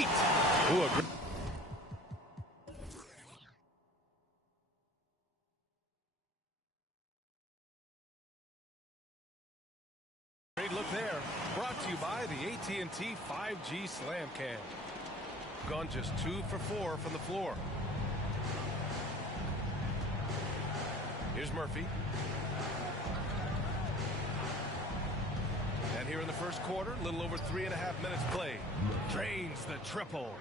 feet. Ooh, great look there. Brought to you by the AT&T 5G Slam Cam. Gone just 2 for 4 from the floor. Here's Murphy. And here in the first quarter, a little over 3.5 minutes played. Drains the triple.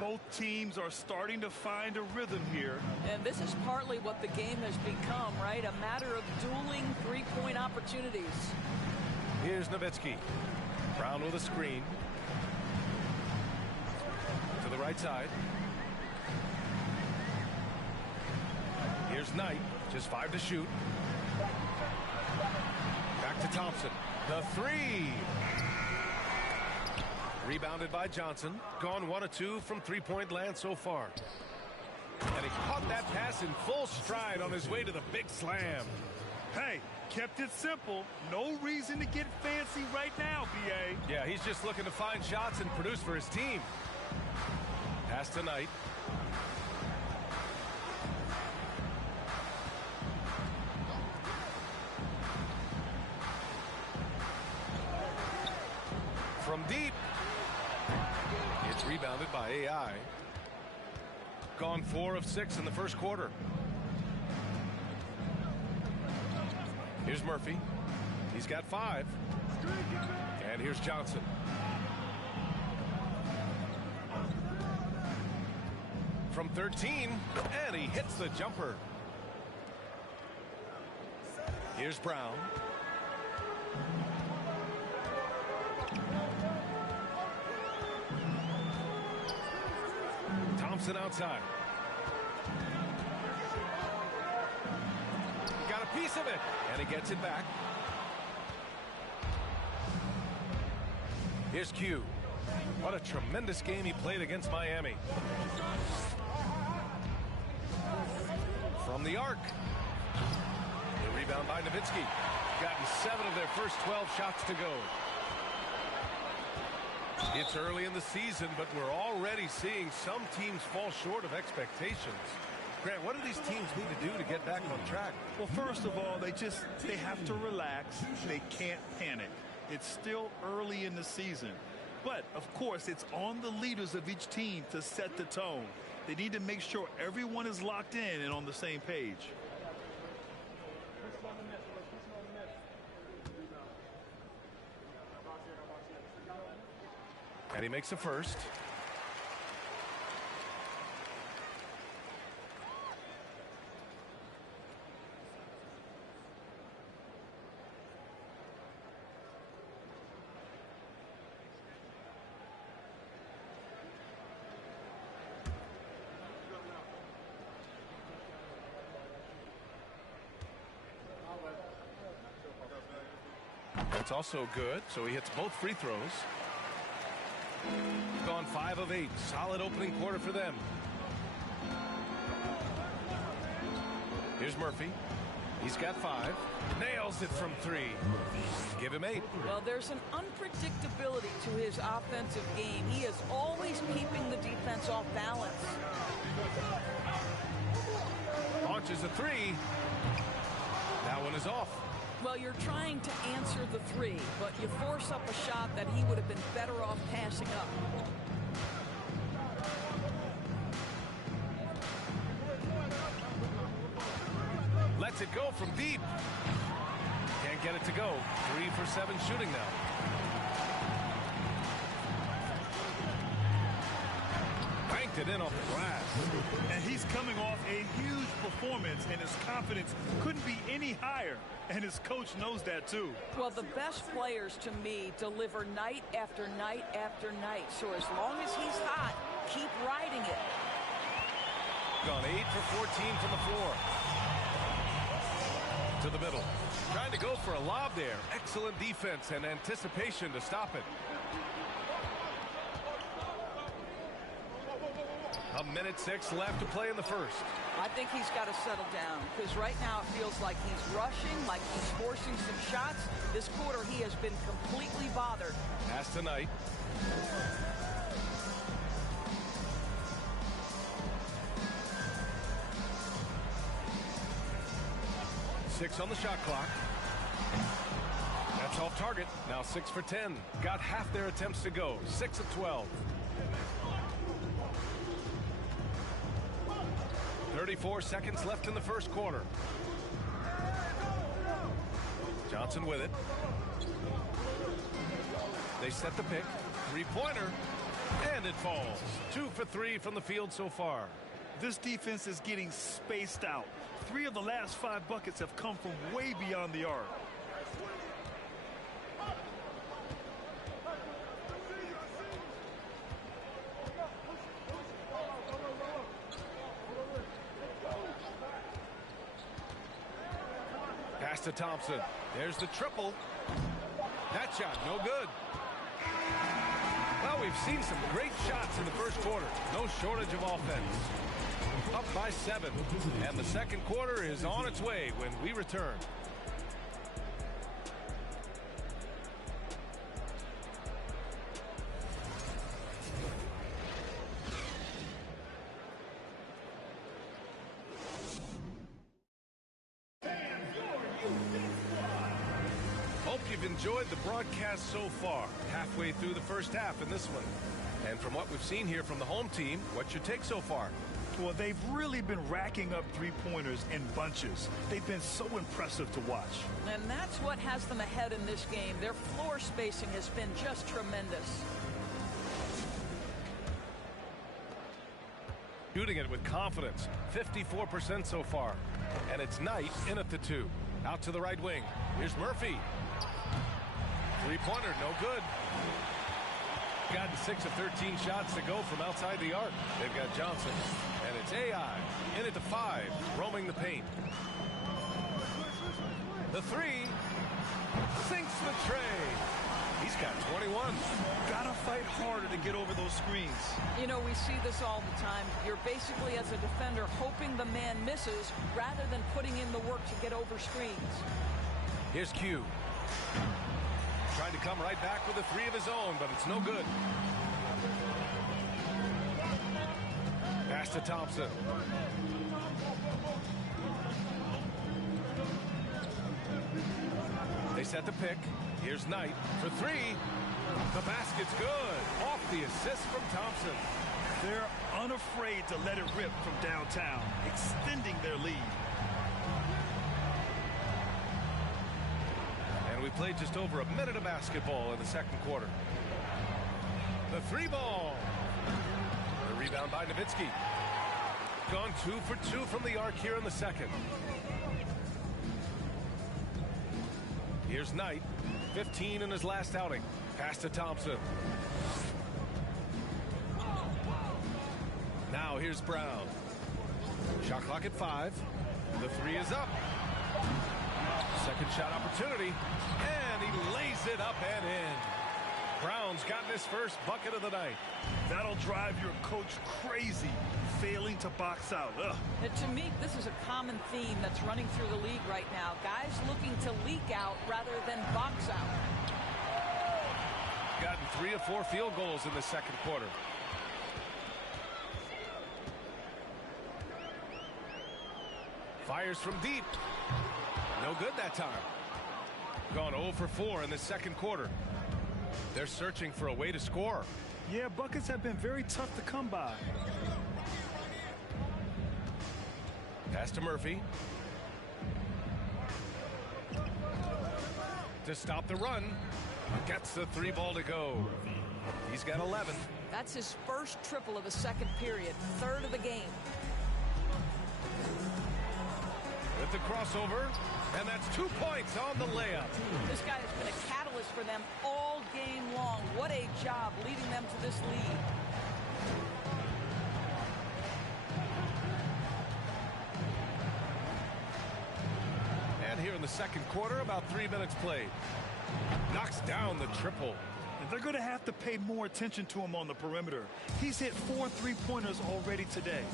Both teams are starting to find a rhythm here. And this is partly what the game has become, right? A matter of dueling three-point opportunities. Here's Nowitzki. Brown with a screen. To the right side. Here's Knight. Just 5 to shoot. Back to Thompson. The 3. Rebounded by Johnson. Gone 1 of 2 from three-point land so far. And he caught that pass in full stride on his way to the big slam. Hey, kept it simple. No reason to get fancy right now, B.A. Yeah, he's just looking to find shots and produce for his team. Pass to Knight. From deep. It's rebounded by AI. Gone 4 of 6 in the first quarter. Here's Murphy. He's got 5. And here's Johnson. From 13, and he hits the jumper. Here's Brown. Thompson outside. Got a piece of it, and he gets it back. Here's Q. What a tremendous game he played against Miami. From the arc. The rebound by Nowitzki. Gotten 7 of their first 12 shots to go. It's early in the season, but we're already seeing some teams fall short of expectations. Grant, what do these teams need to do to get back on track? Well, first of all, they have to relax. They can't panic. It's still early in the season. But, of course, it's on the leaders of each team to set the tone. They need to make sure everyone is locked in and on the same page. And he makes a first. That's also good, so he hits both free throws. Gone 5 of 8. Solid opening quarter for them. Here's Murphy. He's got 5. Nails it from 3. Give him 8. Well, there's an unpredictability to his offensive game. He is always keeping the defense off balance. Launches a 3. That one is off. Well, you're trying to answer the 3, but you force up a shot that he would have been better off passing up. Lets it go from deep. Can't get it to go. 3 for 7 shooting now. Banked it in off the glass. And he's coming off a huge performance, and his confidence couldn't be any higher. And his coach knows that, too. Well, the best players, to me, deliver night after night after night. So as long as he's hot, keep riding it. Gone 8 for 14 from the floor. To the middle. Trying to go for a lob there. Excellent defense and anticipation to stop it. A minute 6 left to play in the first. I think he's got to settle down, because right now it feels like he's rushing, like he's forcing some shots. This quarter he has been completely bothered. Pass tonight. 6 on the shot clock. That's off target. Now 6 for 10. Got half their attempts to go. 6 of 12. 34 seconds left in the first quarter. Johnson with it. They set the pick. Three-pointer. And it falls. 2 for 3 from the field so far. This defense is getting spaced out. 3 of the last 5 buckets have come from way beyond the arc. Pass to Thompson. There's the triple. That shot, no good. Well, we've seen some great shots in the first quarter. No shortage of offense. Up by 7. And the second quarter is on its way when we return. Hope you've enjoyed the broadcast so far. Halfway through the first half in this one. And from what we've seen here from the home team, what's your take so far? Well, they've really been racking up three-pointers in bunches. They've been so impressive to watch. And that's what has them ahead in this game. Their floor spacing has been just tremendous. Shooting it with confidence. 54% so far. And it's Knight in at the 2. Out to the right wing. Here's Murphy. Three-pointer, no good. Gotten 6 of 13 shots to go from outside the arc. They've got Johnson. And it's AI in at the 5, roaming the paint. The 3 sinks the tray. He's got 21. Gotta fight harder to get over those screens. You know, we see this all the time. You're basically, as a defender, hoping the man misses rather than putting in the work to get over screens. Here's Q. Trying to come right back with a 3 of his own, but it's no good. Pass to Thompson. They set the pick. Here's Knight for 3. The basket's good. Off the assist from Thompson. They're unafraid to let it rip from downtown, extending their lead. And we played just over a minute of basketball in the second quarter. The 3 ball. The rebound by Nowitzki. Gone 2 for 2 from the arc here in the second. Here's Knight. 15 in his last outing. Pass to Thompson. Now here's Brown. Shot clock at 5. The 3 is up. Second shot opportunity. And he lays it up and in. Brown's gotten his first bucket of the night. That'll drive your coach crazy, failing to box out. And to me, this is a common theme that's running through the league right now. Guys looking to leak out rather than box out. Gotten 3 of 4 field goals in the second quarter. Fires from deep. No good that time. Gone 0 for 4 in the second quarter. They're searching for a way to score. Yeah, buckets have been very tough to come by. Pass to Murphy. To stop the run. Gets the 3 ball to go. He's got 11. That's his first triple of the second period. 3rd of the game. With the crossover. And that's 2 points on the layup. This guy has been a catalyst for them all game long. What a job leading them to this lead. And here in the second quarter, about 3 minutes played. Knocks down the triple. And they're going to have to pay more attention to him on the perimeter. He's hit 4 3-pointers already today.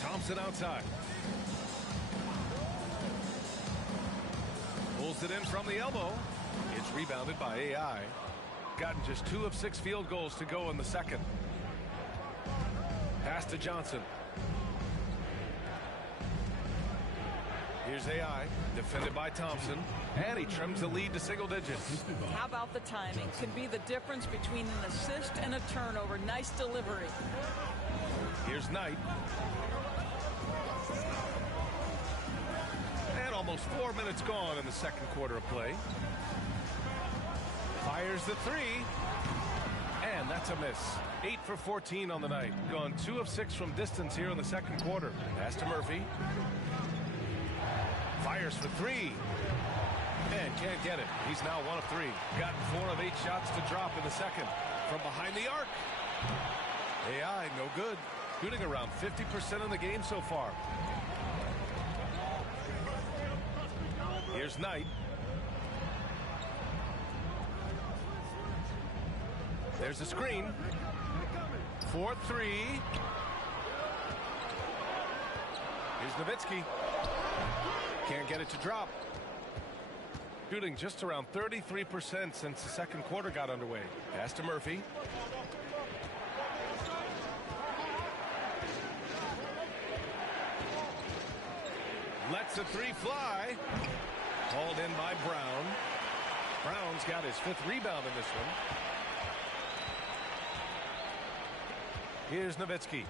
Thompson outside. Pulls it in from the elbow. It's rebounded by AI. Gotten just 2 of 6 field goals to go in the second. Pass to Johnson. Here's AI, defended by Thompson, and he trims the lead to single digits. How about the timing? Can be the difference between an assist and a turnover. Nice delivery. Here's Knight. And almost 4 minutes gone in the second quarter of play. Fires the three. And that's a miss. 8 for 14 on the night. Gone 2 of 6 from distance here in the second quarter. Pass to Murphy. Fires for three. And can't get it. He's now 1 of 3. Gotten 4 of 8 shots to drop in the second. From behind the arc. AI, no good. Shooting around 50% in the game so far. Here's Knight. There's a screen. 4-3. Here's Nowitzki. Can't get it to drop. Shooting just around 33% since the second quarter got underway. Pass to Murphy. Lets the three fly. Hauled in by Brown. Brown's got his 5th rebound in this one. Here's Nowitzki.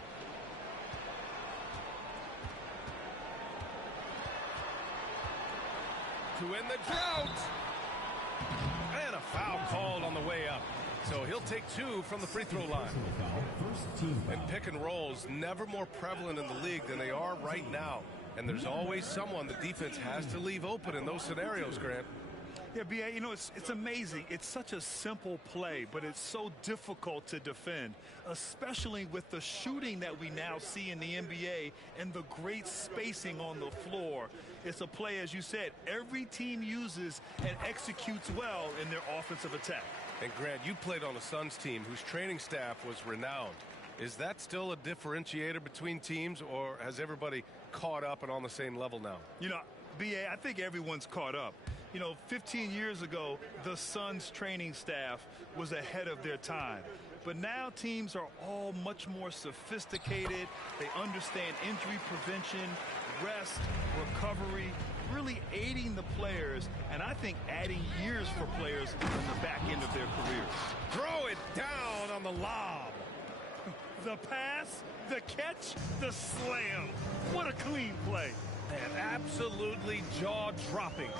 To end the drought. And a foul called on the way up. So he'll take 2 from the free throw line. And pick and rolls never more prevalent in the league than they are right now. And there's always someone the defense has to leave open in those scenarios, Grant. Yeah, B.A., you know, it's amazing. It's such a simple play, but it's so difficult to defend, especially with the shooting that we now see in the NBA and the great spacing on the floor. It's a play, as you said, every team uses and executes well in their offensive attack. And Grant, you played on a Suns team whose training staff was renowned. Is that still a differentiator between teams, or has everybody caught up and on the same level now? You know, B.A., I think everyone's caught up. You know, 15 years ago, the Suns training staff was ahead of their time. But now teams are all much more sophisticated. They understand injury prevention, rest, recovery, really aiding the players, and I think adding years for players on the back end of their careers. Throw it down on the lob. The pass, the catch, the slam. What a clean play. And absolutely jaw-dropping.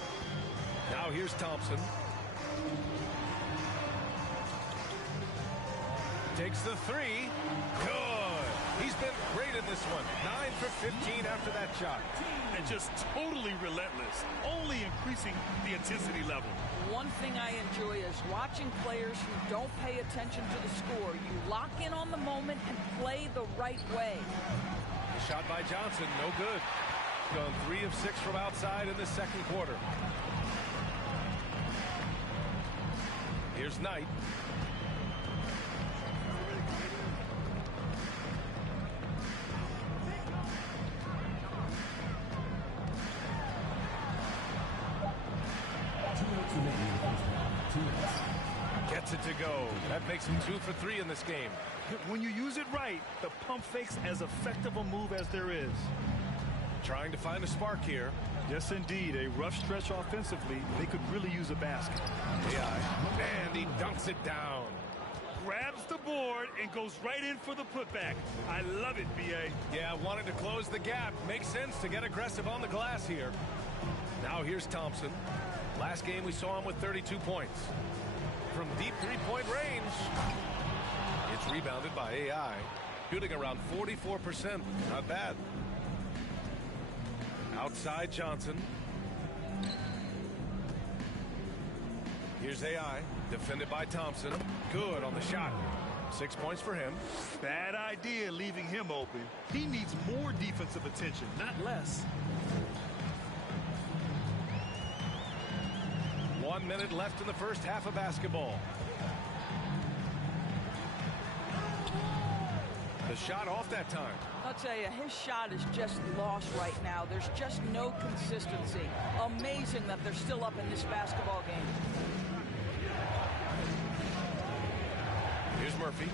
Now here's Thompson. Takes the three. Good. He's been great in this one. 9 for 15 after that shot. And just totally relentless, only increasing the intensity level. One thing I enjoy is watching players who don't pay attention to the score. You lock in on the moment and play the right way. The shot by Johnson, no good. Gone 3 of 6 from outside in the second quarter. Here's Knight. Gets it to go. That makes him 2 for 3 in this game. When you use it right, the pump fake's as effective a move as there is. Trying to find a spark here. Yes, indeed. A rough stretch offensively. They could really use a basket. And he dunks it down. Grabs the board and goes right in for the putback. I love it, B.A. Yeah, wanted to close the gap. Makes sense to get aggressive on the glass here. Now here's Thompson. Last game we saw him with 32 points. From deep three-point range. It's rebounded by AI. Shooting around 44%. Not bad. Outside Johnson. Here's AI, defended by Thompson. Good on the shot. 6 points for him. Bad idea leaving him open. He needs more defensive attention, not less. 1 minute left in the first half of basketball. The shot off that time. I'll tell you, his shot is just lost right now. There's just no consistency. Amazing that they're still up in this basketball game. Here's Murphy.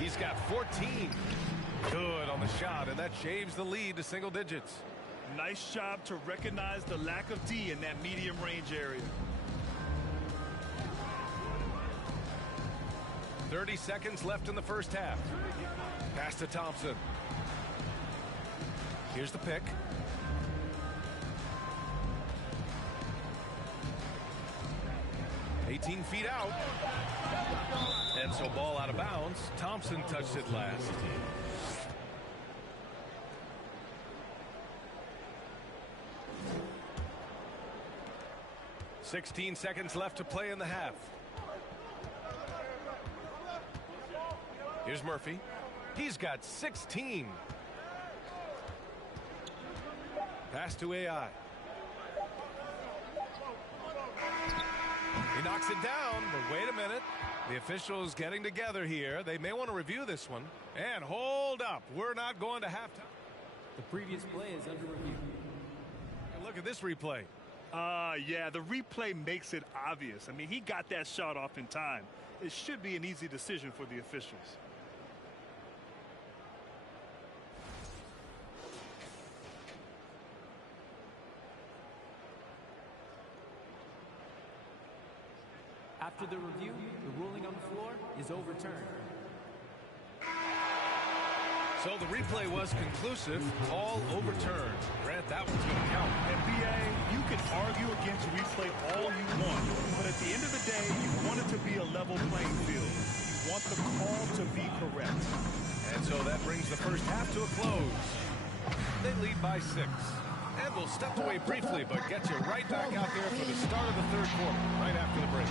He's got 14. Good on the shot, and that shaves the lead to single digits. Nice job to recognize the lack of D in that medium range area. 30 seconds left in the first half. Pass to Thompson. Here's the pick. $18 feet out. And so ball out of bounds. Thompson touched it last. $16 seconds left to play in the half. Here's Murphy. He's got 16. Pass to AI. He knocks it down, but wait a minute. The officials getting together here. They may want to review this one. And hold up. We're not going to halftime. The previous play is under review. Look at this replay. Yeah, the replay makes it obvious. I mean, he got that shot off in time. It should be an easy decision for the officials. After the review, the ruling on the floor is overturned. So the replay was conclusive, all overturned. Grant, that one's going to count. NBA, you can argue against replay all you want, but at the end of the day, you want it to be a level playing field. You want the call to be correct. And so that brings the first half to a close. They lead by 6. And we'll step away briefly, but get you right back out there for the start of the third quarter, right after the break.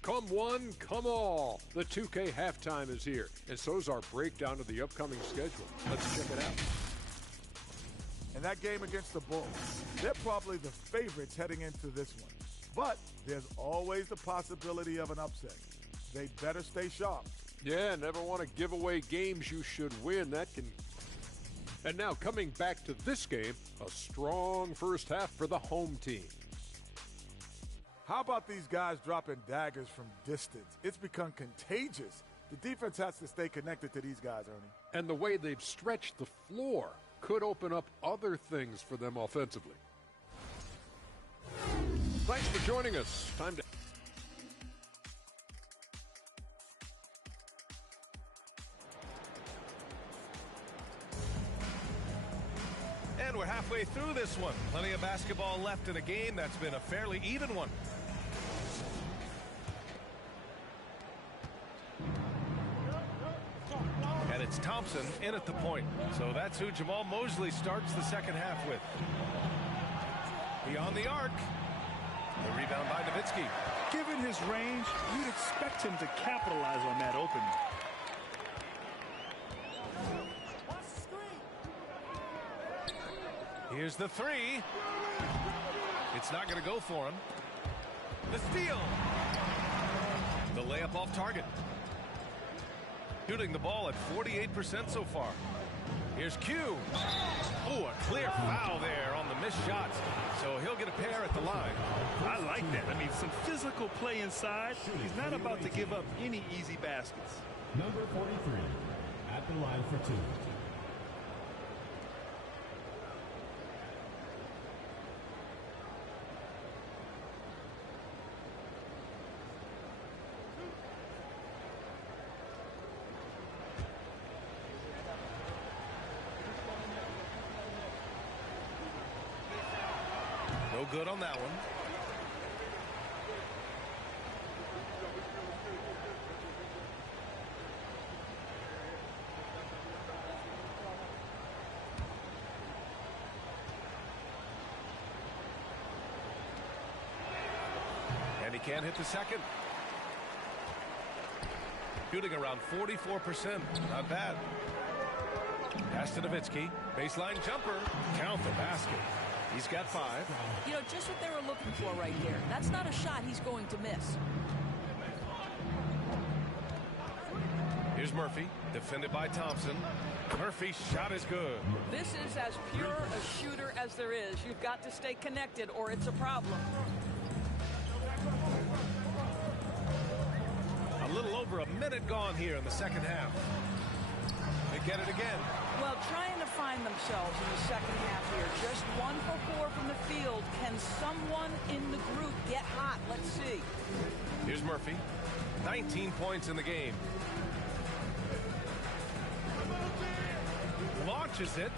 Come one, come all. The 2K halftime is here, and so's our breakdown of the upcoming schedule. Let's check it out. And that game against the Bulls, they're probably the favorites heading into this one. But there's always the possibility of an upset. They better stay sharp. Yeah, never want to give away games you should win. That can... And now coming back to this game, a strong first half for the home team. How about these guys dropping daggers from distance? It's become contagious. The defense has to stay connected to these guys, Ernie. And the way they've stretched the floor could open up other things for them offensively. Thanks for joining us. Time to... And we're halfway through this one. Plenty of basketball left in a game that's been a fairly even one. And it's Thompson in at the point. So that's who Jamal Mosley starts the second half with. Beyond the arc. The rebound by Nowitzki. Given his range, you'd expect him to capitalize on that opening. Here's the three. It's not going to go for him. The steal. The layup off target. Shooting the ball at 48% so far. Here's Q. Oh, a clear foul there on the missed shot. So he'll get a pair at the line. I like that. I mean, some physical play inside. He's not about to give up any easy baskets. Number 43 at the line for 2. No good on that one. And he can't hit the second. Shooting around 44%. Not bad. Pass to Nowitzki. Baseline jumper. Count the basket. He's got 5. You know, just what they were looking for right there. That's not a shot he's going to miss. Here's Murphy, defended by Thompson. Murphy's shot is good. This is as pure a shooter as there is. You've got to stay connected or it's a problem. A little over a minute gone here in the second half. They get it again. Well, trying to find themselves in the second half here. Just 1 for 4 from the field. Can someone in the group get hot? Let's see. Here's Murphy. 19 points in the game. Launches it.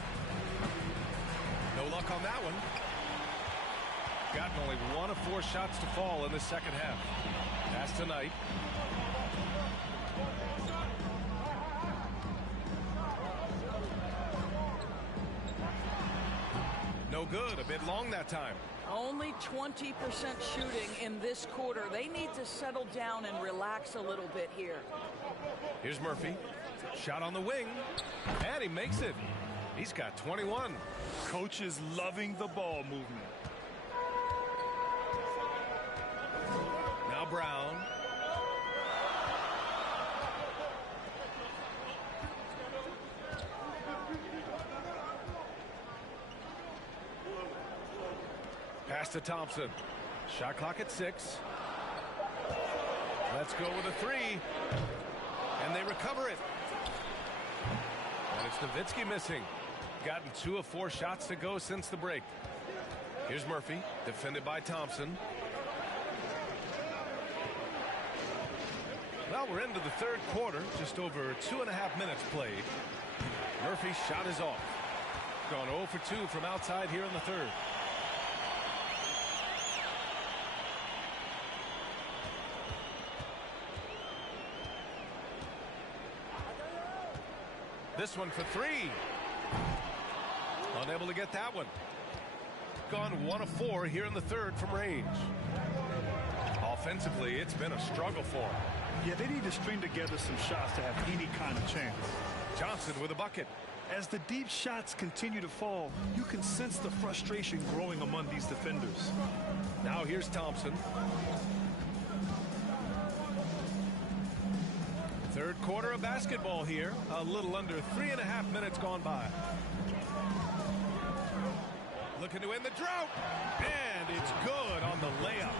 No luck on that one. Gotten only 1 of 4 shots to fall in the second half. Pass tonight. No good. A bit long that time. Only 20% shooting in this quarter. They need to settle down and relax a little bit here. Here's Murphy. Shot on the wing. And he makes it. He's got 21. Coach is loving the ball movement. Now Brown. Pass to Thompson. Shot clock at 6. Let's go with a 3. And they recover it. And it's Nowitzki missing. Gotten 2 of 4 shots to go since the break. Here's Murphy, defended by Thompson. Well, we're into the third quarter, just over 2.5 minutes played. Murphy's shot is off. Gone 0 for 2 from outside here in the third. This one for 3. Unable to get that one. Gone 1 of 4 here in the third from range. Offensively, it's been a struggle for them. Yeah, they need to string together some shots to have any kind of chance. Johnson with a bucket. As the deep shots continue to fall, you can sense the frustration growing among these defenders. Now here's Thompson. Third quarter of basketball here. A little under 3.5 minutes gone by. Looking to end the drought. And it's good on the layup.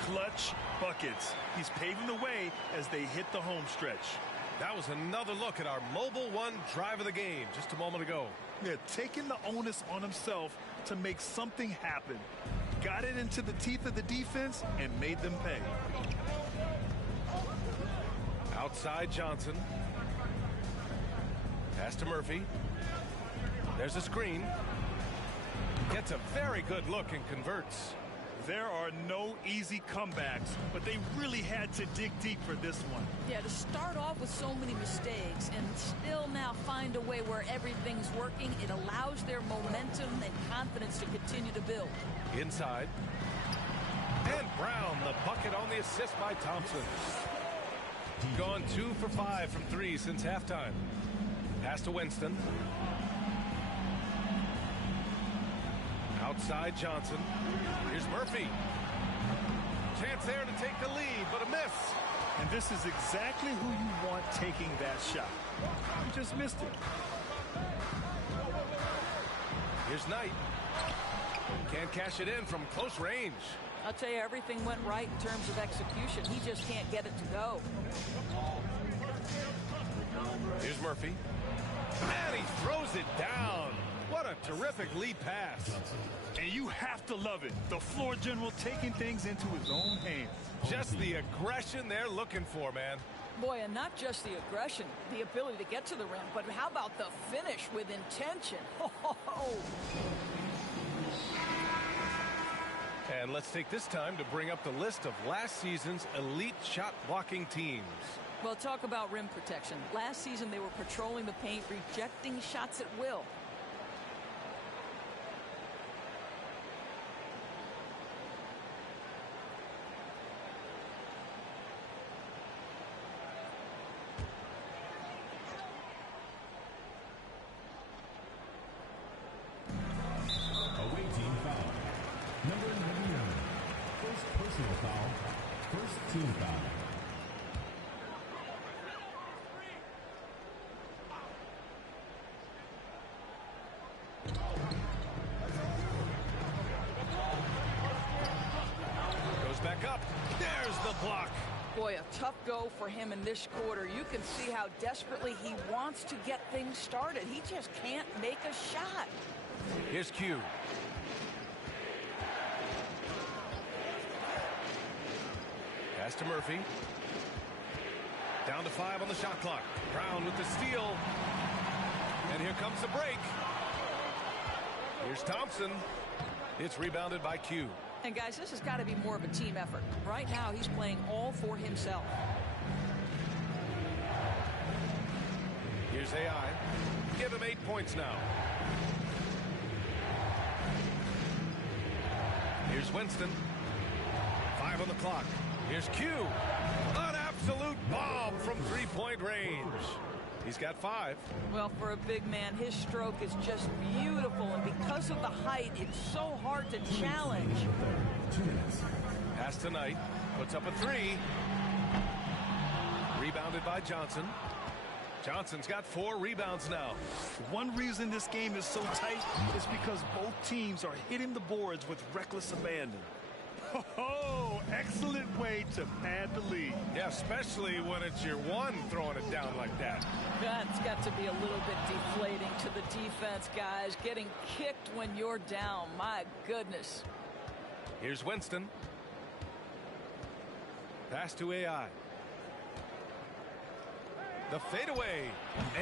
Clutch buckets. He's paving the way as they hit the home stretch. That was another look at our Mobile One drive of the game just a moment ago. Yeah, taking the onus on himself to make something happen. Got it into the teeth of the defense and made them pay. Outside Johnson. Pass to Murphy. There's a screen. Gets a very good look and converts. There are no easy comebacks, but they really had to dig deep for this one. Yeah, to start off with so many mistakes and still now find a way where everything's working, it allows their momentum and confidence to continue to build. Inside. And Brown, the bucket on the assist by Thompson. Gone 2 for 5 from 3 since halftime. Pass to Winston. Outside Johnson. Here's Murphy. Chance there to take the lead, but a miss. And this is exactly who you want taking that shot. You just missed it. Here's Knight. Can't cash it in from close range. I'll tell you, everything went right in terms of execution. He just can't get it to go. Here's Murphy. And he throws it down. What a terrific lead pass. And you have to love it. The floor general taking things into his own hands. Just the aggression they're looking for, man. Boy, and not just the aggression, the ability to get to the rim, but how about the finish with intention? And let's take this time to bring up the list of last season's elite shot blocking teams. Well, talk about rim protection. Last season, they were patrolling the paint, rejecting shots at will. Away team foul. Number 99. First personal foul. First team foul. Boy, a tough go for him in this quarter. You can see how desperately he wants to get things started. He just can't make a shot. Here's Q. Pass to Murphy. Down to 5 on the shot clock. Brown with the steal. And here comes the break. Here's Thompson. It's rebounded by Q. And guys, this has got to be more of a team effort. Right now, he's playing all for himself. Here's AI. Give him 8 points now. Here's Winston. 5 on the clock. Here's Q. An absolute bomb from three-point range. He's got 5. Well, for a big man, his stroke is just beautiful. And because of the height, it's so hard to challenge. Pass to Knight. Puts up a 3. Rebounded by Johnson. Johnson's got 4 rebounds now. One reason this game is so tight is because both teams are hitting the boards with reckless abandon. Oh, excellent way to pad the lead. Yeah, especially when it's your one throwing it down like that. That's got to be a little bit deflating to the defense, guys. Getting kicked when you're down. My goodness. Here's Winston. Pass to AI. The fadeaway.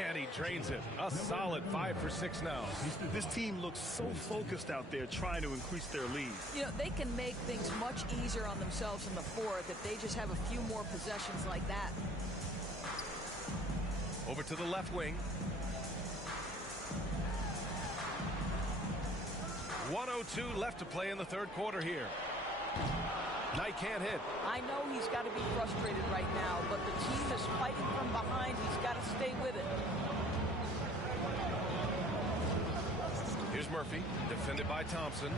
And he drains it. A solid 5 for 6 now. This team looks so focused out there trying to increase their lead. You know, they can make things much easier on themselves in the fourth if they just have a few more possessions like that. Over to the left wing. 1:02 left to play in the third quarter here. Knight can't hit. I know he's got to be frustrated right now, but the team is fighting from behind. He's got to stay with it. Here's Murphy, defended by Thompson.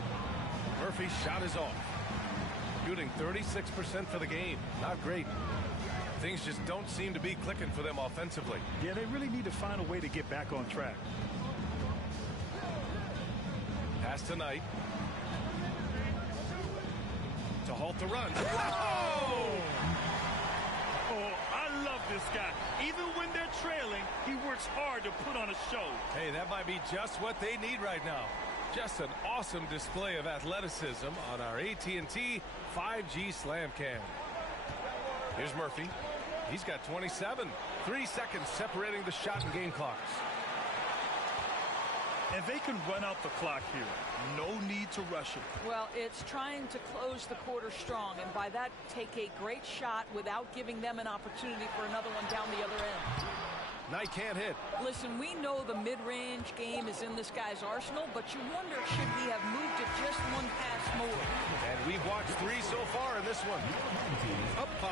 Murphy's shot is off. Shooting 36% for the game. Not great. Things just don't seem to be clicking for them offensively. Yeah, they really need to find a way to get back on track. Pass to Knight. To halt the run. Whoa! Oh, I love this guy. Even when they're trailing, he works hard to put on a show. Hey, that might be just what they need right now. Just an awesome display of athleticism on our AT&T 5G Slam Cam. Here's Murphy. He's got 27. 3 seconds separating the shot and game clocks. And they can run out the clock here. No need to rush it. Well, it's trying to close the quarter strong, and by that, take a great shot without giving them an opportunity for another one down the other end. Knight can't hit. Listen, we know the mid-range game is in this guy's arsenal, but you wonder, should he have moved it just one pass more? And we've watched 3 so far in this one. Up 5.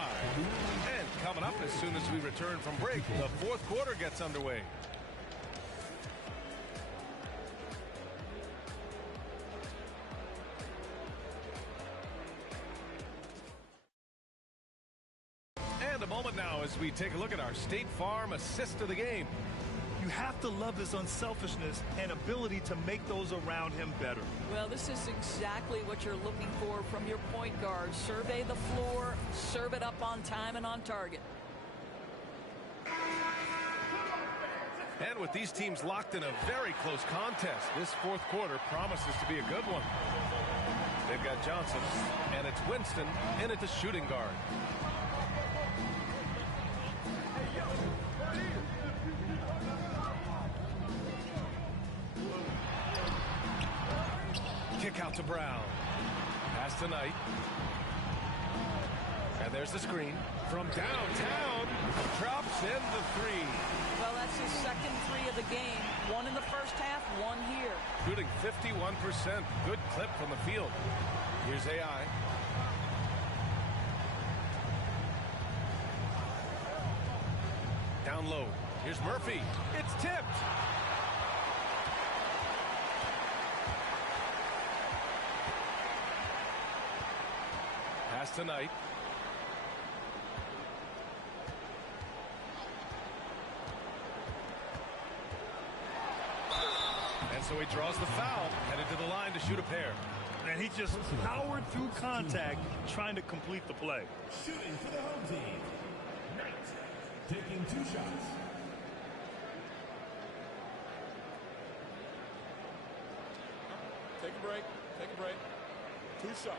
And coming up as soon as we return from break, the fourth quarter gets underway. And a moment now as we take a look at our State Farm assist of the game. You have to love his unselfishness and ability to make those around him better. Well, this is exactly what you're looking for from your point guard. Survey the floor, serve it up on time and on target. And with these teams locked in a very close contest, this fourth quarter promises to be a good one. They've got Johnson, and it's Winston in at the shooting guard. Kick out to Brown. Pass to Knight. And there's the screen. From downtown, drops in the 3. Well, that's his second 3 of the game. 1 in the first half, 1 here. Shooting 51%. Good clip from the field. Here's AI. Down low. Here's Murphy. It's tipped. Pass to Knight. And so he draws the foul, headed to the line to shoot a pair. And he just powered through contact, trying to complete the play. Shooting for the home team. Knight taking 2 shots. Take a break. Take a break. 2 shots.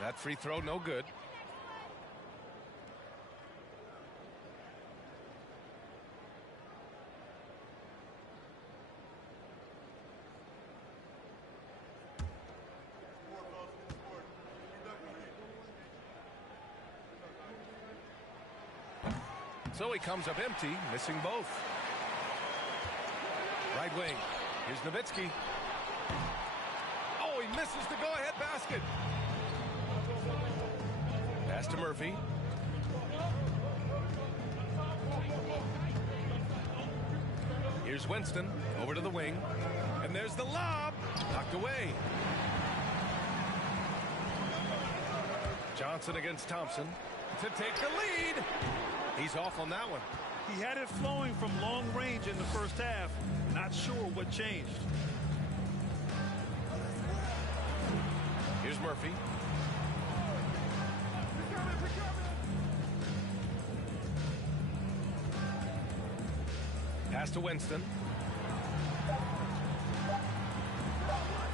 That free throw, no good. So he comes up empty, missing both. Right wing. Here's Nowitzki. Oh, he misses the go-ahead basket. Pass to Murphy. Here's Winston over to the wing. And there's the lob. Knocked away. Johnson against Thompson to take the lead. He's off on that one. He had it flowing from long range in the first half. Not sure what changed. Here's Murphy. Pass to Winston.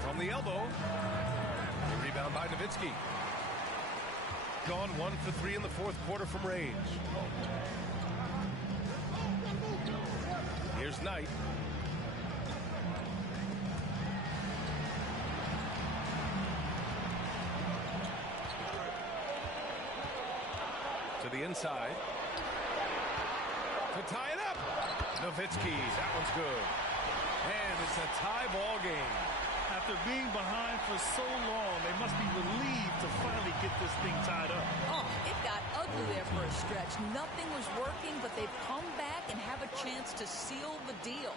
From the elbow. Rebound by Nowitzki. Gone 1 for 3 in the fourth quarter from range. Here's Knight. To the inside. To tie it up. Nowitzki. That one's good. And it's a tie ball game. After being behind for so long, they must be relieved to finally get this thing tied up. Oh, it got ugly there for a stretch. Nothing was working, but they've come back and have a chance to seal the deal.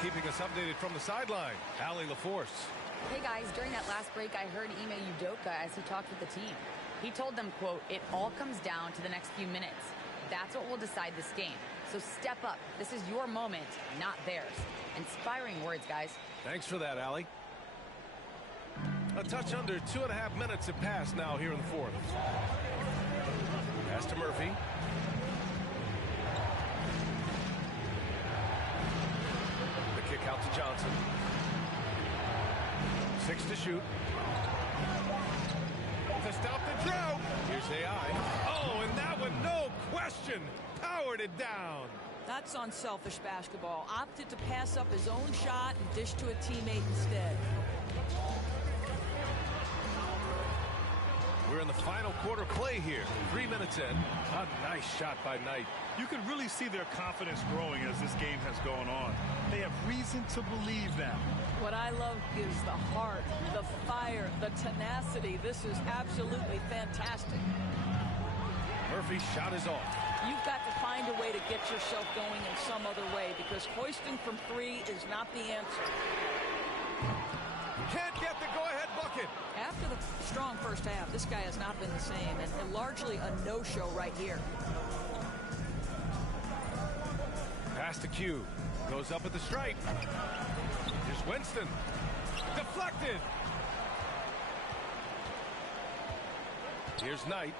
Keeping us updated from the sideline, Allie LaForce. Hey guys, during that last break, I heard Ime Udoka as he talked with the team. He told them, quote, "It all comes down to the next few minutes. That's what will decide this game. So step up. This is your moment, not theirs." Inspiring words, guys. Thanks for that, Allie. A touch under 2.5 minutes have passed now here in the fourth. Pass to Murphy. Kick out to Johnson. 6 to shoot. To stop the drought. Here's AI. Oh, and that one, no question, powered it down. That's unselfish basketball. Opted to pass up his own shot and dish to a teammate instead. We're in the final quarter play here. 3 minutes in. A nice shot by Knight. You can really see their confidence growing as this game has gone on. They have reason to believe now. What I love is the heart, the fire, the tenacity. This is absolutely fantastic. Murphy's shot is off. You've got to find a way to get yourself going in some other way, because hoisting from 3 is not the answer. Can't get the go-ahead bucket. After the strong first half, this guy has not been the same, and largely a no-show right here. Pass to Q. Goes up at the stripe. Here's Winston. Deflected. Here's Knight.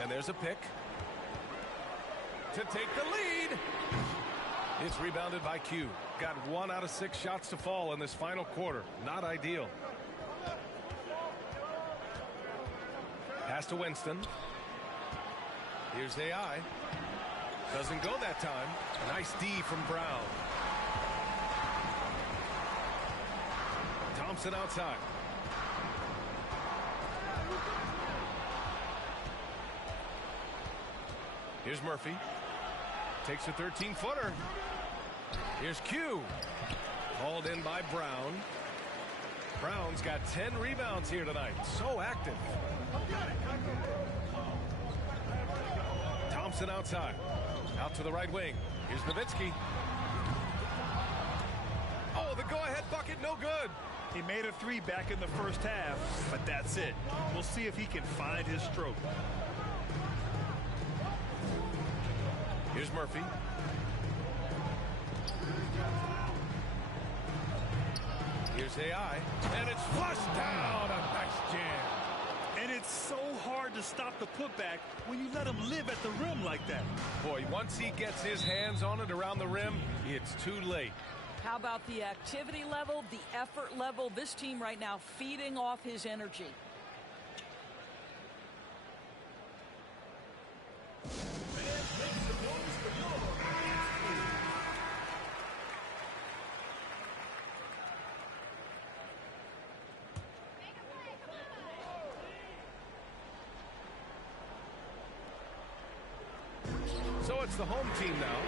And there's a pick. To take the lead. It's rebounded by Q. Got 1 out of 6 shots to fall in this final quarter. Not ideal. Pass to Winston. Here's AI. Doesn't go that time. A nice D from Brown. Thompson outside. Here's Murphy. Takes a 13-footer. Here's Q. Hauled in by Brown. Brown's got 10 rebounds here tonight. So active. Thompson outside. Out to the right wing. Here's Nowitzki. Oh, the go-ahead bucket, no good. He made a three back in the first half, but that's it. We'll see if he can find his stroke. Here's Murphy. Here's AI. And it's flushed down. A nice jam. And it's so hard to stop the putback when you let him live at the rim like that. Boy, once he gets his hands on it around the rim, it's too late. How about the activity level, the effort level? This team right now feeding off his energy. So it's the home team now.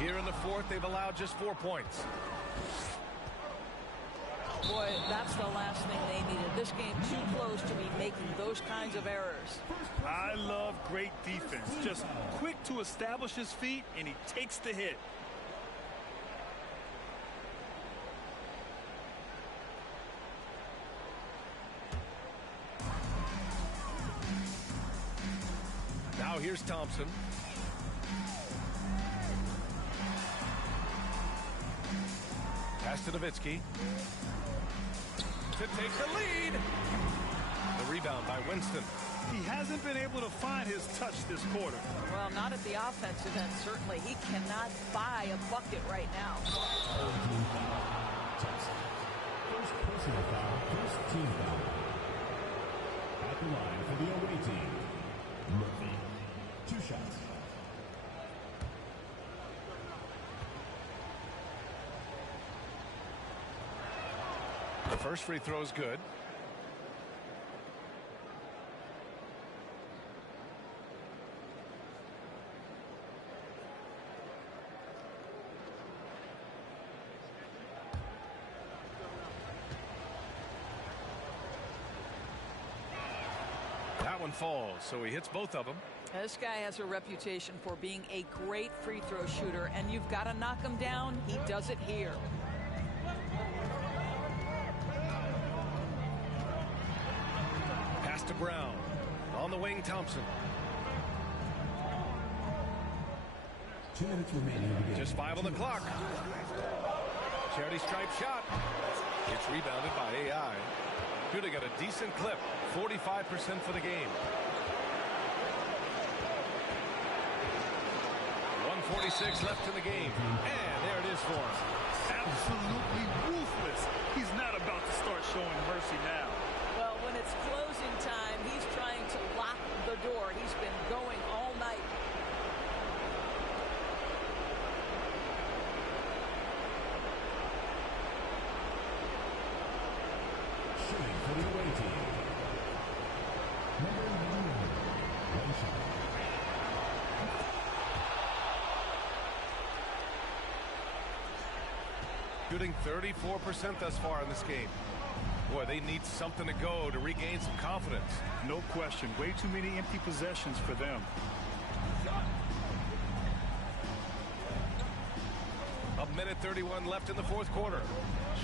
Here in the fourth, they've allowed just 4 points. Boy, that's the last thing they needed. This game too close to be making those kinds of errors. I love great defense. Just quick to establish his feet, and he takes the hit. Now here's Thompson. Pass to Nowitzki. To take the lead. The rebound by Winston. He hasn't been able to find his touch this quarter. Well, not at the offensive end, certainly. He cannot buy a bucket right now. First personal foul, first team foul. At the line for the away team, Murphy. 2 shots. The first free throw is good. That one falls, so he hits both of them. This guy has a reputation for being a great free throw shooter, and you've got to knock him down. He does it here. Pass to Brown. On the wing, Thompson. 2 minutes remaining in the game. Just 5 on the clock. Charity stripe shot. It's rebounded by AI. Could have got a decent clip. 45% for the game. 1:46 left in the game. And there it is for him. Absolutely ruthless. He's not about to start showing mercy now. Well, when it's closing time, he's trying to lock the door. He's been going all night. Shooting for the away team. Number 9, 1 shot. Shooting 34% thus far in this game. Boy, they need something to go to regain some confidence. No question. Way too many empty possessions for them. A minute 31 left in the fourth quarter.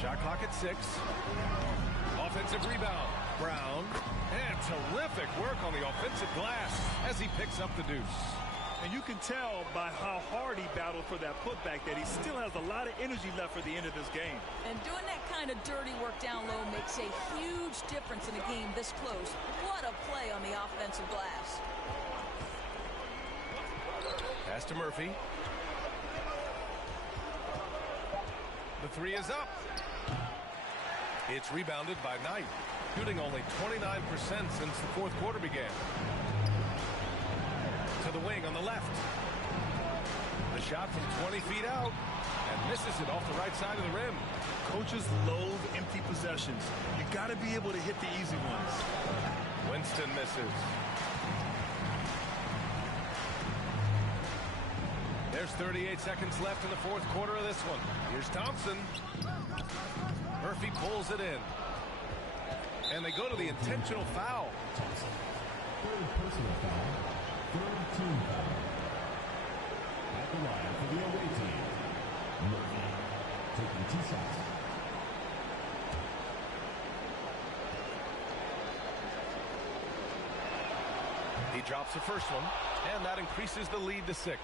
Shot clock at 6. Offensive rebound. Brown. And terrific work on the offensive glass as he picks up the deuce. And you can tell by how hard he battled for that putback that he still has a lot of energy left for the end of this game. And doing that kind of dirty work down low makes a huge difference in a game this close. What a play on the offensive glass. Pass to Murphy. The 3 is up. It's rebounded by Knight, shooting only 29% since the fourth quarter began. To the wing on the left. The shot from 20 feet out and misses it off the right side of the rim. Coaches loathe empty possessions. You got to be able to hit the easy ones. Winston misses. There's 38 seconds left in the fourth quarter of this one. Here's Thompson. Murphy pulls it in. And they go to the intentional foul. Third personal foul. Third team foul. At the line for the away team, Murphy taking 2 shots. He drops the first one, and that increases the lead to 6.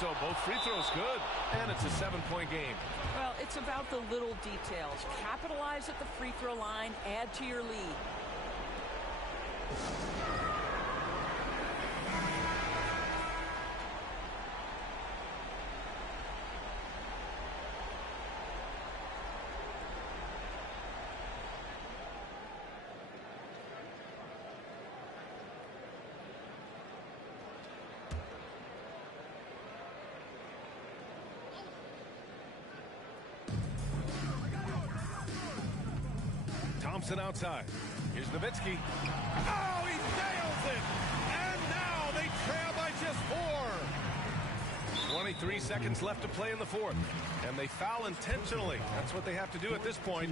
So both free throws good, and it's a 7-point game. Well, it's about the little details. Capitalize at the free throw line, add to your lead. Thompson outside. Here's Nowitzki. Oh, he nails it! And now they trail by just 4. 23 seconds left to play in the fourth. And they foul intentionally. That's what they have to do at this point.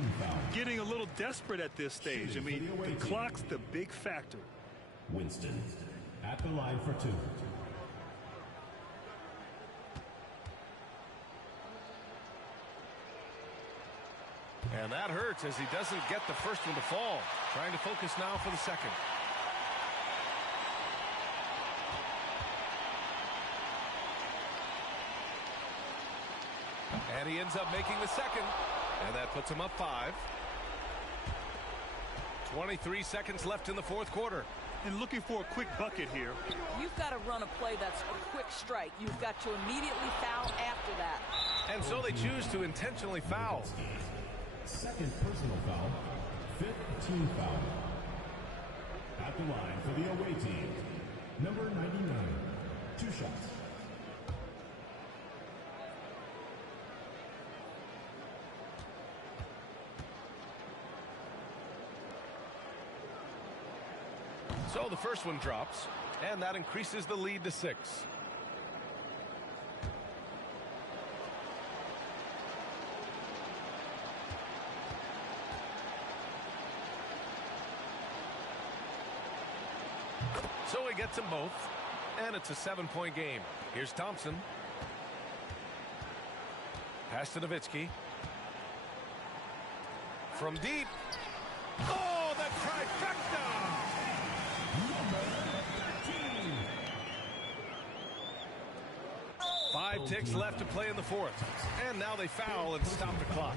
Getting a little desperate at this stage. I mean, the clock's the big factor. Winston at the line for 2. And that hurts as he doesn't get the first one to fall. Trying to focus now for the second. And he ends up making the second. And that puts him up 5. 23 seconds left in the fourth quarter. And looking for a quick bucket here. You've got to run a play that's a quick strike. You've got to immediately foul after that. And so they choose to intentionally foul. Second personal foul. 5th team foul. At the line for the away team, number 99. 2 shots. So the first one drops, and that increases the lead to 6. So he gets them both, and it's a 7-point game. Here's Thompson. Pass to Nowitzki. From deep. Oh, the trifecta! 5 ticks left to play in the fourth. And now they foul and stop the clock.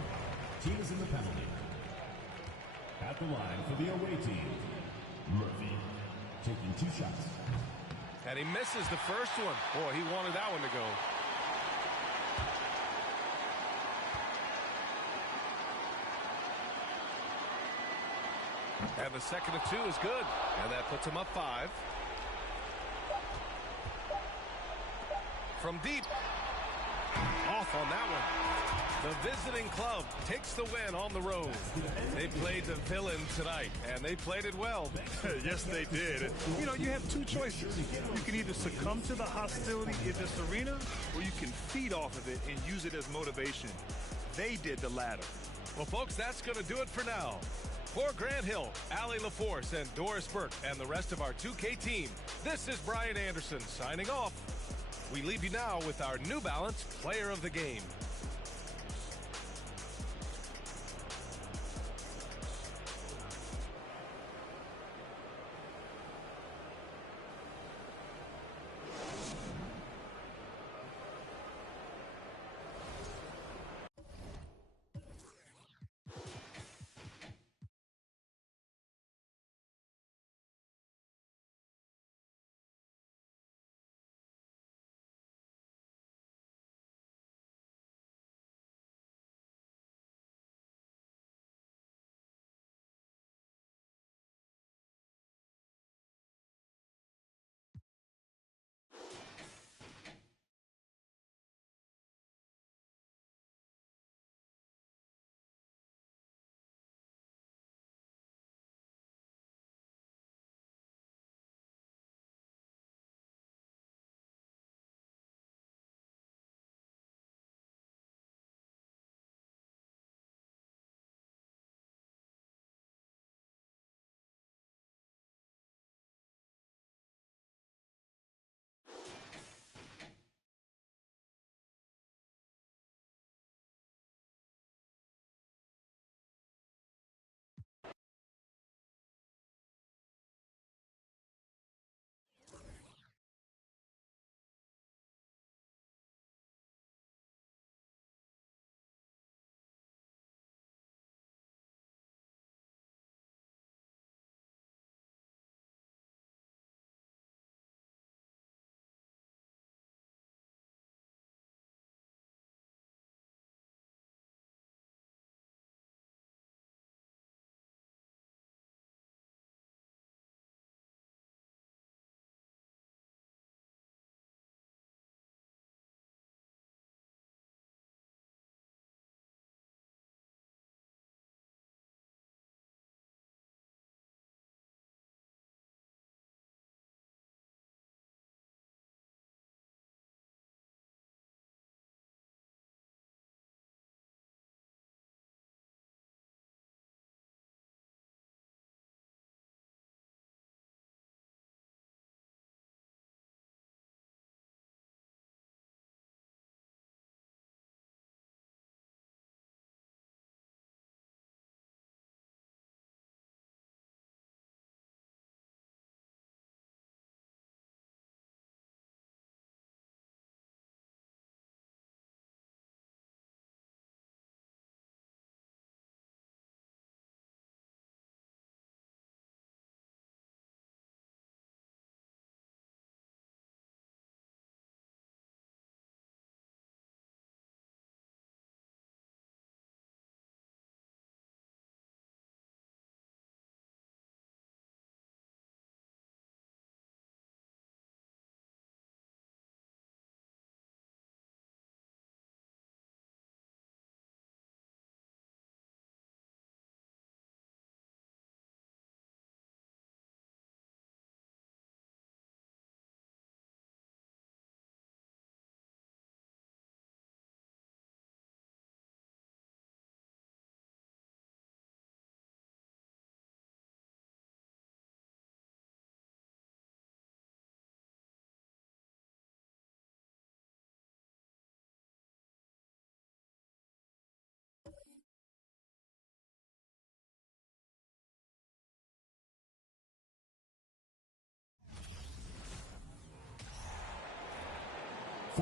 Team is in the penalty. At the line for the away team, Murphy taking 2 shots. And he misses the first one. Boy, he wanted that one to go. And the second of 2 is good. And that puts him up 5. From deep. Off on that one. The visiting club takes the win on the road. They played the villain tonight, and they played it well. Yes, they did. You know, you have 2 choices. You can either succumb to the hostility in this arena, or you can feed off of it and use it as motivation. They did the latter. Well, folks, that's going to do it for now. For Grant Hill, Allie LaForce, and Doris Burke, and the rest of our 2K team, this is Brian Anderson signing off. We leave you now with our New Balance Player of the Game.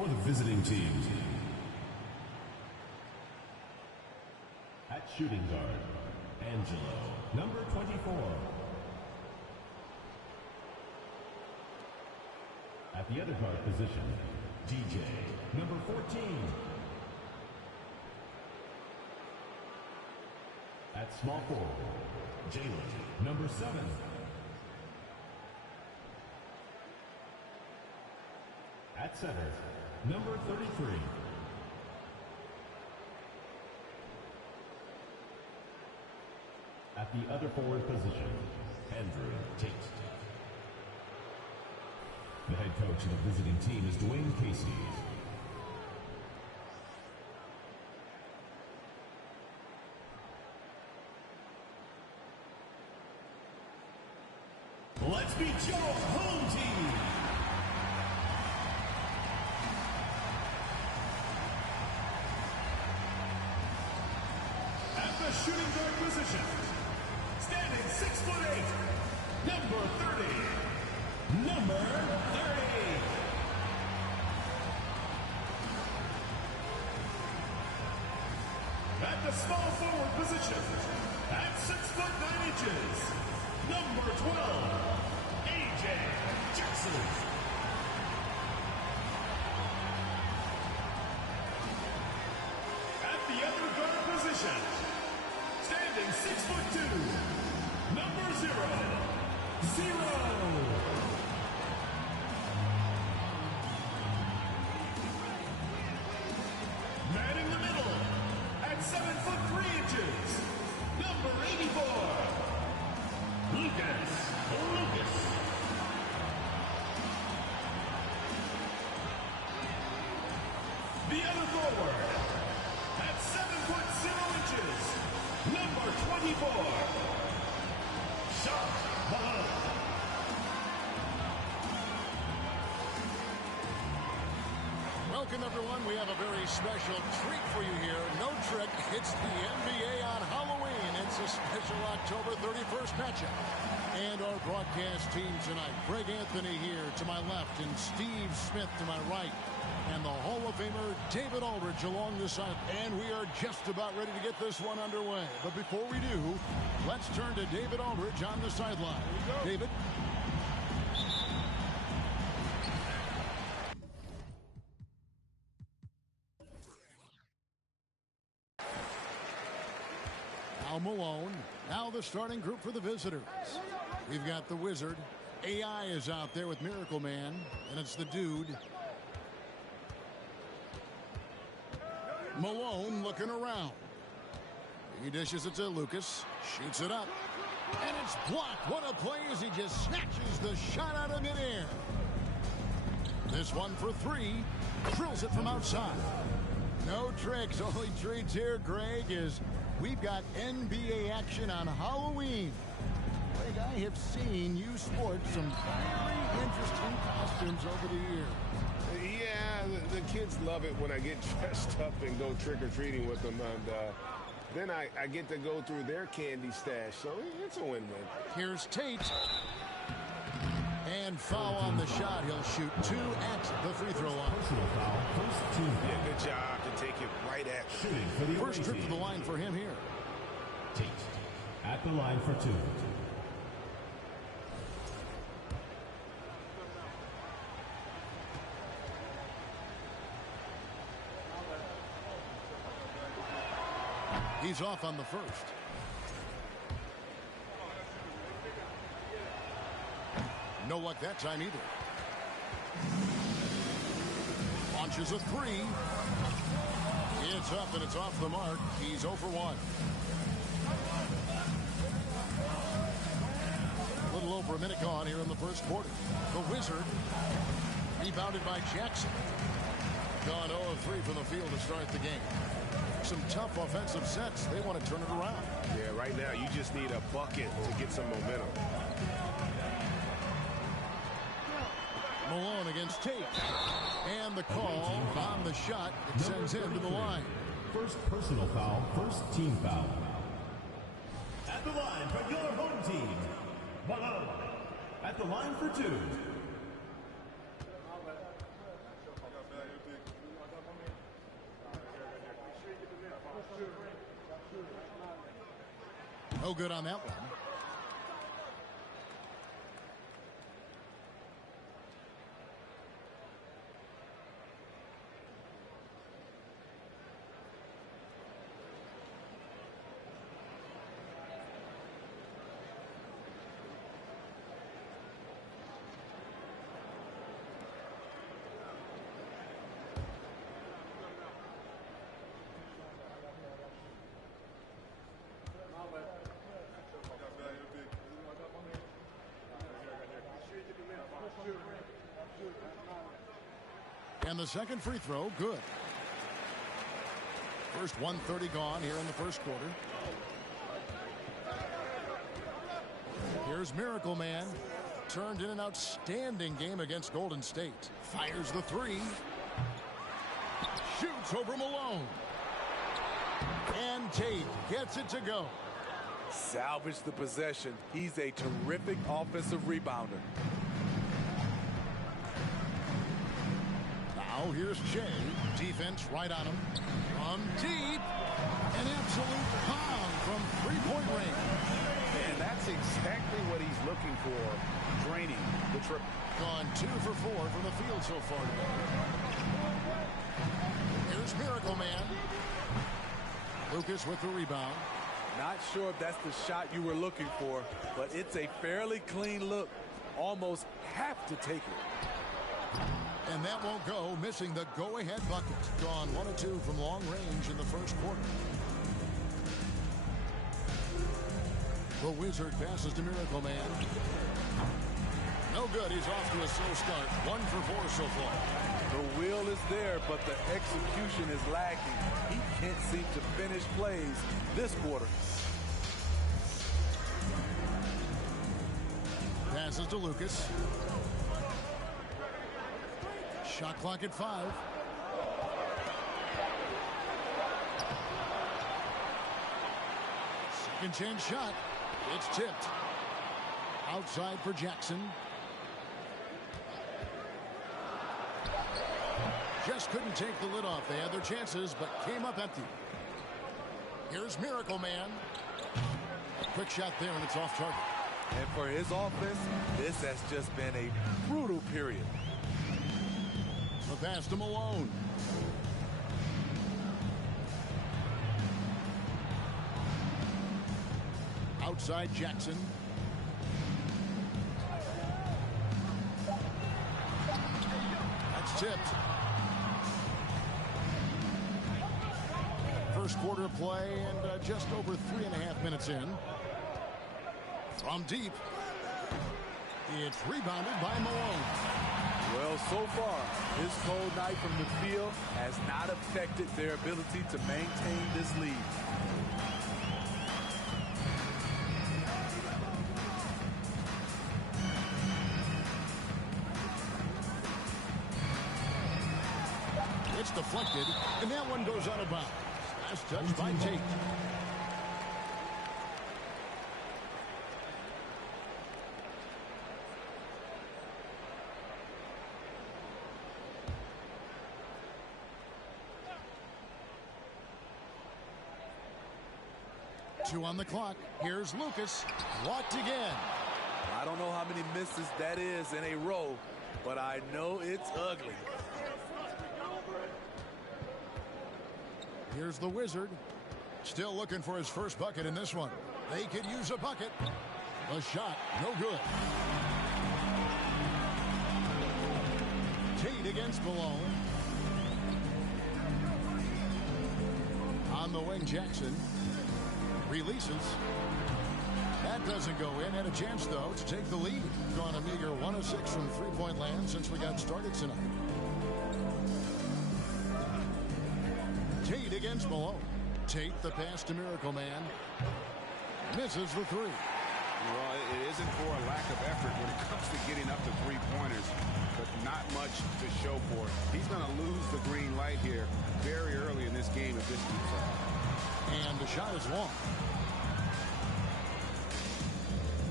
for the visiting team. At shooting guard, Angelo, number 24. At the other guard position, DJ, number 14. At small forward, Jalen, number 7. At center, number 33. At the other forward position, Andrew Tate. The head coach of the visiting team is Dwayne Casey. Let's meet your home team. At the shooting guard position, standing 6'8", number 30. Number 30. At the small forward position, at 6'9", number 12, AJ Jackson. At the other guard position, standing 6'2", number 0. Man in the middle, at 7'3", number 84, Lucas. The other forward, at 7'0", number 24, Sean Mahone. Welcome, everyone. We have a very special treat for you here. No trick. It's the NBA on Halloween. It's a special October 31st matchup. And our broadcast team tonight, Greg Anthony here to my left and Steve Smith to my right. And the Hall of Famer David Aldridge along the side. And we are just about ready to get this one underway. But before we do, let's turn to David Aldridge on the sideline. David. Now Malone. Now the starting group for the visitors. We've got the Wizard. AI is out there with Miracle Man. And it's the Dude. Malone looking around. He dishes it to Lucas. Shoots it up. And it's blocked. What a play as he just snatches the shot out of midair. This one for 3. Drills it from outside. No tricks, only treats here, Greg, is we've got NBA action on Halloween. Greg, I have seen you sport some very interesting costumes over the years. Yeah, the kids love it when I get dressed up and go trick-or-treating with them. And then I get to go through their candy stash, so it's a win-win. Here's Tate. And foul on the shot. He'll shoot 2 at the free throw line. Personal foul, first team. Yeah, good job to take it right at Shooting for the first trip to the line for him here. Tate at the line for 2. He's off on the first. No luck that time either. Launches a 3. It's up and it's off the mark. He's 0 for 1. A little over a minute gone here in the first quarter. The Wizard rebounded by Jackson. Gone 0 of 3 from the field to start the game. Some tough offensive sets. They want to turn it around. Yeah, right now you just need a bucket to get some momentum. Malone against Tate. And the call on the shot. It sends him to the line. First personal foul, first team foul. At the line for your home team, Malone. At the line for 2. No good on that one. And the second free throw, good. First 1:30 gone here in the first quarter. Here's Miracle Man. Turned in an outstanding game against Golden State. Fires the three. Shoots over Malone. And Tate gets it to go. Salvage the possession. He's a terrific offensive rebounder. Now here's Shea. Defense right on him. From deep. An absolute pound from three-point range. And that's exactly what he's looking for. Draining the triple. Gone 2 for 4 from the field so far today. Here's Miracle Man. Lucas with the rebound. Not sure if that's the shot you were looking for, but it's a fairly clean look. Almost have to take it. And that won't go, missing the go-ahead bucket. Gone 1 of 2 from long range in the first quarter. The Wizard passes to Miracle Man. No good. He's off to a slow start. 1 for 4 so far. The will is there, but the execution is lacking. He can't seem to finish plays this quarter. Passes to Lucas. Shot clock at 5. Second chance shot. It's tipped. Outside for Jackson. Just couldn't take the lid off. They had their chances, but came up empty. Here's Miracle Man. A quick shot there, and it's off target. And for his offense, this has just been a brutal period. The pass to Malone. Outside Jackson. That's tipped. First quarter play and just over 3.5 minutes in. From deep. It's rebounded by Malone. Well, so far, this cold night from the field has not affected their ability to maintain this lead. It's deflected, and that one goes out of bounds. Last touch by Tate. Two on the clock. Here's Lucas. Blocked again. I don't know how many misses that is in a row, but I know it's ugly. Here's the Wizard. Still looking for his first bucket in this one. They could use a bucket. A shot, no good. Tate against Malone. On the wing, Jackson. Releases. That doesn't go in. Had a chance, though, to take the lead. Gone a meager 1 of 6 from three-point land since we got started tonight. Tate against Malone. Tate the pass to Miracle Man. Misses the three. Well, it isn't for a lack of effort when it comes to getting up to three-pointers, but not much to show for it. He's going to lose the green light here very early in this game if this keeps up. And the shot is long.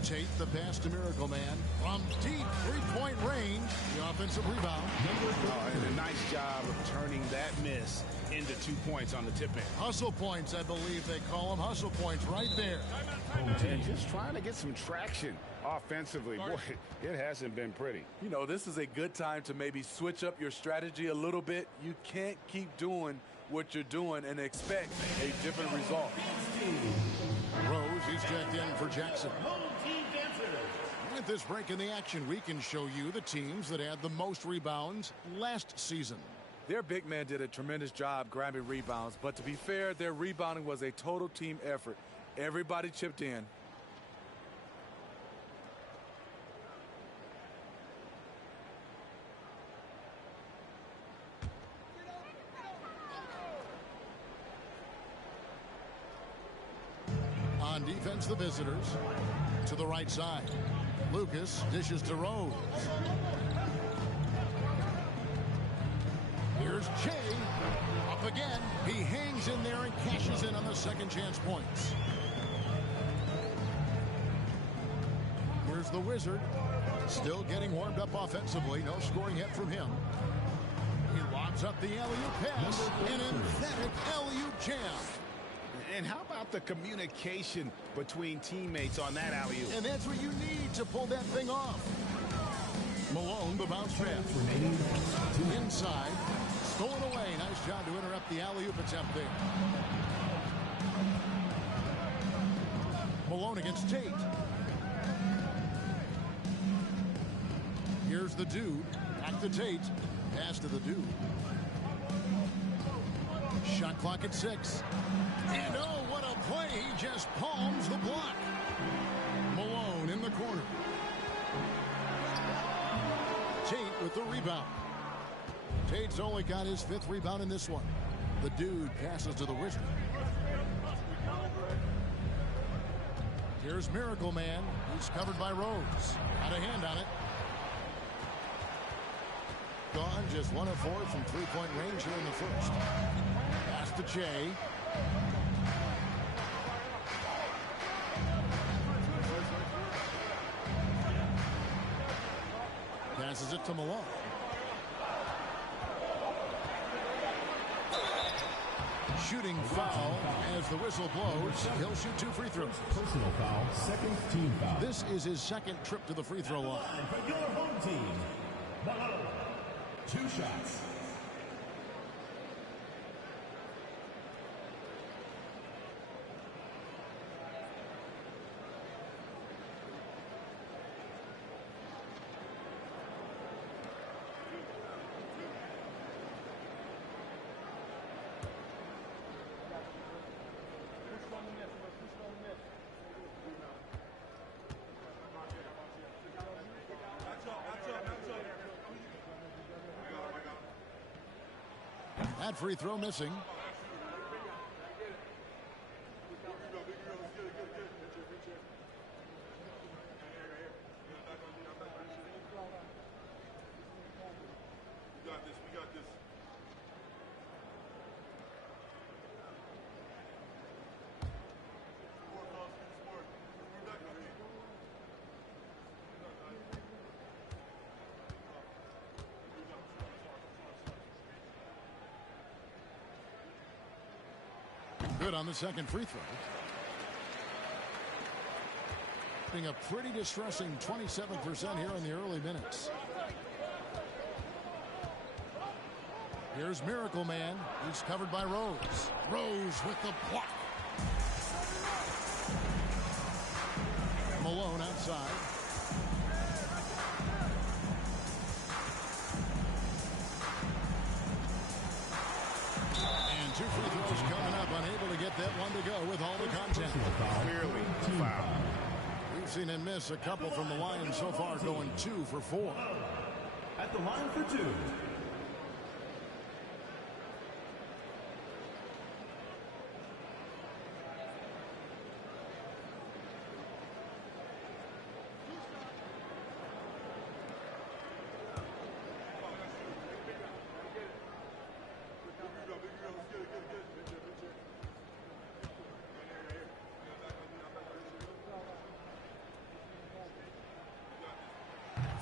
Tate the pass to Miracle Man. From deep three-point range, the offensive rebound. And a nice job of turning that miss into 2 points on the tip in. Hustle points, I believe they call them. Hustle points right there. And just trying to get some traction offensively. Boy, it hasn't been pretty. You know, this is a good time to maybe switch up your strategy a little bit. You can't keep doing what you're doing and expect a different result. Rose, he's checked in for Jackson. With this break in the action, we can show you the teams that had the most rebounds last season. Their big man did a tremendous job grabbing rebounds, but to be fair, their rebounding was a total team effort. Everybody chipped in. On defense, the visitors. To the right side. Lucas dishes to Rose. Here's Jay. Up again. He hangs in there and cashes in on the second chance points. Here's the Wizard. Still getting warmed up offensively. No scoring yet from him. He lobs up the alley-oop pass. An emphatic alley-oop jam. And how about the communication between teammates on that alley-oop? And that's what you need to pull that thing off. Malone, the bounce pass. Inside. Stolen away. Nice job to interrupt the alley-oop attempt there. Malone against Tate. Here's the dude. Back to Tate. Pass to the dude. Shot clock at 6. And oh, what a play. He just palms the block. Malone in the corner. Tate with the rebound. Tate's only got his 5th rebound in this one. The dude passes to the Wizard. Here's Miracle Man. He's covered by Rose. Got a hand on it. Gone just 1 of 4 from three-point range here in the first. Pass to Jay. Passes it to Malone. Shooting foul as the whistle blows. He'll shoot 2 free throws. Personal foul, second team foul. This is his second trip to the free throw line. For your home team, Malone. 2 shots. That free throw missing. Good on the second free throw. Being a pretty distressing 27% here in the early minutes. Here's Miracle Man. He's covered by Rose. Rose with the block. Malone outside. And 2 free throws coming up. Unable to get that one to go with all the content. Clearly foul. We've seen him miss a couple from the line so far, going 2 for 4. At the line for 2.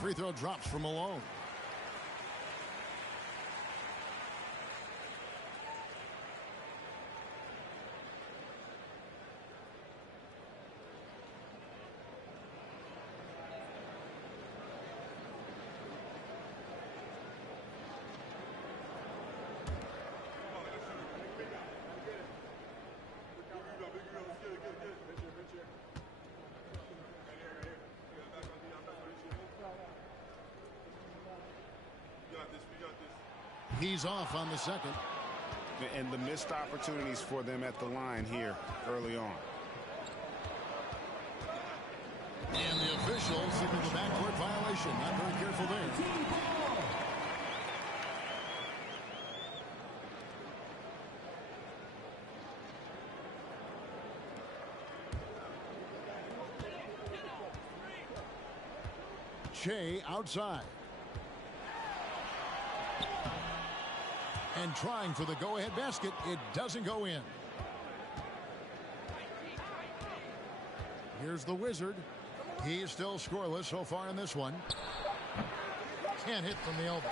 Free throw drops from Malone. He's off on the second. And the missed opportunities for them at the line here early on. And the officials signal the backcourt violation. Not very careful there. Shea outside. And trying for the go-ahead basket. It doesn't go in. Here's the Wizard. He's still scoreless so far in this one. Can't hit from the elbow.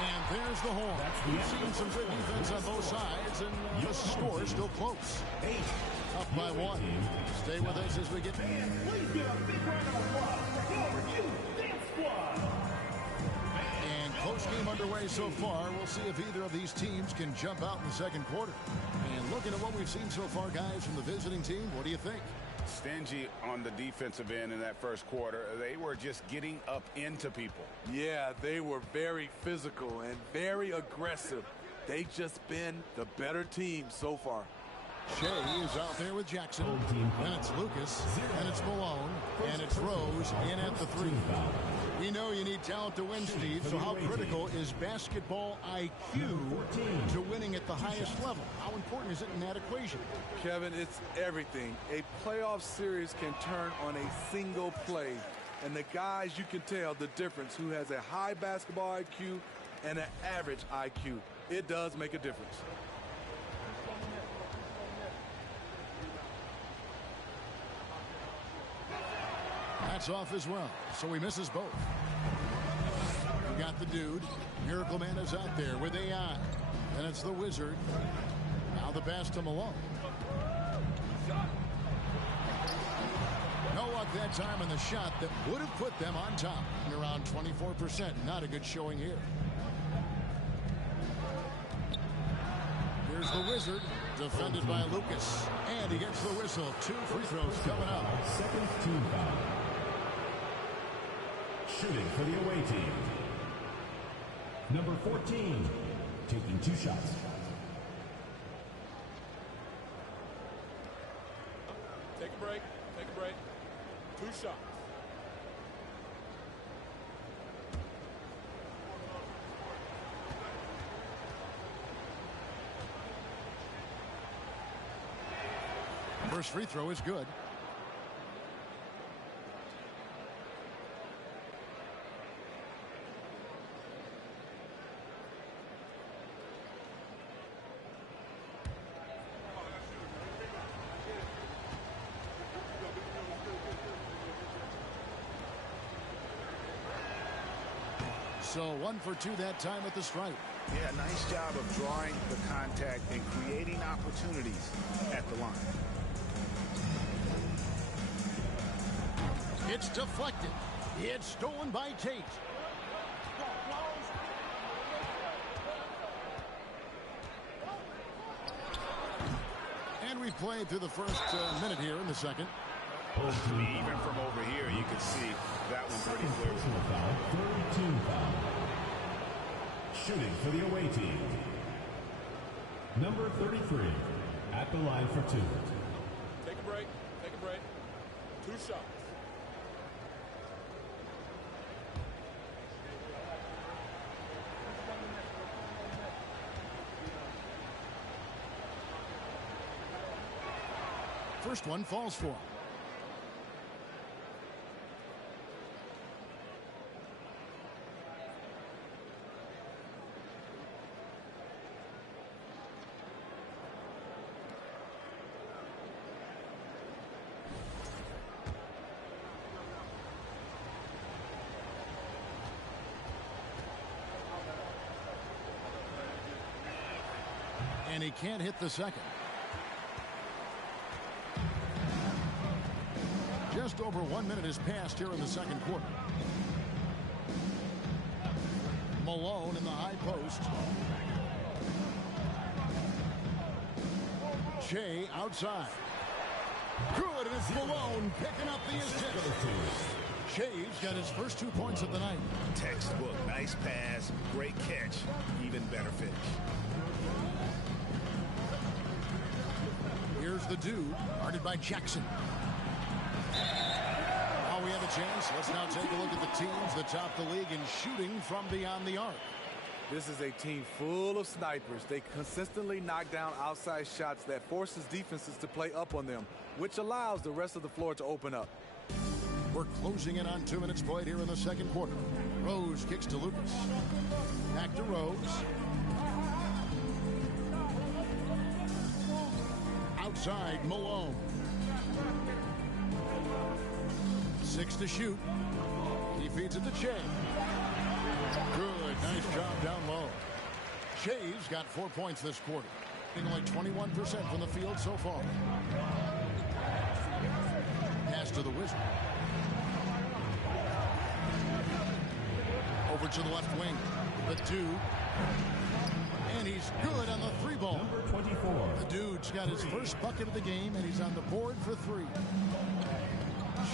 And there's the horn. We've seen some good defense on both sides, and the score is still close. Up by one. Stay with us as we get... Please give a big round of applause for your Youth Dance Squad. And close game underway so far. We'll see if either of these teams can jump out in the second quarter. And looking at what we've seen so far, guys, from the visiting team, what do you think? Stingy on the defensive end in that first quarter. They were just getting up into people. Yeah, they were very physical and very aggressive. They've just been the better team so far. Shea is out there with Jackson. Then it's Lucas. Then it's Malone. And it's Rose in at the three. We know you need talent to win, Steve, so how critical is basketball IQ to winning at the highest level? How important is it in that equation? Kevin, it's everything. A playoff series can turn on a single play. And the guys, you can tell the difference who has a high basketball IQ and an average IQ. It does make a difference. That's off as well, so he misses both. We got the dude. Miracle Man is out there with AI. Then it's the Wizard. Now the pass to Malone. No luck that time on the shot that would have put them on top. Around 24%. Not a good showing here. Here's the Wizard. Defended by Lucas. And he gets the whistle. 2 free throws coming up. Second team foul. Shooting for the away team. Number 14, taking 2 shots. Take a break. Take a break. 2 shots. First free throw is good. So 1 for 2 that time at the stripe. Yeah, nice job of drawing the contact and creating opportunities at the line. It's deflected. It's stolen by Tate. And we played through the first minute here in the second. Even from over here, you can see that one pretty clear. Third team foul. Shooting for the away team. Number 33 at the line for 2. Take a break. Take a break. 2 shots. First one falls for him. And he can't hit the second. Just over 1 minute has passed here in the second quarter. Malone in the high post. Shea outside. Good, and it's Malone picking up the assist. Shea's got his first 2 points of the night. Textbook, nice pass, great catch, even better finish. Here's the dude, guarded by Jackson. Now we have a chance. Let's now take a look at the teams that top the league in shooting from beyond the arc. This is a team full of snipers. They consistently knock down outside shots that forces defenses to play up on them, which allows the rest of the floor to open up. We're closing in on 2 minutes played here in the second quarter. Rose kicks to Lucas. Back to Rose. Outside, Malone. 6 to shoot. He feeds it to Shea. Good, nice job down low. Shea's got 4 points this quarter. Like 21% from the field so far. Pass to the Wizard. Over to the left wing. The dude. And he's good on the 3 ball. Number 24. The dude's got his first bucket of the game, and he's on the board for 3.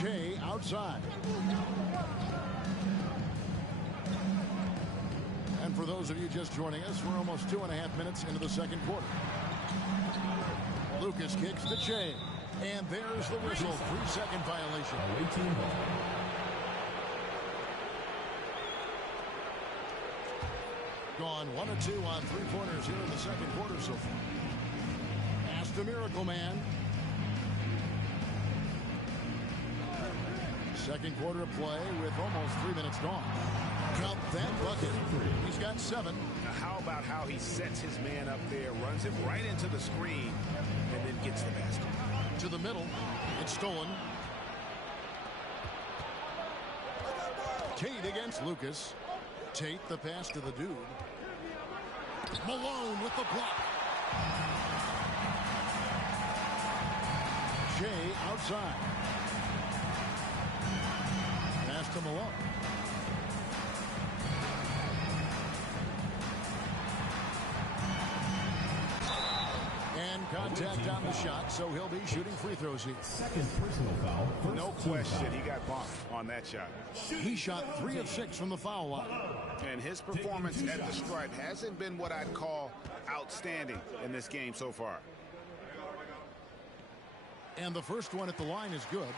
Shea outside. And for those of you just joining us, we're almost 2.5 minutes into the second quarter. Lucas kicks to Shea. And there's the whistle. 3-second violation. Gone 1 or 2 on 3-pointers here in the second quarter so far. Pass to Miracle Man. Second quarter of play with almost 3 minutes gone. Count that bucket. He's got 7. Now how about how he sets his man up there, runs it right into the screen, and then gets the basket. To the middle. It's stolen. Tate against Lucas. Tate the pass to the dude. Malone with the block. Shea outside. Pass to Malone. And contact on the shot, so he'll be shooting free throws here. Second personal foul. No question, he got bumped on that shot. He shot 3 of 6 from the foul line. And his performance at the stripe hasn't been what I'd call outstanding in this game so far. And the first one at the line is good.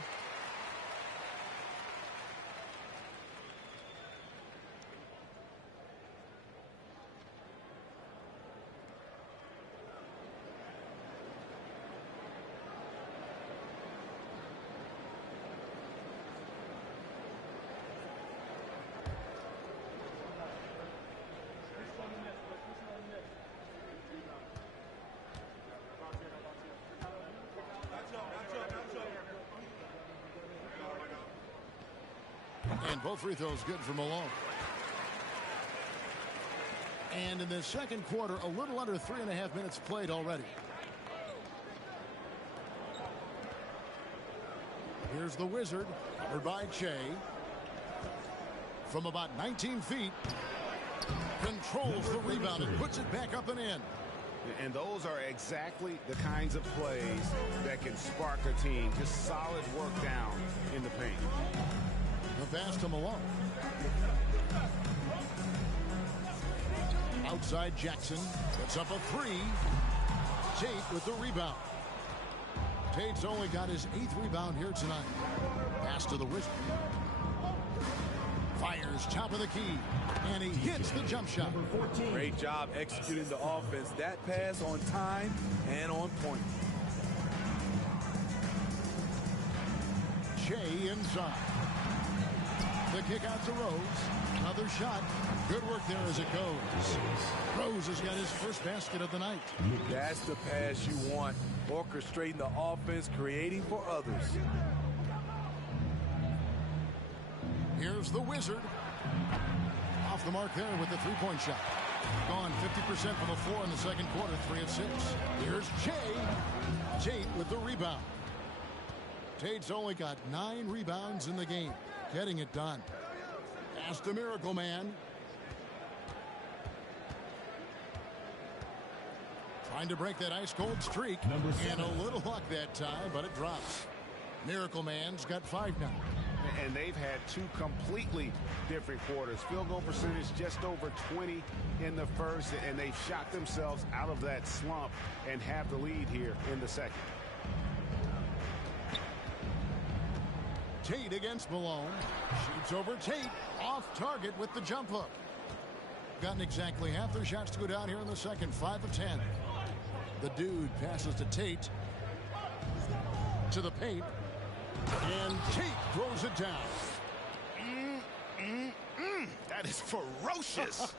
And both free throws good for Malone. And in the second quarter, a little under 3.5 minutes played already. Here's the Wizard, covered by Shea. From about 19 feet, controls the rebound and puts it back up and in. And those are exactly the kinds of plays that can spark a team. Just solid work down in the paint. The pass to Malone. Outside Jackson. Puts up a 3. Tate with the rebound. Tate's only got his 8th rebound here tonight. Pass to the Wizard. Fires top of the key. And he hits the jump shot. Great job executing the offense. That pass on time and on point. Shea inside. The kick out to Rose. Another shot. Good work there as it goes. Rose has got his first basket of the night. That's the pass you want. Orchestrating the offense, creating for others. Here's the Wizard. Off the mark there with the 3-point shot. Gone 50% from the floor in the second quarter, 3 of 6. Here's Tate with the rebound. Tate's only got 9 rebounds in the game, getting it done. Pass the Miracle Man. Trying to break that ice-cold streak. And a little luck that time, but it drops. Miracle Man's got 5 now. And they've had 2 completely different quarters. Field goal percentage just over 20 in the first, and they've shot themselves out of that slump and have the lead here in the second. Tate against Malone. Shoots over Tate. Off target with the jump hook. Gotten exactly half their shots to go down here in the second. 5 of 10. The dude passes to Tate. To the paint. And Tate throws it down. That is ferocious.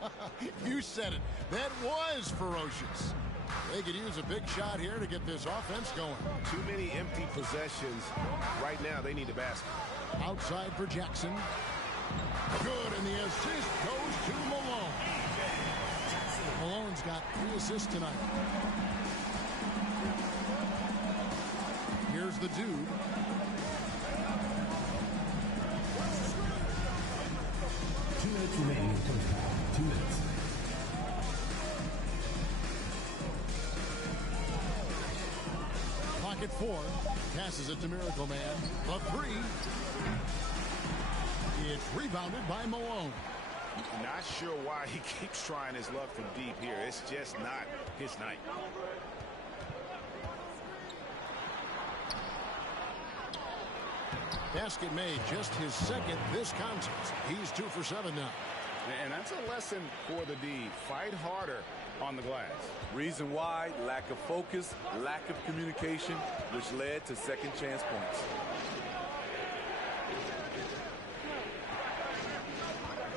You said it. That was ferocious. They could use a big shot here to get this offense going. Too many empty possessions. Right now, they need a basket. Outside for Jackson. Good, and the assist goes to Malone. Malone's got 3 assists tonight. Here's the dude. Two minutes remaining in the first half. 2 minutes. Pocket 4. Passes it to Miracle Man. The 3. It's rebounded by Malone. Not sure why he keeps trying his luck from deep here. It's just not his night. Basket made, just his second this contest. He's 2 for 7 now. And that's a lesson for the D. Fight harder on the glass. Reason why: lack of focus, lack of communication, which led to second chance points.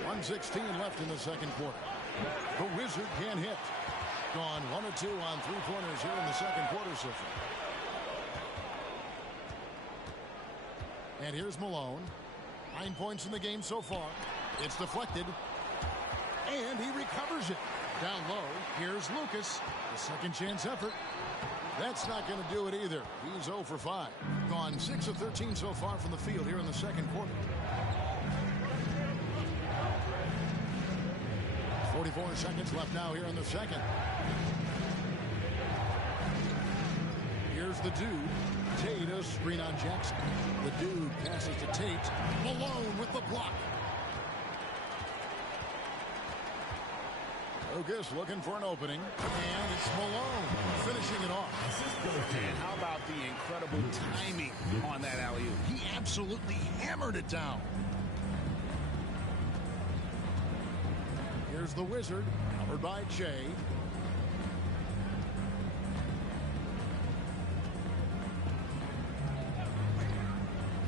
1:16 left in the second quarter. The Wizard can't hit. Gone 1 of 2 on 3-pointers here in the second quarter so far. And here's Malone. 9 points in the game so far. It's deflected. And he recovers it. Down low, here's Lucas. A second chance effort. That's not going to do it either. He's 0 for 5. Gone 6 of 13 so far from the field here in the second quarter. 44 seconds left now here in the second. Here's the dude. Tate, a screen on Jackson. The dude passes to Tate. Malone with the block. Lucas looking for an opening. And it's Malone finishing it off. And how about the incredible timing on that alley-oop? He absolutely hammered it down. Here's the Wizard, covered by Che.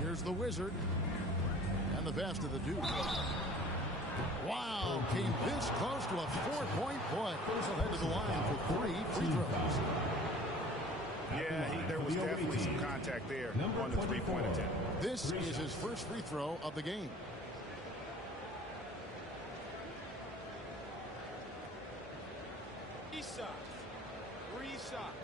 Here's the Wizard. And the pass to the dude. Wow, came this close to a 4-point play. He'll head to the line for 3 free throws. Yeah, there was definitely some contact there on the 3-point attempt. This is his first free throw of the game. Three shots.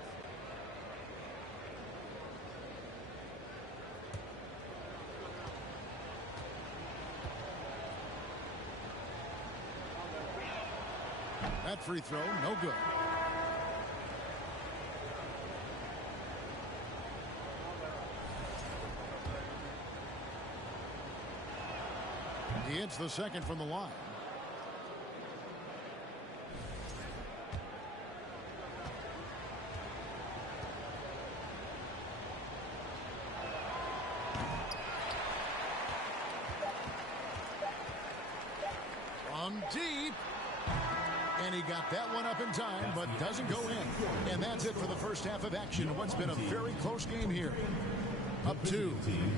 That free throw, no good. He hits the second from the line. From deep. And he got that one up in time, but doesn't go in. And that's it for the first half of action. What's been a very close game here. Up 2.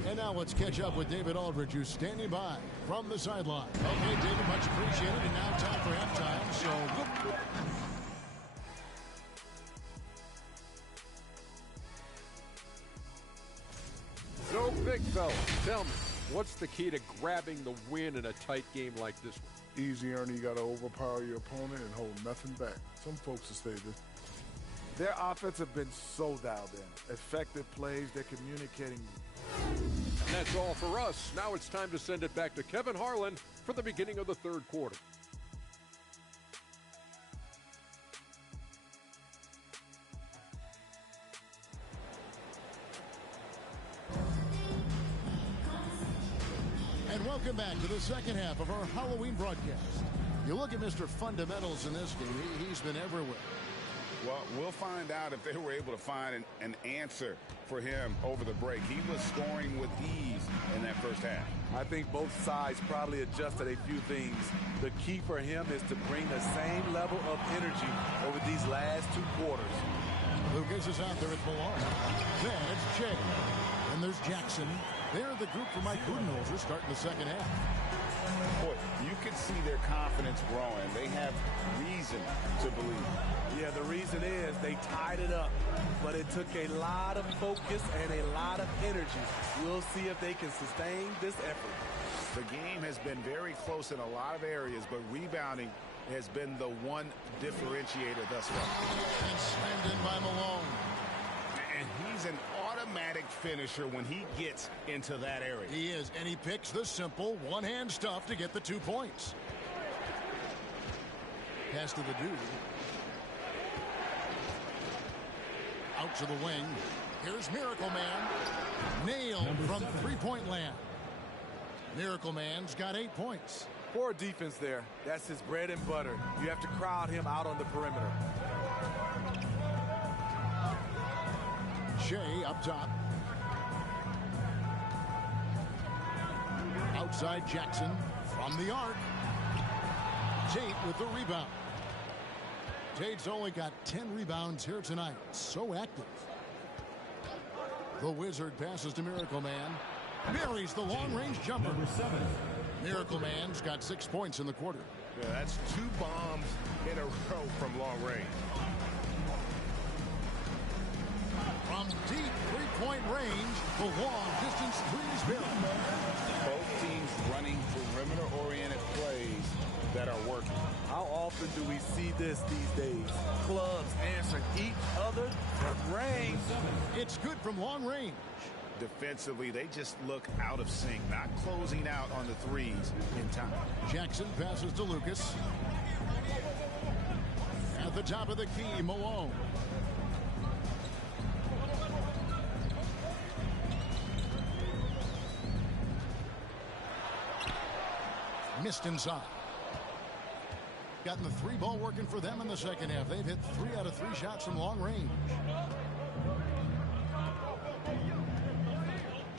And now let's catch up with David Aldridge, who's standing by from the sideline. Okay, David, much appreciated. And now time for halftime. So, So, big fella, tell me, What's the key to grabbing the win in a tight game like this one? Easy, Ernie. You got to overpower your opponent and hold nothing back. Some folks will say this. Their offense have been so dialed in. Effective plays, they're communicating. And that's all for us. Now it's time to send it back to Kevin Harlan for the beginning of the third quarter. And welcome back to the second half of our Halloween broadcast. You look at Mr. Fundamentals in this game, he's been everywhere. Well, we'll find out if they were able to find an answer for him over the break. He was scoring with ease in that first half. I think both sides probably adjusted a few things. The key for him is to bring the same level of energy over these last two quarters. Lucas is out there at Malone. Then it's Jay. And there's Jackson. They're the group for Mike Budenholzer starting the second half. Boy, you can see their confidence growing. They have reason to believe. Yeah, the reason is they tied it up, but it took a lot of focus and a lot of energy. We'll see if they can sustain this effort. The game has been very close in a lot of areas, but rebounding has been the one differentiator thus far. And slammed in by Malone. And he's an automatic finisher when he gets into that area. He is, and he picks the simple one-hand stuff to get the 2 points. Pass to the dude. Out to the wing. Here's Miracle Man. Nailed from three-point land. Miracle Man's got 8 points. Poor defense there. That's his bread and butter. You have to crowd him out on the perimeter. Shea up top. Outside Jackson from the arc. Tate with the rebound. Tate's only got 10 rebounds here tonight. So active. The Wizard passes to Miracle Man. Marries the long-range jumper. Number 7. Miracle Man's got 6 points in the quarter. Yeah, that's 2 bombs in a row from long range. From deep three-point range, the long-distance three is good. Both teams running perimeter-oriented plays that are working. How often do we see this these days? Clubs answering each other from range. It's good from long range. Defensively, they just look out of sync, not closing out on the threes in time. Jackson passes to Lucas. At the top of the key, Malone. Missed inside. Gotten the 3-ball working for them in the second half. They've hit 3 out of 3 shots from long range.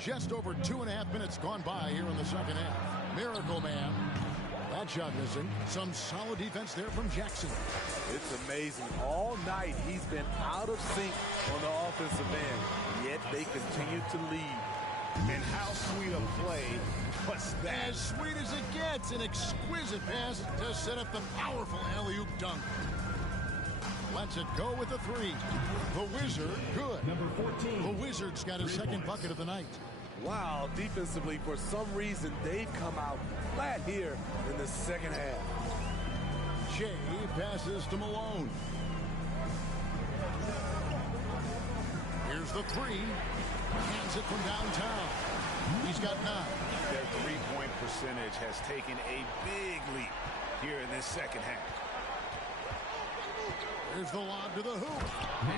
Just over 2.5 minutes gone by here in the second half. Miracle Man. That shot missing. Some solid defense there from Jackson. It's amazing. All night he's been out of sync on the offensive end, yet they continue to lead. And how sweet a play was that? As sweet as it gets. An exquisite pass to set up the powerful alley-oop dunk. Lets it go with the 3. The Wizard, good. Number 14. The Wizard's got his second bucket of the night. Wow, defensively, for some reason, they've come out flat here in the second half. Shea passes to Malone. Here's the 3. Hands it from downtown. He's got 9. Their three-point percentage has taken a big leap here in this second half. Here's the lob to the hoop.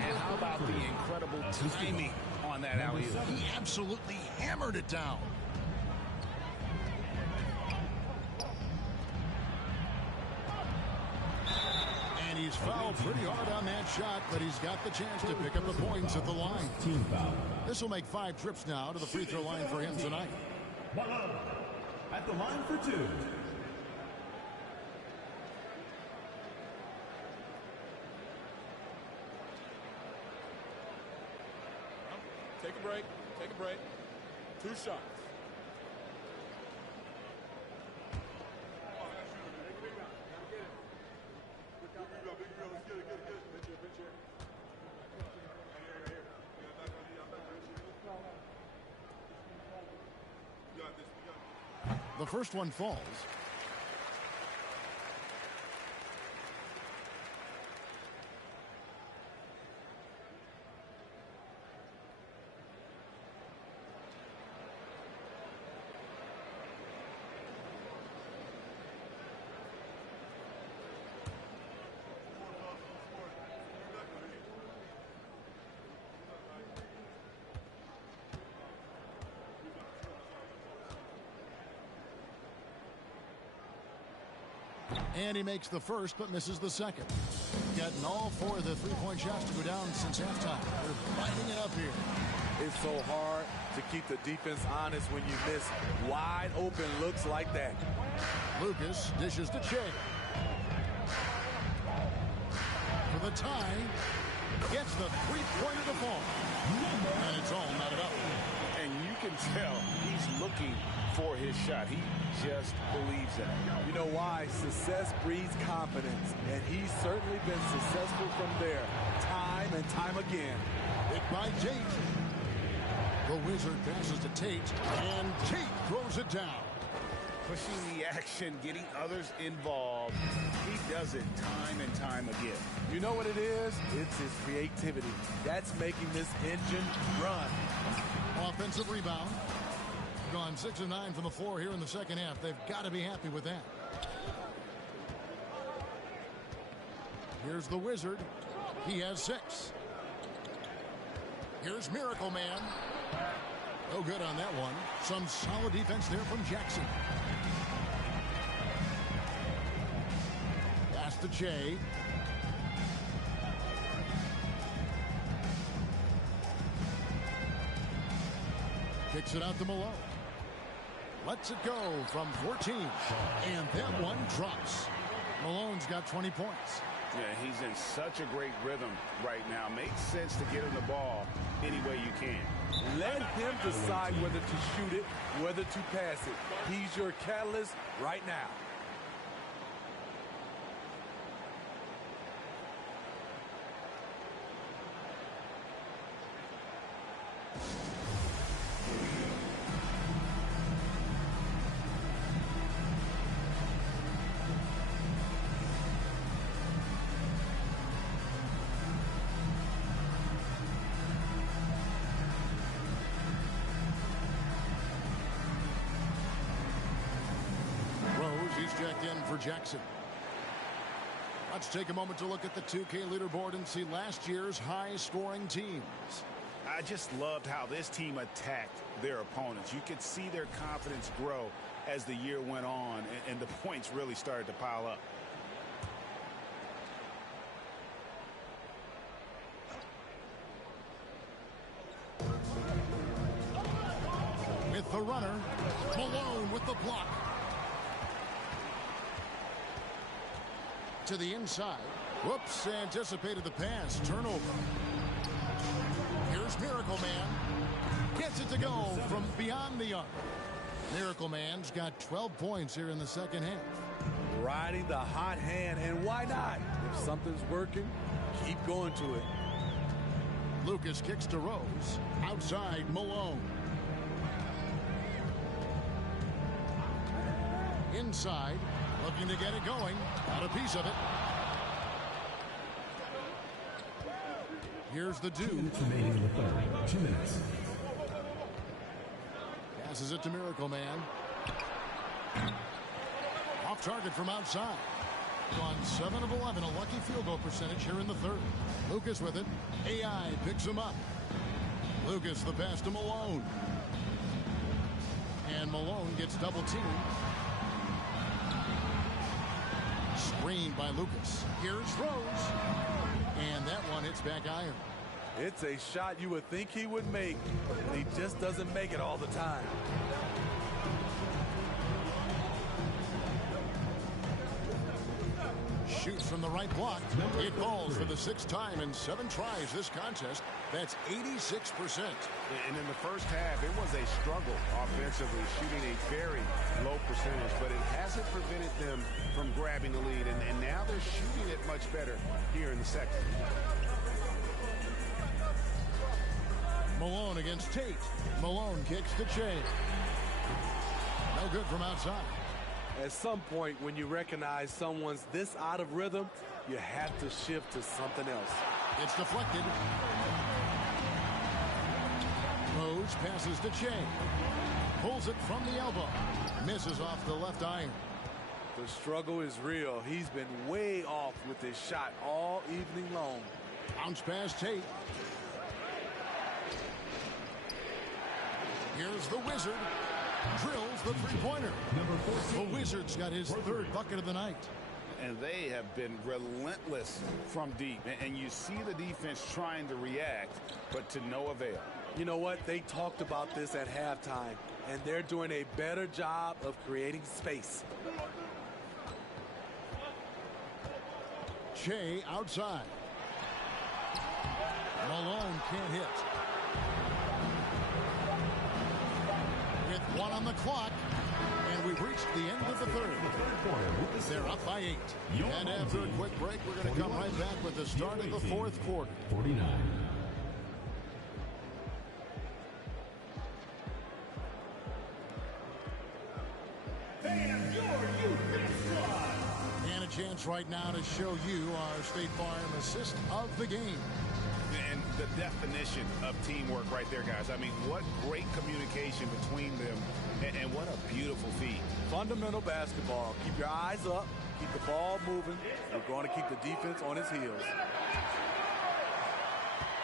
And how about the incredible timing on that alley-oop? He absolutely hammered it down. And he's fouled pretty hard on that shot, but he's got the chance to pick up the points at the line. Team foul. This will make 5 trips now to the free throw line for him tonight. At the line for 2. Take a break. Take a break. 2 shots. We got this. The first one falls. And he makes the first, but misses the second. Getting all 4 of the three-point shots to go down since halftime. They're lighting it up here. It's so hard to keep the defense honest when you miss wide open looks like that. Lucas dishes to Che. For the tie. Gets the three-pointer to fall. And it's all knotted up. And you can tell he's looking for his shot. He just believes that. You know why? Success breeds confidence, and he's certainly been successful from there, time and time again. Hit by Tate. The Wizard passes to Tate, and Tate throws it down. Pushing the action, getting others involved. He does it time and time again. You know what it is? It's his creativity. That's making this engine run. Offensive rebound. Gone 6 of 9 from the floor here in the second half. They've got to be happy with that. Here's the Wizard. He has 6. Here's Miracle Man. No good on that one. Some solid defense there from Jackson. Pass to Che. Kicks it out to Malone. Lets it go from 14. And that one drops. Malone's got 20 points. Yeah, he's in such a great rhythm right now. Makes sense to get him the ball any way you can. Let him decide whether to shoot it, whether to pass it. He's your catalyst right now. Checked in for Jackson. Let's take a moment to look at the 2K leaderboard and see last year's high-scoring teams. I just loved how this team attacked their opponents. You could see their confidence grow as the year went on, and the points really started to pile up. With the runner, Malone with the block. To the inside. Whoops, anticipated the pass. Turnover. Here's Miracle Man. Gets it to go from beyond the arc. Miracle Man's got 12 points here in the second half. Riding the hot hand, and why not? If something's working, keep going to it. Lucas kicks to Rose. Outside, Malone. Inside. Looking to get it going. Got a piece of it. Here's the Duke. 2 minutes remaining in the third. 2 minutes. Passes it to Miracle Man. Off target from outside. Gone 7 of 11. A lucky field goal percentage here in the third. Lucas with it. AI picks him up. Lucas the pass to Malone. And Malone gets double teamed. Screened by Lucas. Here's Rose. And that one hits back iron. It's a shot you would think he would make, but he just doesn't make it all the time. Shoots from the right block. It falls for the 6th time in 7 tries this contest. That's 86%. And in the first half, it was a struggle offensively, shooting a very low percentage, but it hasn't prevented them from grabbing the lead, and now they're shooting it much better here in the second. Malone against Tate. Malone kicks to Che. No good from outside. At some point, when you recognize someone's this out of rhythm, you have to shift to something else. It's deflected. Rose passes to Che. Pulls it from the elbow. Misses off the left iron. The struggle is real. He's been way off with his shot all evening long. Bounce pass Tate. Here's the Wizard. Drills the three-pointer. The Wizard's got his third bucket of the night. And they have been relentless from deep. And you see the defense trying to react, but to no avail. You know what? They talked about this at halftime, and they're doing a better job of creating space. Che outside. Malone can't hit. With 1 on the clock, and we've reached the end of the third. They're up by 8. And after a quick break, we're going to come right back with the start of the fourth quarter. 49. And a chance right now to show you our State Farm assist of the game. And the definition of teamwork right there, guys. I mean, what great communication between them, and what a beautiful feat. Fundamental basketball. Keep your eyes up. Keep the ball moving. We're going to keep the defense on its heels.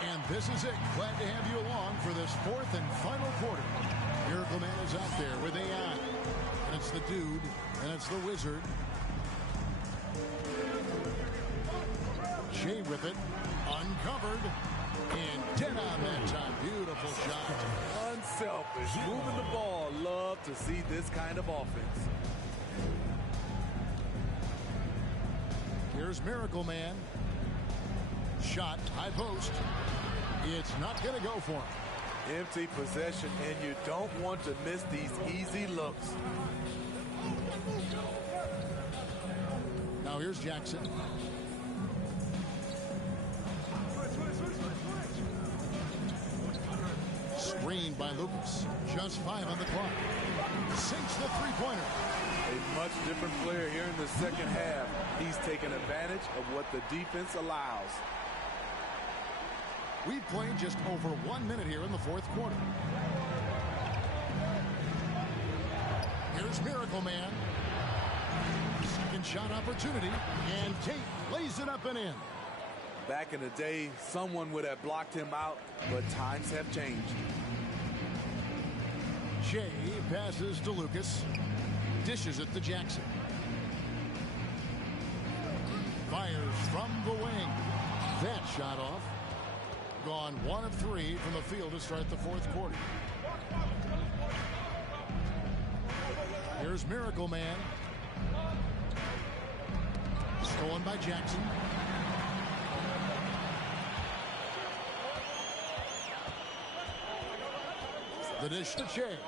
And this is it. Glad to have you along for this fourth and final quarter. Miracle Man is out there with AI. And it's the Dude, and it's the Wizard. Shea with it. Uncovered. And dead on that time. Beautiful shot. Unselfish. Moving the ball. Love to see this kind of offense. Here's Miracle Man. Shot. High post. It's not going to go for him. Empty possession, and you don't want to miss these easy looks. Now here's Jackson. Screened by Lucas. Just 5 on the clock. Sinks the three-pointer. A much different player here in the second half. He's taken advantage of what the defense allows. We've played just over 1 minute here in the fourth quarter. Here's Miracle Man. Second shot opportunity. And Tate lays it up and in. Back in the day, someone would have blocked him out, but times have changed. Shea passes to Lucas. Dishes it to Jackson. Fires from the wing. That shot off. Gone 1 of 3 from the field to start the fourth quarter. Here's Miracle Man. Stolen by Jackson. The dish to Che.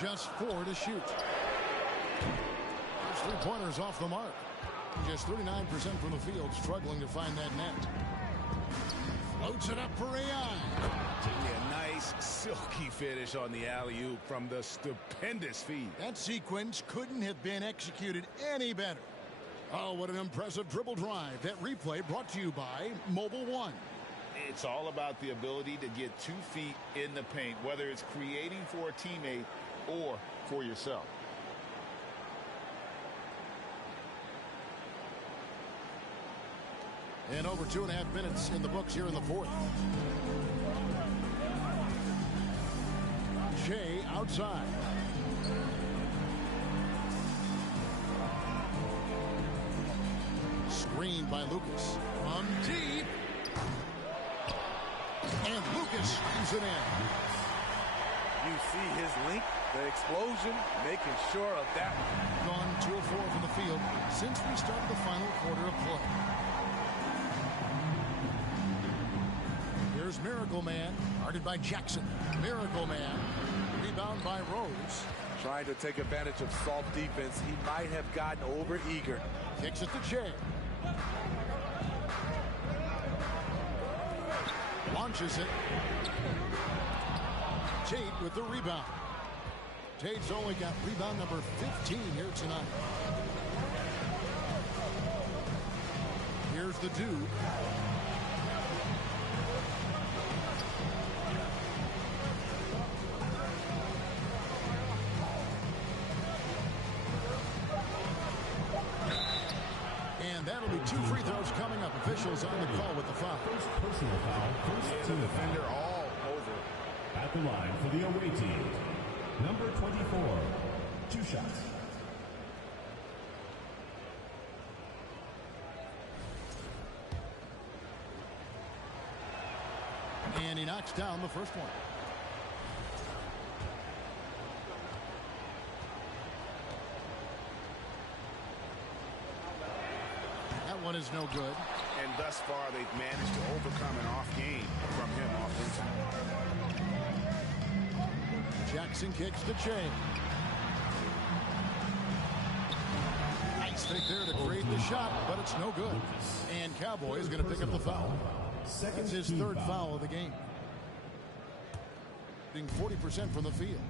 Just 4 to shoot. Those three-pointers off the mark. Just 39% from the field, struggling to find that net. Floats it up for AI. Yeah, nice, silky finish on the alley-oop from the stupendous feed. That sequence couldn't have been executed any better. Oh, what an impressive dribble drive. That replay brought to you by Mobile One. It's all about the ability to get 2 feet in the paint, whether it's creating for a teammate or for yourself. And over 2.5 minutes in the books here in the fourth. Shea outside. Screened by Lucas. From deep. And Lucas slams it in. You see his link, the explosion, making sure of that one. Gone 2 of 4 from the field since we started the final quarter of play. Here's Miracle Man, guarded by Jackson. Miracle Man, rebound by Rose. Trying to take advantage of soft defense. He might have gotten over eager. Kicks it to Che. launches it. Tate with the rebound. Tate's only got rebound number 15 here tonight. Here's the dude. And that'll be 2 free throws coming up. Officials on the call with the foul. First personal foul. First team defender all over. At the line for the away team. Number 24. 2 shots. And he knocks down the first one. That one is no good. And thus far, they've managed to overcome an off game from him offensively. Jackson kicks to Che. Nice fake there to create the shot, but it's no good. And Cowboy is going to pick up the foul. It's his 3rd foul of the game. Being 40% from the field.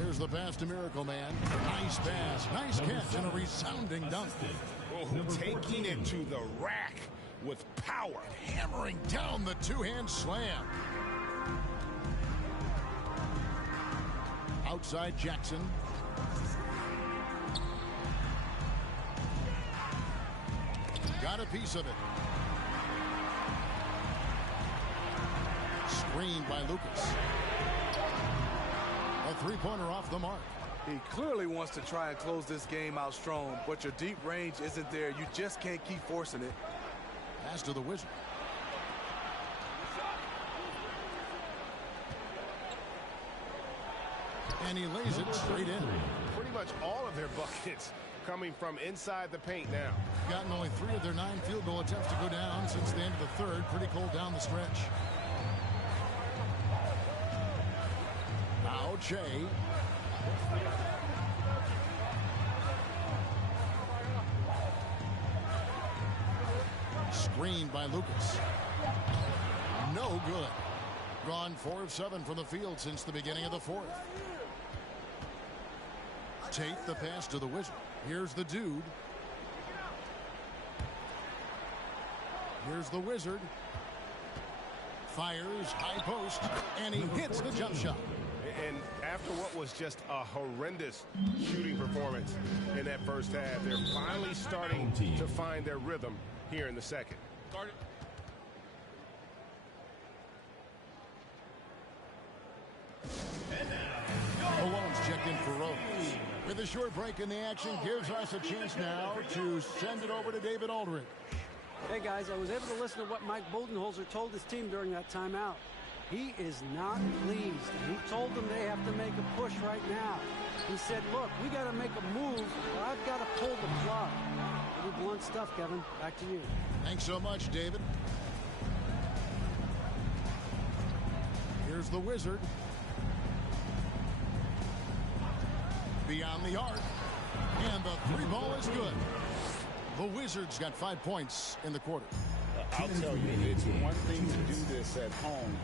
There's the pass to Miracle Man. Nice pass, nice catch, and a resounding dunk. Oh, taking it to the rack with power. Hammering down the 2-hand slam. Outside Jackson. Got a piece of it. Screened by Lucas. A 3-pointer off the mark. He clearly wants to try and close this game out strong, but your deep range isn't there. You just can't keep forcing it. Pass to the Wizard. And he lays it straight in. Pretty much all of their buckets coming from inside the paint now. Gotten only 3 of their 9 field goal attempts to go down since the end of the 3rd. Pretty cold down the stretch. Now Che. Screened by Lucas. No good. Gone 4 of 7 from the field since the beginning of the 4th. Tate the pass to the Wizard. Here's the dude. Here's the Wizard. Fires, high post, and he hits the jump shot. And after what was just a horrendous shooting performance in that first half, they're finally starting to find their rhythm here in the second. Malone's checked in for Rose. With a short break in the action, gives us a chance now to send it over to David Aldridge. Hey guys, I was able to listen to what Mike Budenholzer told his team during that timeout. He is not pleased. He told them they have to make a push right now. He said, look, we got to make a move, or I've got to pull the plug. Pretty blunt stuff, Kevin. Back to you. Thanks so much, David. Here's the Wizard. Beyond the arc. And the 3 ball is good. The Wizards got 5 points in the quarter. I'll tell you, it's one thing to do this at home,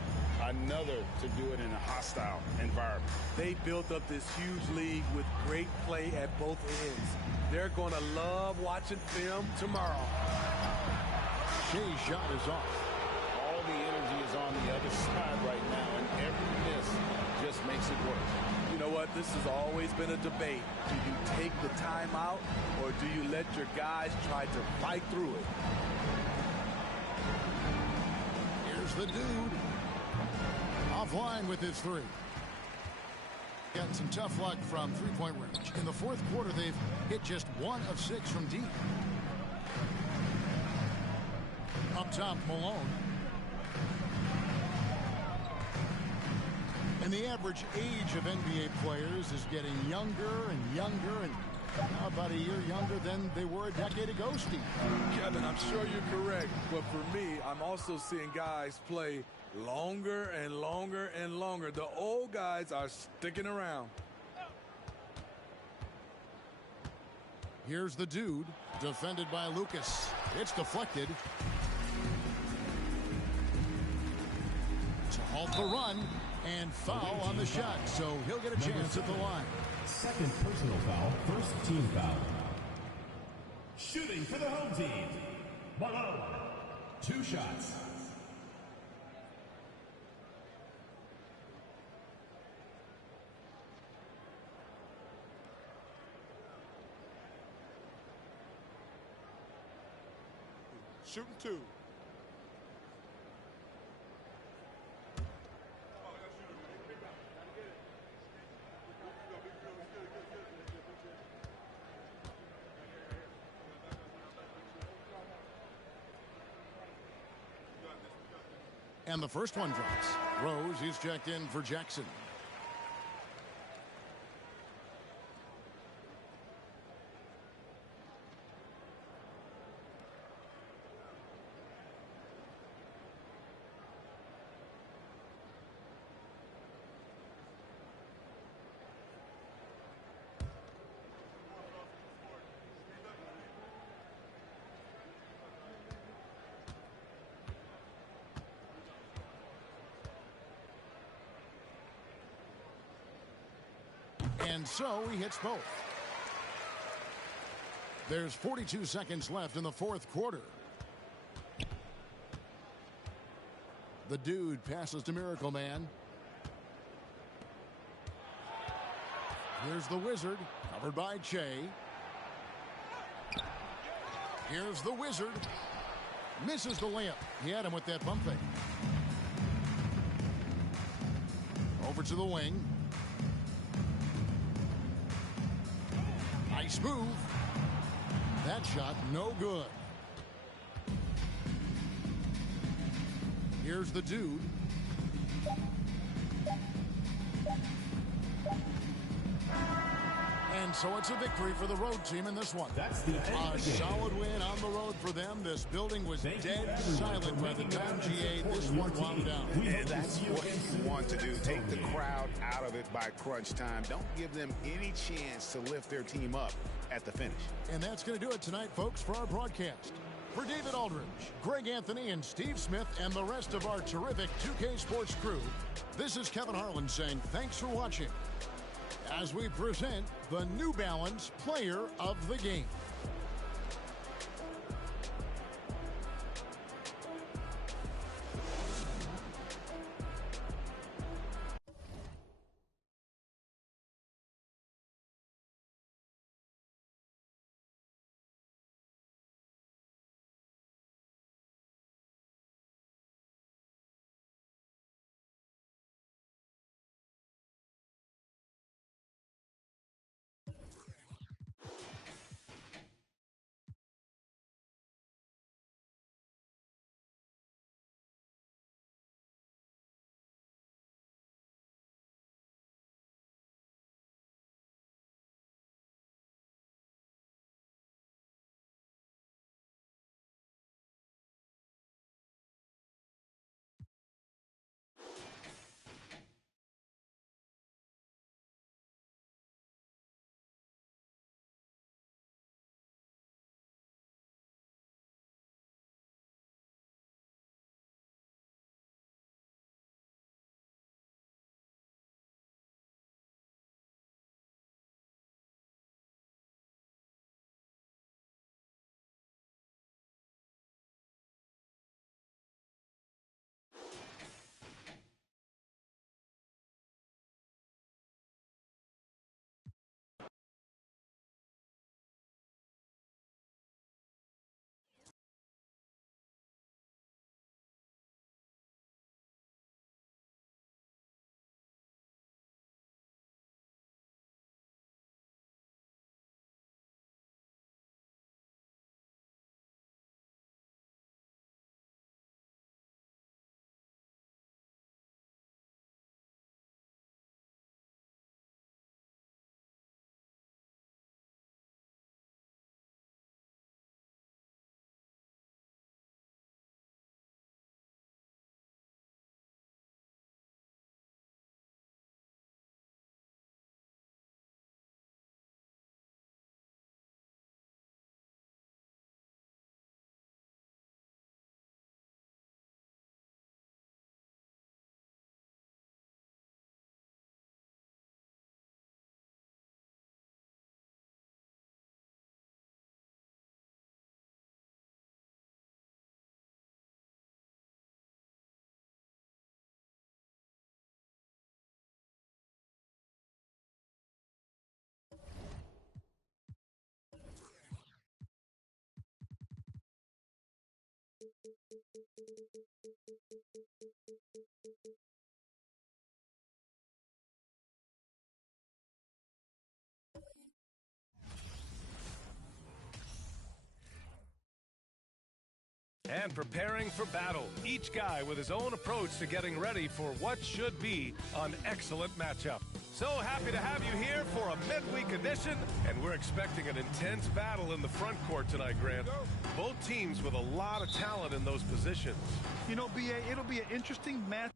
another to do it in a hostile environment. They built up this huge lead with great play at both ends. They're going to love watching film tomorrow. Shea's shot is off. All the energy is on the other side right now, and every miss just makes it worse. You know what? This has always been a debate. Do you take the timeout, or do you let your guys try to fight through it? Here's the dude. Offline with his 3. Gotten some tough luck from 3-point range. In the 4th quarter, they've hit just 1 of 6 from deep. Up top, Malone. And the average age of NBA players is getting younger and younger, and now about a year younger than they were a decade ago, Steve. Kevin, I'm sure you're correct, but for me, I'm also seeing guys play longer and longer and longer. The old guys are sticking around. Here's the dude, defended by Lucas. It's deflected. to halt the run and foul on the shot, so he'll get a chance at the line. Second personal foul, first team foul. Shooting for the home team. Malone. 2 shots. Shooting 2. And the first one drops. Rose is checked in for Jackson. And so he hits both. There's 42 seconds left in the fourth quarter. The dude passes to Miracle Man. Here's the Wizard, covered by Che. Here's the Wizard. Misses the layup. He had him with that bump fake. Over to the wing. Nice move. That shot no good. Here's the dude. And so it's a victory for the road team in this one. That's the end a of the game. solid win on the road for them. This building was dead silent by the time GA this one wound down. And that's what you want to do. Take the crowd out of it by crunch time. Don't give them any chance to lift their team up at the finish. And that's going to do it tonight, folks, for our broadcast. For David Aldridge, Greg Anthony, and Steve Smith, and the rest of our terrific 2K Sports crew, this is Kevin Harlan saying thanks for watching as we present the New Balance Player of the Game. And preparing for battle, each guy with his own approach to getting ready for what should be an excellent matchup. So happy to have you here for a midweek edition, and we're expecting an intense battle in the front court tonight, Grant. Both teams with a lot of talent in those positions. You know, B.A., it'll be an interesting match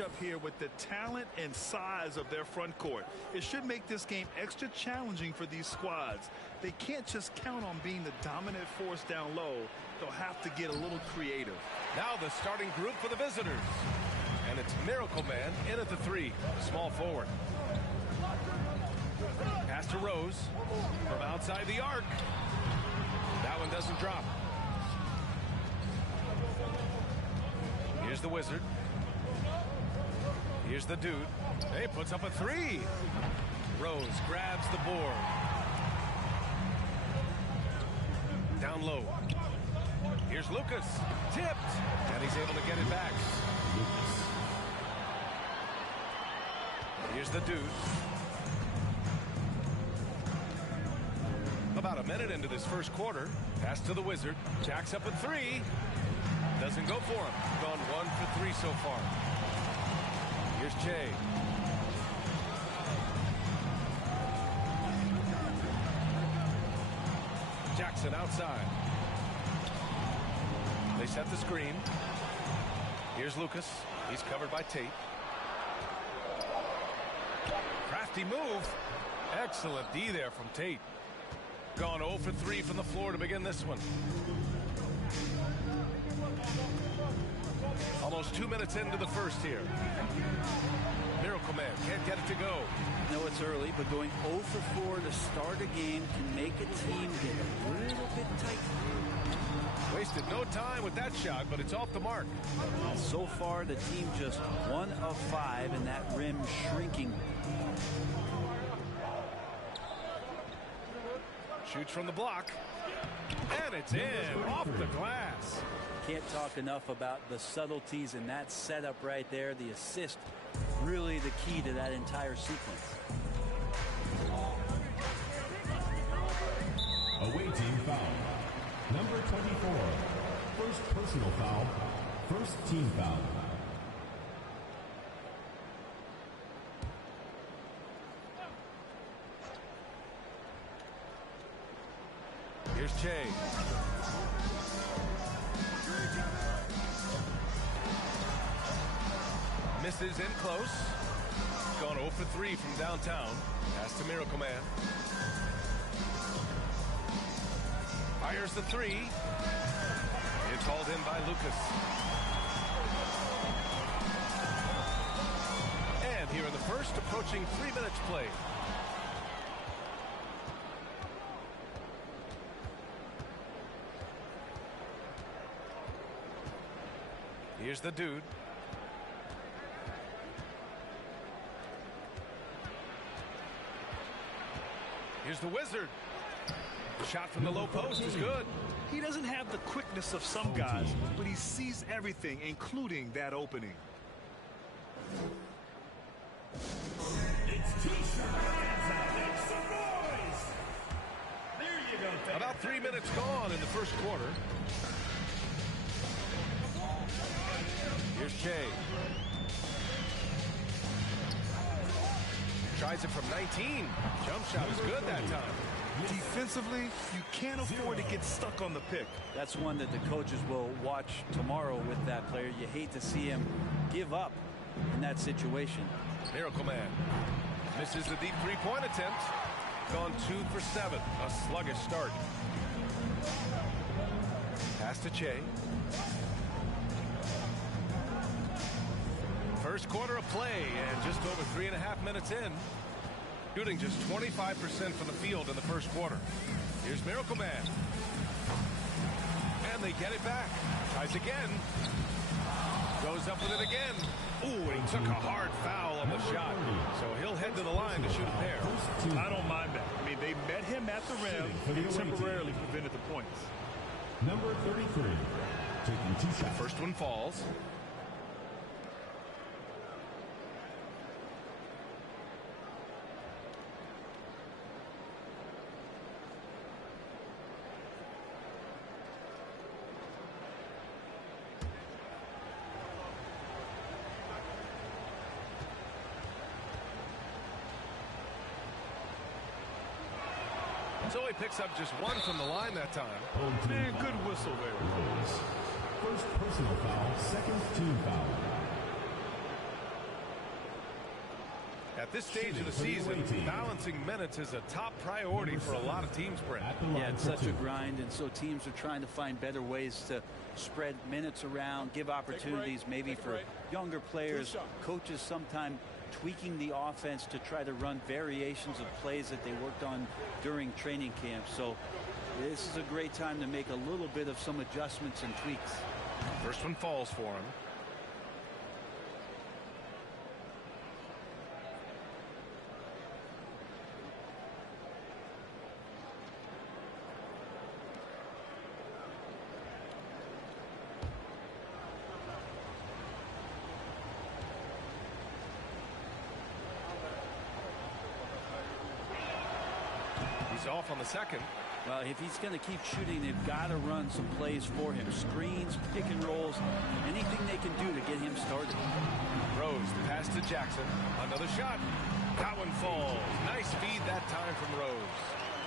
up here with the talent and size of their front court. It should make this game extra challenging for these squads. They can't just count on being the dominant force down low. They'll have to get a little creative. Now the starting group for the visitors. And it's Miracle Man in at the 3, small forward. Pass to Rose from outside the arc. That one doesn't drop. Here's the Wizard. Here's the Dude. He puts up a 3. Rose grabs the board. Down low. Here's Lucas. Tipped. And he's able to get it back. Here's the Dude. About a minute into this first quarter. Pass to the Wizard. Jacks up a 3. Doesn't go for him. Gone 1 for 3 so far. Here's Jay. Jackson outside. They set the screen. Here's Lucas. He's covered by Tate. Crafty move. Excellent D there from Tate. Gone 0 for 3 from the floor to begin this one. Almost 2 minutes into the first here. Miracle Man can't get it to go. No, it's early, but going 0 for 4 to start a game can make a team get a little bit tight. Wasted no time with that shot, but it's off the mark. So far, the team just 1 of 5, and that rim shrinking. Shoots from the block. And it's in, off the glass. Can't talk enough about the subtleties in that setup right there. The assist, really the key to that entire sequence. Away team foul. Number 24. First personal foul. First team foul. Here's Jay. Misses in close. Gone 0 for 3 from downtown. Pass to Miracle Man. Fires the 3. It's hauled in by Lucas. And here in the first, approaching 3 minutes played. Here's the Dude. Here's the Wizard. The shot from the low post is good. He doesn't have the quickness of some guys, but he sees everything, including that opening. It's T-shirt. Make some noise. There you go. About 3 minutes gone in the first quarter. Here's Jay. Tries it from 19. Jump shot is good that time. Defensively, you can't afford to get stuck on the pick. That's one that the coaches will watch tomorrow with that player. You hate to see him give up in that situation. Miracle Man misses the deep three-point attempt. Gone 2 for 7. A sluggish start. Pass to Che. First quarter of play, and just over 3.5 minutes in. Shooting just 25% from the field in the first quarter. Here's Miracle Man. And they get it back. Tries again. Goes up with it again. Ooh, he took a hard foul on the shot. So he'll head to the line to shoot a pair. I don't mind that. I mean, they met him at the rim and temporarily prevented the points. Number 33, taking 2 shots. First one falls. So he picks up just one from the line that time. Man, good whistle there. First personal foul, second team foul. At this stage of the season, balancing minutes is a top priority for a lot of teams, Brent. Yeah, it's such a grind, and so teams are trying to find better ways to spread minutes around, give opportunities maybe for younger players. Coaches sometimes tweaking the offense to try to run variations of plays that they worked on during training camp. So this is a great time to make a little bit of some adjustments and tweaks. First one falls for him. Off on the second. Well, if he's going to keep shooting, they've got to run some plays for him. Screens, pick and rolls, anything they can do to get him started. Rose, pass to Jackson. Another shot. That one falls. Nice feed that time from Rose.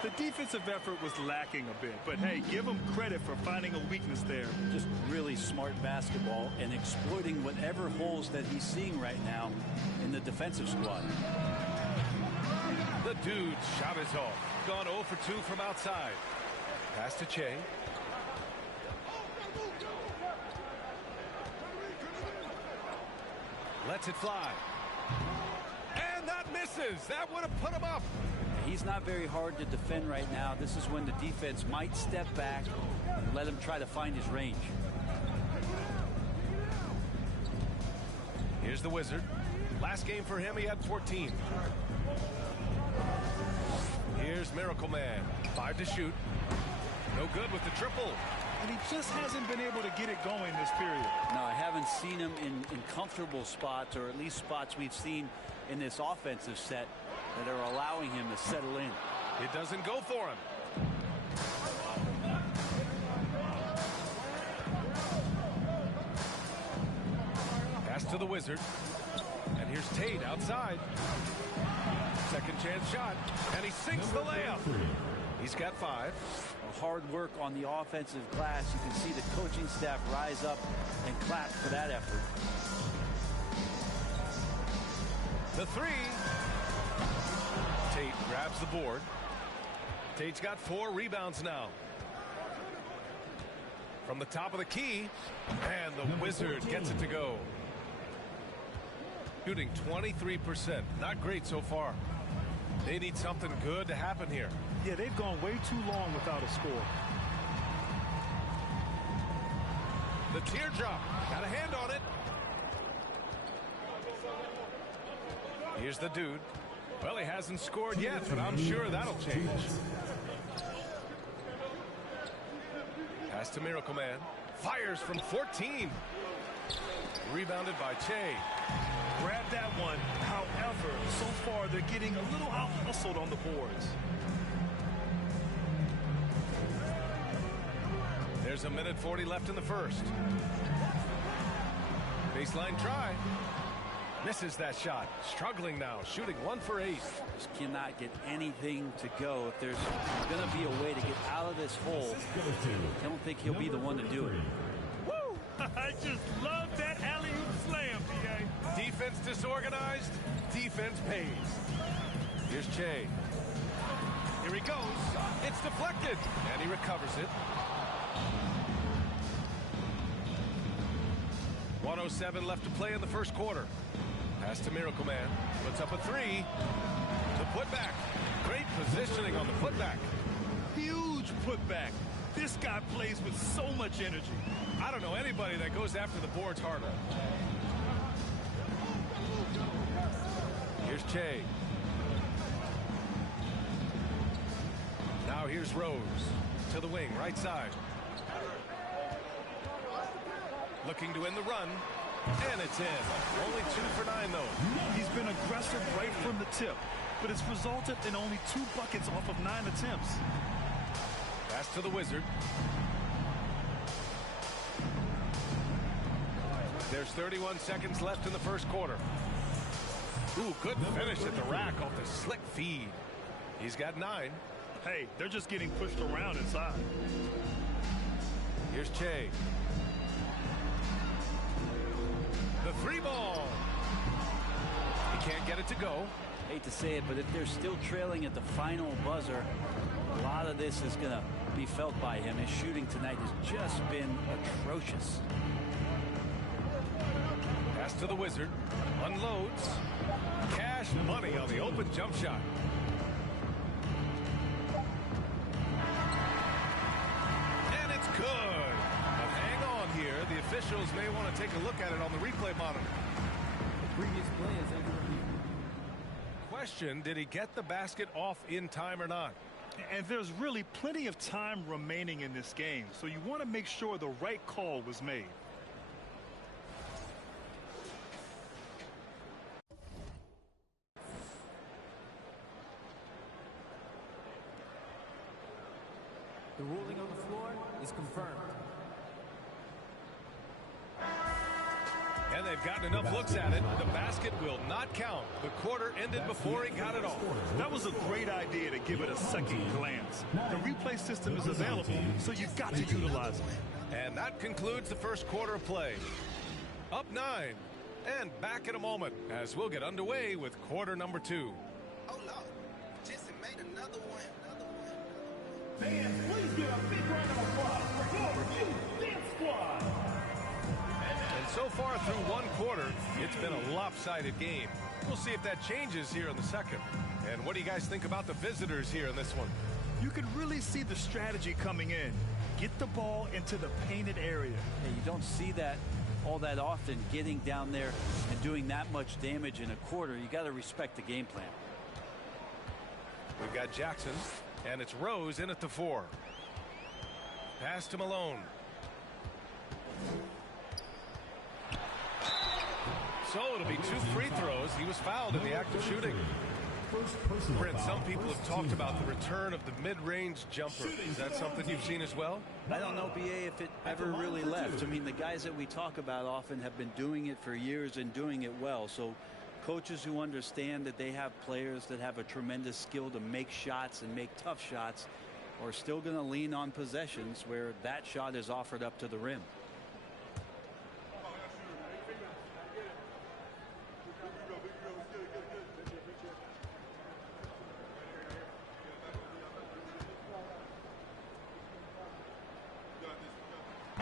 The defensive effort was lacking a bit, but hey, give him credit for finding a weakness there. Just really smart basketball and exploiting whatever holes that he's seeing right now in the defensive squad. The dude's shot is off. Gone 0 for 2 from outside. Pass to Che. Lets it fly. And that misses. That would have put him up. He's not very hard to defend right now. This is when the defense might step back and let him try to find his range. Here's the Wizard. Last game for him, he had 14. Here's Miracle Man. 5 to shoot. No good with the triple. And he just hasn't been able to get it going this period. No, I haven't seen him in comfortable spots, or at least spots we've seen in this offensive set that are allowing him to settle in. It doesn't go for him. Pass to the Wizard. And here's Tate outside. Second chance shot. And he sinks the layup. He's got 5. Hard work on the offensive glass. You can see the coaching staff rise up and clap for that effort. The 3. Tate grabs the board. Tate's got 4 rebounds now. From the top of the key. And the Wizard gets it to go. Shooting 23%. Not great so far. They need something good to happen here. Yeah, they've gone way too long without a score. The teardrop. Got a hand on it. Here's the dude. Well, he hasn't scored yet, but I'm sure that'll change. Pass to Miracle Man. Fires from 14. Rebounded by Che. Grab that one. However, so far they're getting a little out-hustled on the boards. There's a minute 40 left in the first. Baseline try. Misses that shot. Struggling now. Shooting 1 for 8. Just cannot get anything to go. If there's going to be a way to get out of this hole, I don't think he'll be the one to do it. Woo! I just love that alley-oop slam, PA. Defense disorganized. Defense pays. Here's Che. Here he goes. It's deflected. And he recovers it. 1:07 left to play in the first quarter. Pass to Miracle Man. Puts up a 3. The putback. Great positioning on the putback. Huge putback. This guy plays with so much energy. I don't know anybody that goes after the boards harder. Here's Che. Now here's Rose to the wing, right side. Looking to win the run, and it's in. Only 2 for 9, though. He's been aggressive right from the tip, but it's resulted in only 2 buckets off of 9 attempts. Pass to the Wizard. There's 31 seconds left in the first quarter. Ooh, good finish at the rack off the slick feed. He's got 9. Hey, they're just getting pushed around inside. Here's Che. The 3 ball. He can't get it to go. Hate to say it, but if they're still trailing at the final buzzer, a lot of this is going to be felt by him. His shooting tonight has just been atrocious. Pass to the Wizard. Unloads. Cash money on the open jump shot. And it's good. But hang on here. The officials may want to take a look at it on the replay monitor. The previous play is under review. Question, did he get the basket off in time or not? And there's really plenty of time remaining in this game, so you want to make sure the right call was made. The ruling on the floor is confirmed. And they've gotten enough looks at it. The basket will not count. The quarter ended before he got it off. That was a great idea to give it a second glance. The replay system is available, so you've got to utilize it. And that concludes the first quarter of play. Up 9. And back in a moment as we'll get underway with quarter number 2. Oh, Lord. Jensen made another one. Fans, please give a big round of applause for your review dance squad. And so far through one quarter, it's been a lopsided game. We'll see if that changes here in the second. And what do you guys think about the visitors here in this one? You can really see the strategy coming in. Get the ball into the painted area. Yeah, you don't see that all that often, getting down there and doing that much damage in a quarter. You got to respect the game plan. We've got Jackson, and it's Rose in at the 4. Pass to Malone. So it'll be 2 free throws. He was fouled in the act of shooting. Brent, some people have talked about the return of the mid-range jumper. Is that something you've seen as well? I don't know, BA, if it ever really left. I mean, the guys that we talk about often have been doing it for years and doing it well. So coaches who understand that they have players that have a tremendous skill to make shots and make tough shots are still going to lean on possessions where that shot is offered up to the rim.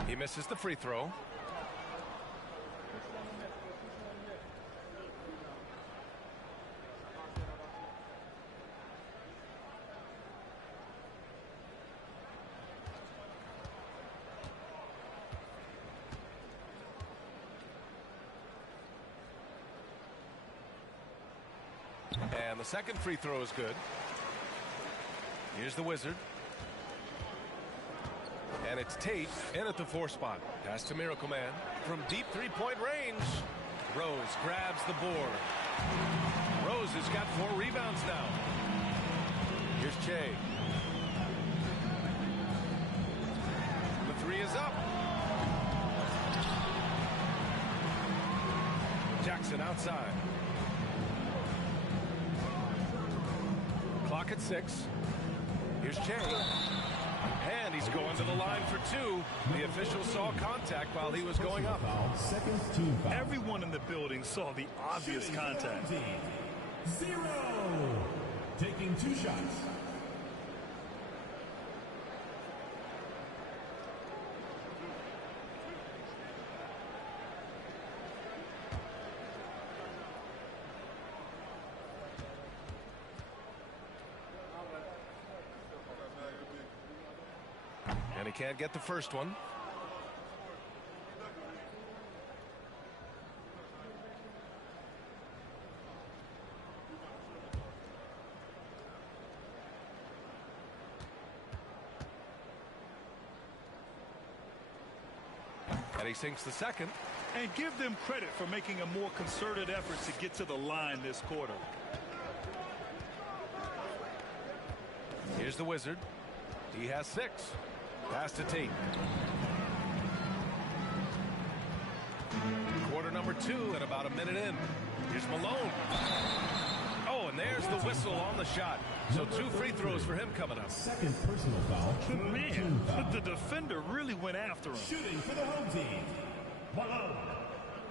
He misses the free throw. And the second free throw is good. Here's the Wizard. And it's Tate in at the 4 spot. Pass to Miracle Man from deep 3-point range. Rose grabs the board. Rose has got 4 rebounds now. Here's Che. The 3 is up. Jackson outside. Clock at 6. Here's Che. And he's going to the line for 2. The official saw contact while he was going up. Everyone in the building saw the obvious contact. 0. Taking 2 shots. And he can't get the first one. And he sinks the second. And give them credit for making a more concerted effort to get to the line this quarter. Here's the Wizard. He has 6. Pass to Tate. Quarter number 2 and about a minute in. Here's Malone. Oh, and there's the whistle on the shot. So 2 free throws for him coming up. Second personal foul. Man, but the defender really went after him. Shooting for the home team. Malone.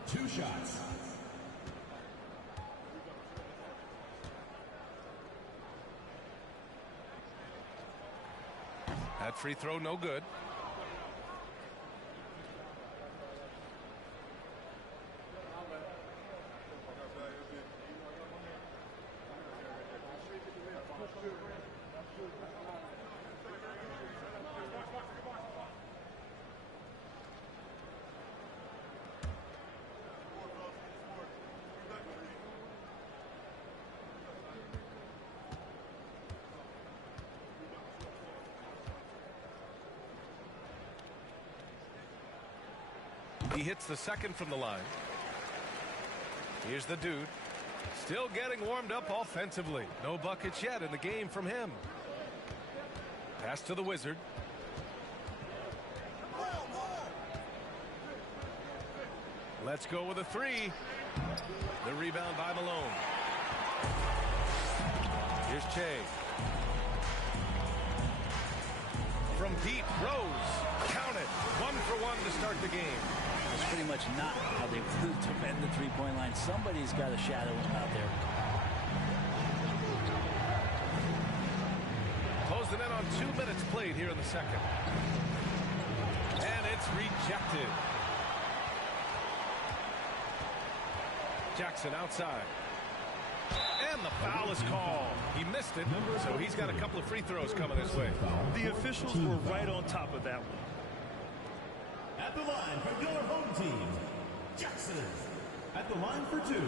2 shots. That free throw no good. He hits the second from the line. Here's the dude. Still getting warmed up offensively. No buckets yet in the game from him. Pass to the Wizard. Let's go with a 3. The rebound by Malone. Here's Che. From deep, Rose. Count it. 1 for 1 to start the game. That's pretty much not how they defend the three-point line. Somebody's got to shadow him out there. Closing in on 2 minutes played here in the second. And it's rejected. Jackson outside. And the foul is called. He missed it, so he's got a couple of free throws coming his way. The officials were right on top of that one. At the line for your home team, Jackson. At the line for 2.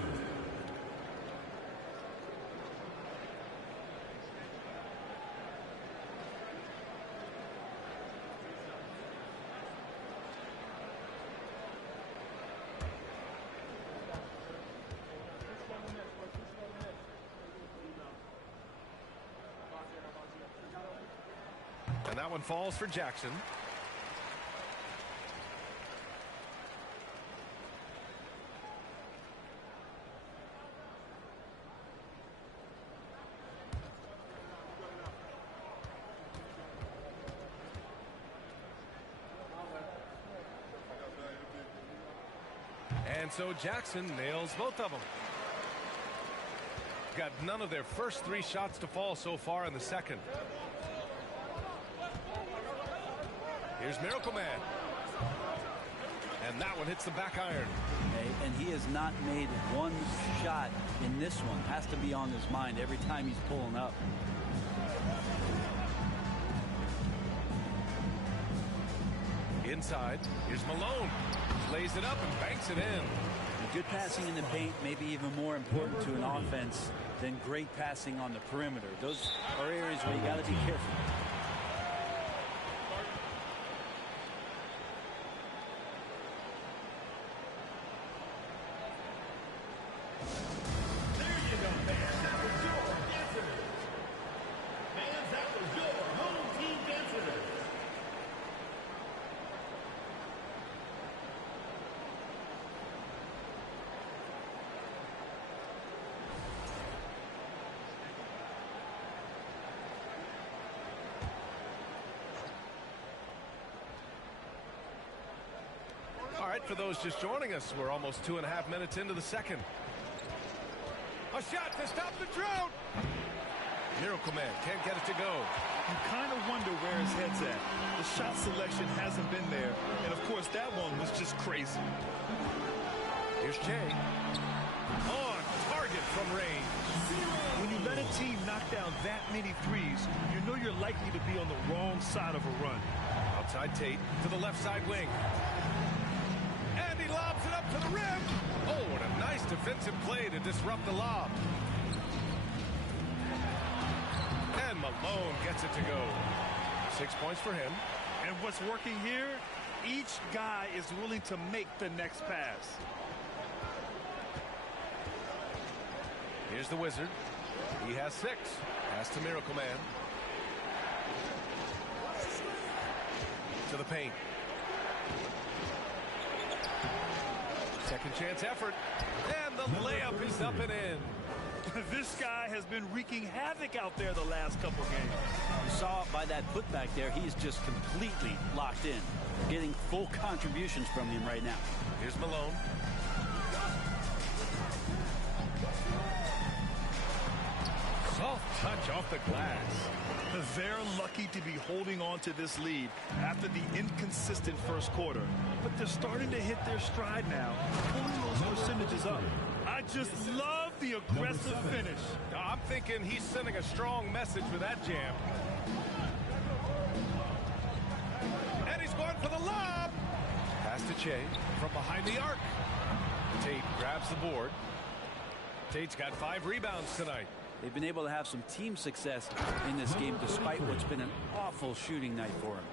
And that one falls for Jackson. And so Jackson nails both of them. Got none of their first 3 shots to fall so far in the second. Here's Miracle Man. And that one hits the back iron. And he has not made 1 shot in this one. Has to be on his mind every time he's pulling up. Inside, here's Malone. Lays it up and banks it in. Good passing in the paint may be even more important to an offense than great passing on the perimeter. Those are areas where you got to be careful. All right, for those just joining us, we're almost 2.5 minutes into the second. A shot to stop the drought. Miracle Man can't get it to go. You kind of wonder where his head's at. The shot selection hasn't been there. And, of course, that one was just crazy. Here's Jay. On target from range. When you let a team knock down that many threes, you know you're likely to be on the wrong side of a run. Outside Tate to the left side wing. And he lobs it up to the rim. Oh, what a nice defensive play to disrupt the lob. And Malone gets it to go. 6 points for him. And what's working here Each guy is willing to make the next pass. Here's the Wizard. He has 6. Pass to Miracle Man. To the paint. Second chance effort. And the layup is up and in. This guy has been wreaking havoc out there the last couple games. You saw it by that putback there. He's just completely locked in. Getting full contributions from him right now. Here's Malone. Soft touch off the glass. They're lucky to be holding on to this lead after the inconsistent first quarter. But they're starting to hit their stride now, pulling those percentages up. I just love the aggressive finish. I'm thinking he's sending a strong message with that jam. And he's going for the lob. Pass to Che from behind the arc. Tate grabs the board. Tate's got 5 rebounds tonight. They've been able to have some team success in this game despite what's been an awful shooting night for them.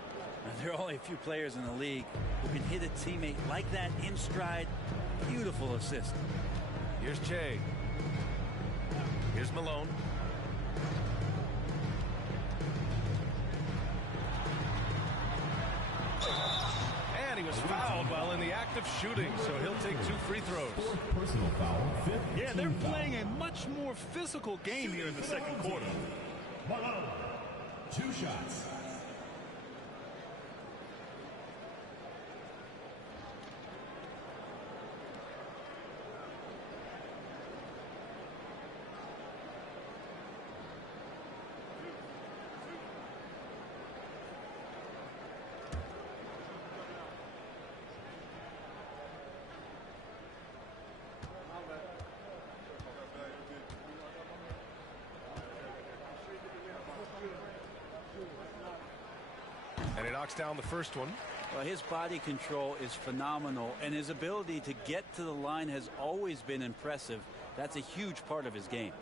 There are only a few players in the league who can hit a teammate like that in stride. Beautiful assist. Here's Che. Here's Malone. And he was fouled while in the act of shooting, so he'll take 2 free throws. Personal foul. Yeah, they're playing a much more physical game here in the second quarter. 2 shots. And he knocks down the first one. Well, his body control is phenomenal, and his ability to get to the line has always been impressive. That's a huge part of his game.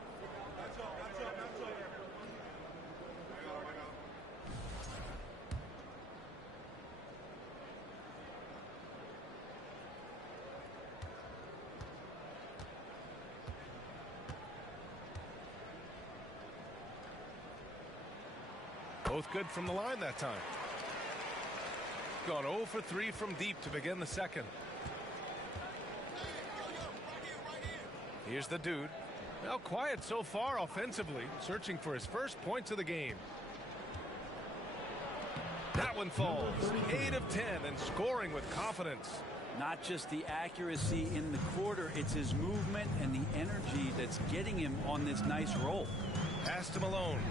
Both good from the line that time. Gone 0 for 3 from deep to begin the second. Here's the dude. Well, quiet so far offensively, searching for his first points of the game. That one falls. 8 of 10 and scoring with confidence. Not just the accuracy in the quarter, it's his movement and the energy that's getting him on this nice roll. Pass to Malone.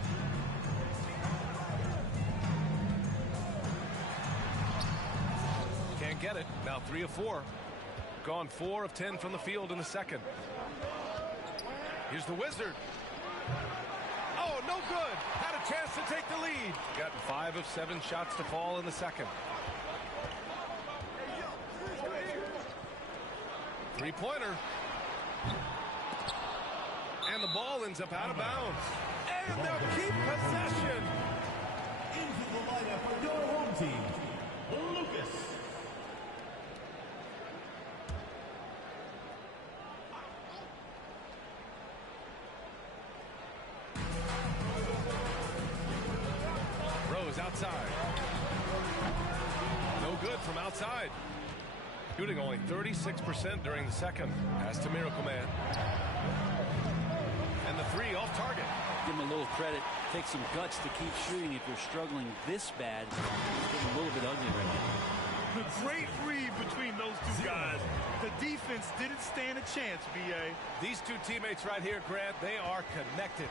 Can't get it. Now 3 of 4. Gone 4 of 10 from the field in the second. Here's the Wizard. Oh, no good. Had a chance to take the lead. Got 5 of 7 shots to fall in the second. 3-pointer. And the ball ends up out of bounds. And they'll keep possession. Into the lineup for your home team, Lucas. Rose outside. No good from outside. Shooting only 36% during the second. Pass to Miracle Man. And the 3 off target. Give him a little credit. Take some guts to keep shooting if you're struggling this bad. It's getting a little bit ugly right now. The great read between those two guys. The defense didn't stand a chance, B.A. These two teammates right here, Grant, they are connected.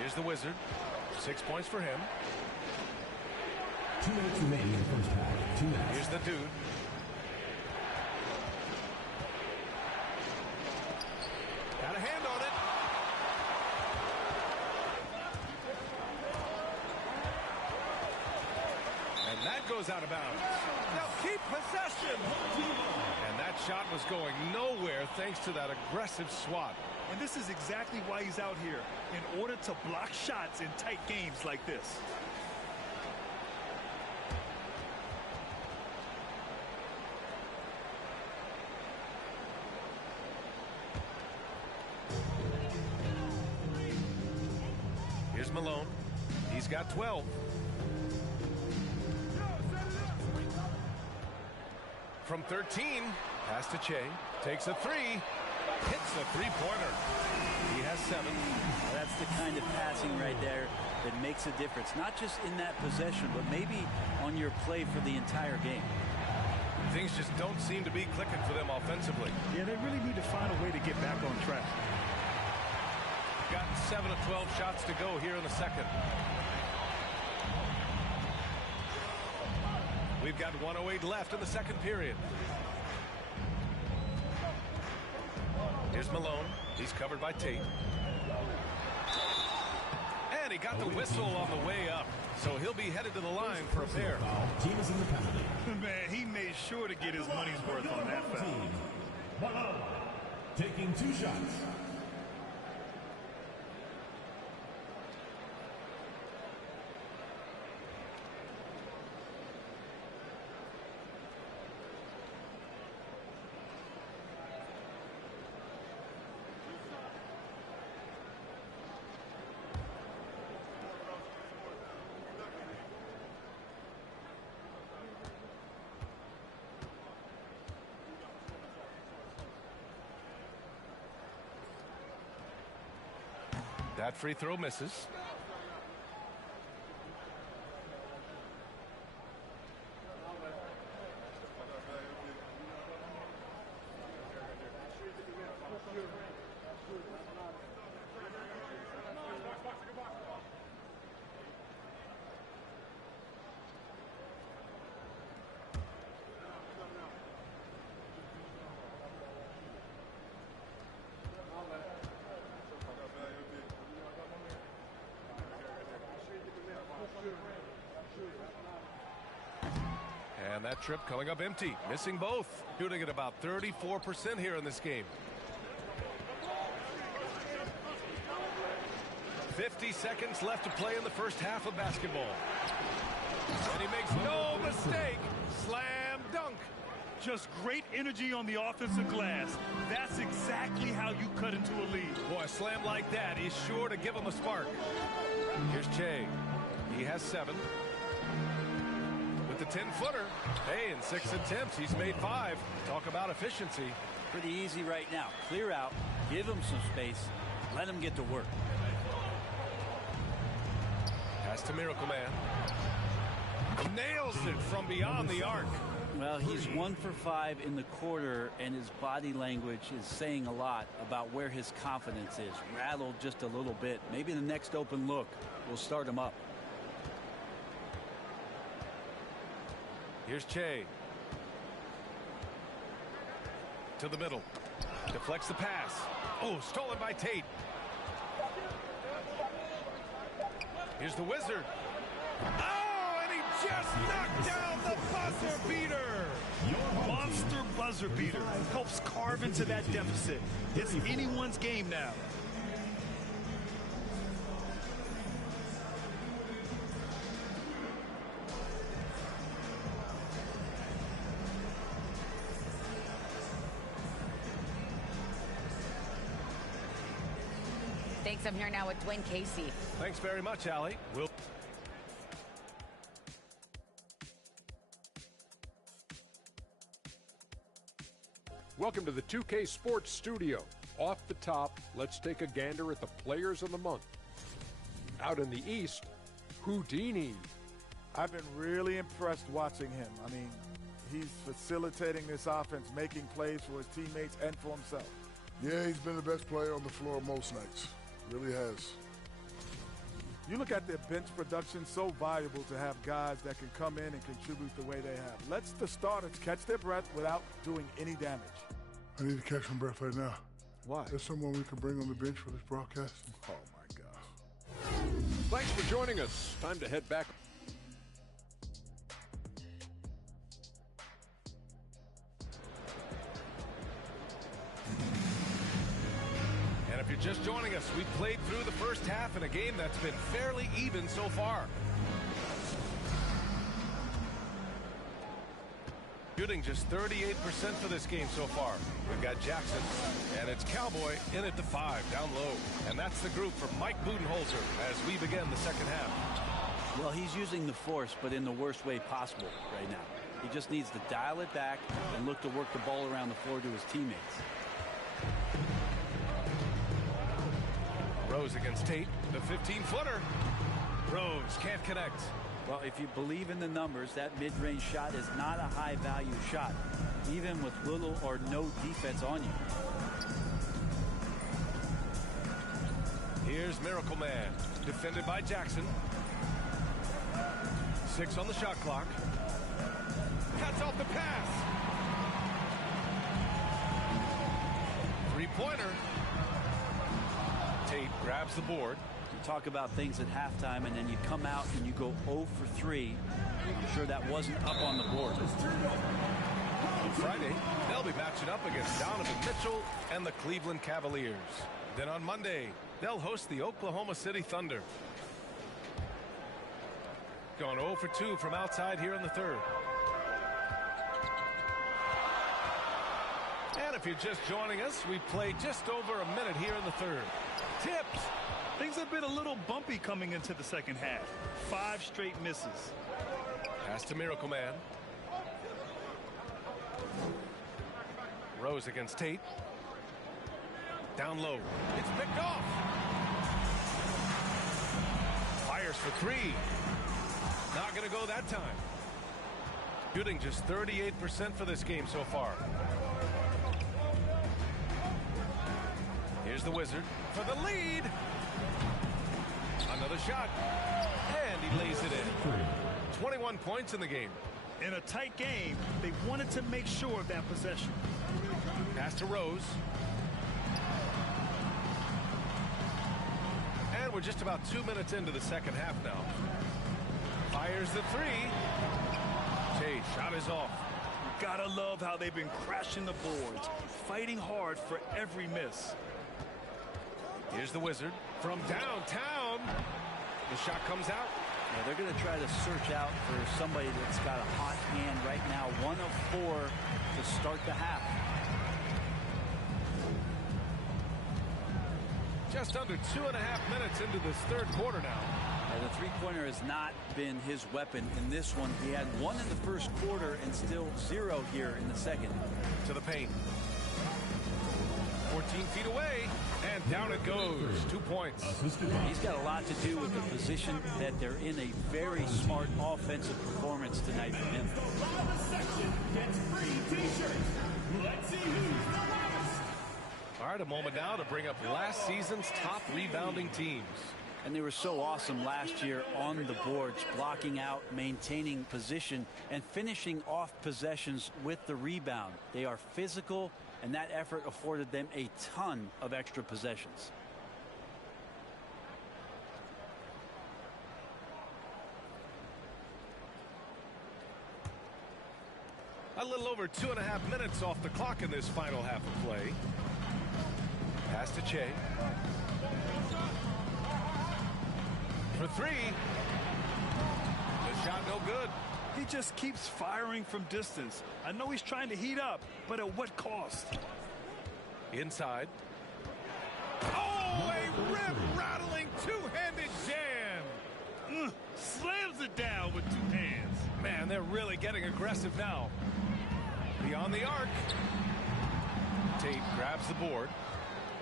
Here's the Wizard. 6 points for him. 2 minutes remaining in the first half. 2 minutes. Here's the dude. Got a hand on it. And that goes out of bounds. They'll keep possession. And that shot was going nowhere thanks to that aggressive swat. And this is exactly why he's out here, in order to block shots in tight games like this. Malone. He's got 12. From 13, pass to Che. Takes a three. Hits a three-pointer. He has 7. That's the kind of passing right there that makes a difference. Not just in that possession, but maybe on your play for the entire game. Things just don't seem to be clicking for them offensively. Yeah, they really need to find a way to get back on track. Got 7 of 12 shots to go here in the second. We've got 1:08 left in the second period. Here's Malone. He's covered by Tate. And he got the whistle on the way up. So he'll be headed to the line for a pair. Team is in the penalty. Man, he made sure to get his money's worth on that foul. Malone taking 2 shots. That free throw misses. And that trip coming up empty, missing both, shooting at about 34% here in this game. 50 seconds left to play in the first half of basketball. And he makes no mistake. Slam dunk. Just great energy on the offensive glass. That's exactly how you cut into a lead. Boy, a slam like that is sure to give him a spark. Here's Che. He has 7. With the 10-footer. Hey, in 6 attempts, he's made 5. Talk about efficiency. Pretty easy right now. Clear out, give him some space, let him get to work. Pass to Miracle Man. Nails it from beyond the arc. Well, he's 1 for 5 in the quarter, and his body language is saying a lot about where his confidence is. Rattled just a little bit. Maybe the next open look will start him up. Here's Che. To the middle. Deflects the pass. Oh, stolen by Tate. Here's the Wizard. Oh, and he just knocked down the buzzer beater. Monster buzzer beater helps carve into that deficit. It's anyone's game now. Thanks. I'm here now with Dwayne Casey. Thanks very much, Allie. Welcome to the 2K Sports Studio. Off the top, let's take a gander at the players of the month. Out in the East, Houdini. I've been really impressed watching him. I mean, he's facilitating this offense, making plays for his teammates and for himself. Yeah, he's been the best player on the floor most nights. Really has. You look at their bench production, so valuable to have guys that can come in and contribute the way they have. Let's the starters catch their breath without doing any damage. I need to catch my breath right now. Why? There's someone we can bring on the bench for this broadcast. Oh, my gosh. Thanks for joining us. Time to head back. And if you're just joining us, we've played through the first half in a game that's been fairly even so far. Shooting just 38% for this game so far. We've got Jackson, and it's Cowboy in at the 5, down low. And that's the group for Mike Budenholzer as we begin the second half. Well, he's using the force, but in the worst way possible right now. He just needs to dial it back and look to work the ball around the floor to his teammates. Rose against Tate, the 15-footer. Rose can't connect. Well, if you believe in the numbers, that mid-range shot is not a high-value shot, even with little or no defense on you. Here's Miracle Man, defended by Jackson. 6 on the shot clock. Cuts off the pass. 3-pointer. Tate grabs the board. You talk about things at halftime, and then you come out and you go 0 for 3. I'm sure that wasn't up on the board. On Friday, they'll be matching up against Donovan Mitchell and the Cleveland Cavaliers. Then on Monday, they'll host the Oklahoma City Thunder. Going 0 for 2 from outside here in the third. And if you're just joining us, we play just over a minute here in the third. Tipped. Things have been a little bumpy coming into the second half. 5 straight misses. Pass to Miracle Man. Rose against Tate. Down low. It's picked off. Fires for 3. Not going to go that time. Shooting just 38% for this game so far. Here's the Wizard for the lead. Another shot. And he lays it in. 21 points in the game. In a tight game, they wanted to make sure of that possession. Pass to Rose. And we're just about 2 minutes into the second half now. Fires the 3. Tate, shot is off. You gotta love how they've been crashing the boards, fighting hard for every miss. Here's the Wizard from downtown. The shot comes out. Yeah, they're going to try to search out for somebody that's got a hot hand right now. 1 of 4 to start the half. Just under 2.5 minutes into this third quarter now. The three-pointer has not been his weapon in this one. He had 1 in the first quarter and still 0 here in the second. To the paint. 14 feet away, and down it goes. 2 points. He's got a lot to do with the position that they're in. A very smart offensive performance tonight from him. All right, a moment now to bring up last season's top rebounding teams. And they were so awesome last year on the boards, blocking out, maintaining position, and finishing off possessions with the rebound. They are physical, and that effort afforded them a ton of extra possessions. A little over 2.5 minutes off the clock in this final half of play. Pass to Che. For 3. The shot no good. He just keeps firing from distance. I know he's trying to heat up, but at what cost? Inside. Oh, a rib-rattling two-handed jam. Slams it down with 2 hands. Man, they're really getting aggressive now. Beyond the arc. Tate grabs the board.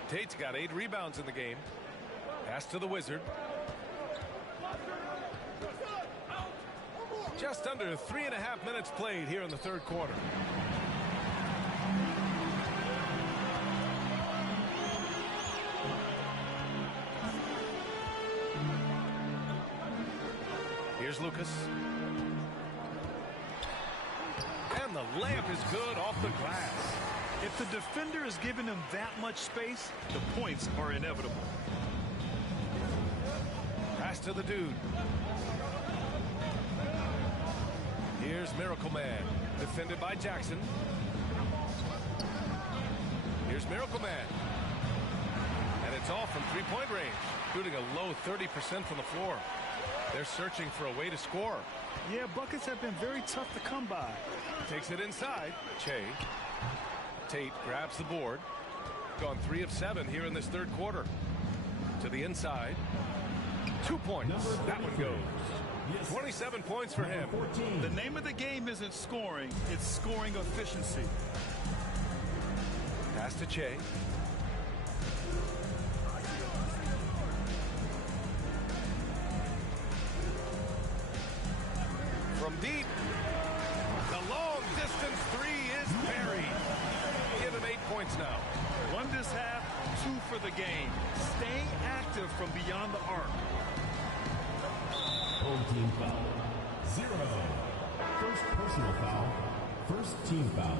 Tate's got 8 rebounds in the game. Pass to the Wizard. Just under 3.5 minutes played here in the third quarter. Here's Lucas. And the layup is good off the glass. If the defender is giving him that much space, the points are inevitable. Pass to the dude. Here's Miracle Man, defended by Jackson. Here's Miracle Man. And it's off from 3-point range, shooting a low 30% from the floor. They're searching for a way to score. Yeah, buckets have been very tough to come by. Takes it inside. Che. Tate grabs the board. Gone 3 of 7 here in this third quarter. To the inside. 2 points. That one goes. 27 points for him. The name of the game isn't scoring, it's scoring efficiency. Pass to Che. From deep. The long distance 3 is buried. Give him 8 points now. 1 this half, 2 for the game. Staying active from beyond the arc. Home team foul. 0. First personal foul. First team foul.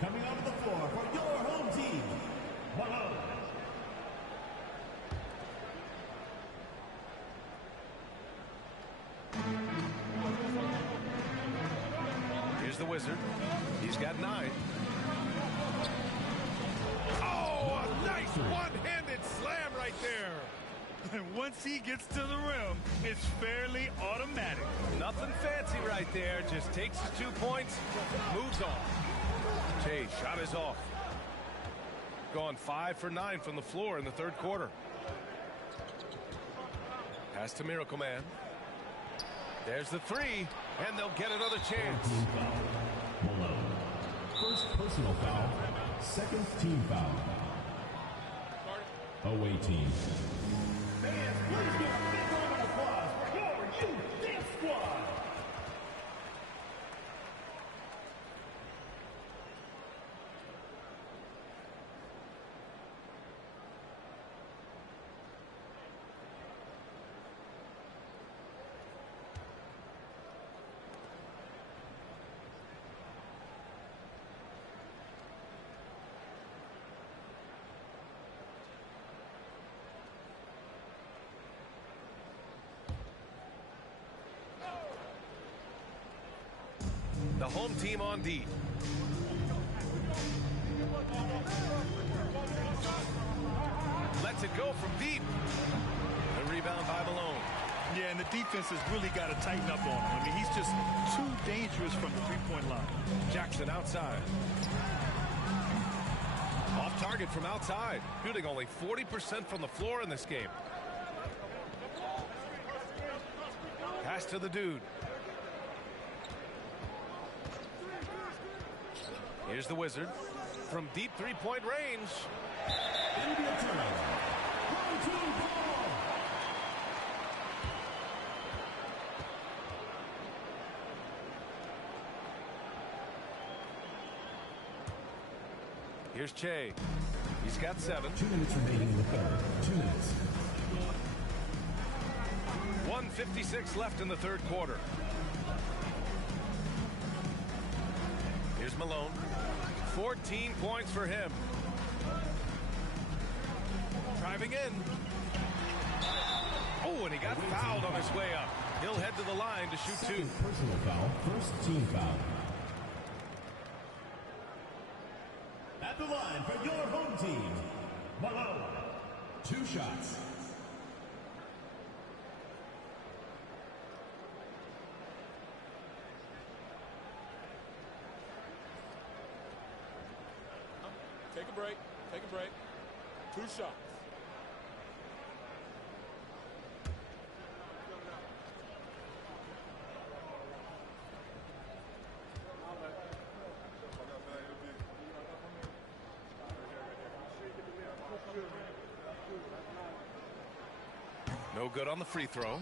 Coming onto the floor for your home team. Malone. Here's the Wizard. He's got 9. Oh, a nice one-handed slam right there. And once he gets to the rim, it's fairly automatic. Nothing fancy right there. Just takes his 2 points, moves on. Che, shot is off. Gone 5 for 9 from the floor in the third quarter. Pass to Miracle Man. There's the 3, and they'll get another chance. Team foul. Malone. First personal foul. Second team foul. Away team. Fans, please give a big round of applause for your youth dance squad. The home team on D. Lets it go from deep. The rebound by Malone. Yeah, and the defense has really got to tighten up on him. I mean, he's just too dangerous from the three-point line. Jackson outside. Off target from outside. Shooting only 40% from the floor in this game. Pass to the dude. Here's the Wizard from deep three-point range. NBA time. Home team ball. Here's Che. He's got 7. 2 minutes remaining in the third. 2 minutes. 1:56 left in the third quarter. Here's Malone. 14 points for him. Driving in. Oh, and he got fouled on his way up. He'll head to the line to shoot 2. Personal foul. First team foul. At the line for your home team, Malone. 2 shots. Take a break. Take a break. 2 shots. No good on the free throw.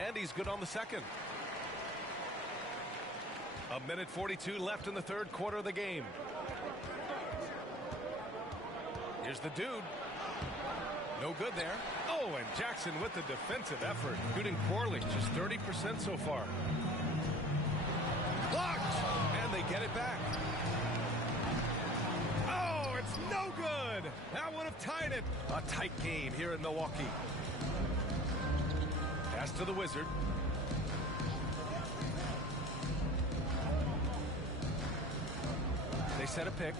And he's good on the second. 1:42 left in the third quarter of the game. Here's the dude. No good there. Oh, and Jackson with the defensive effort. Shooting poorly, just 30% so far. Blocked! And they get it back. Oh, good. That would have tied it. A tight game here in Milwaukee. Pass to the Wizard. They set a pick.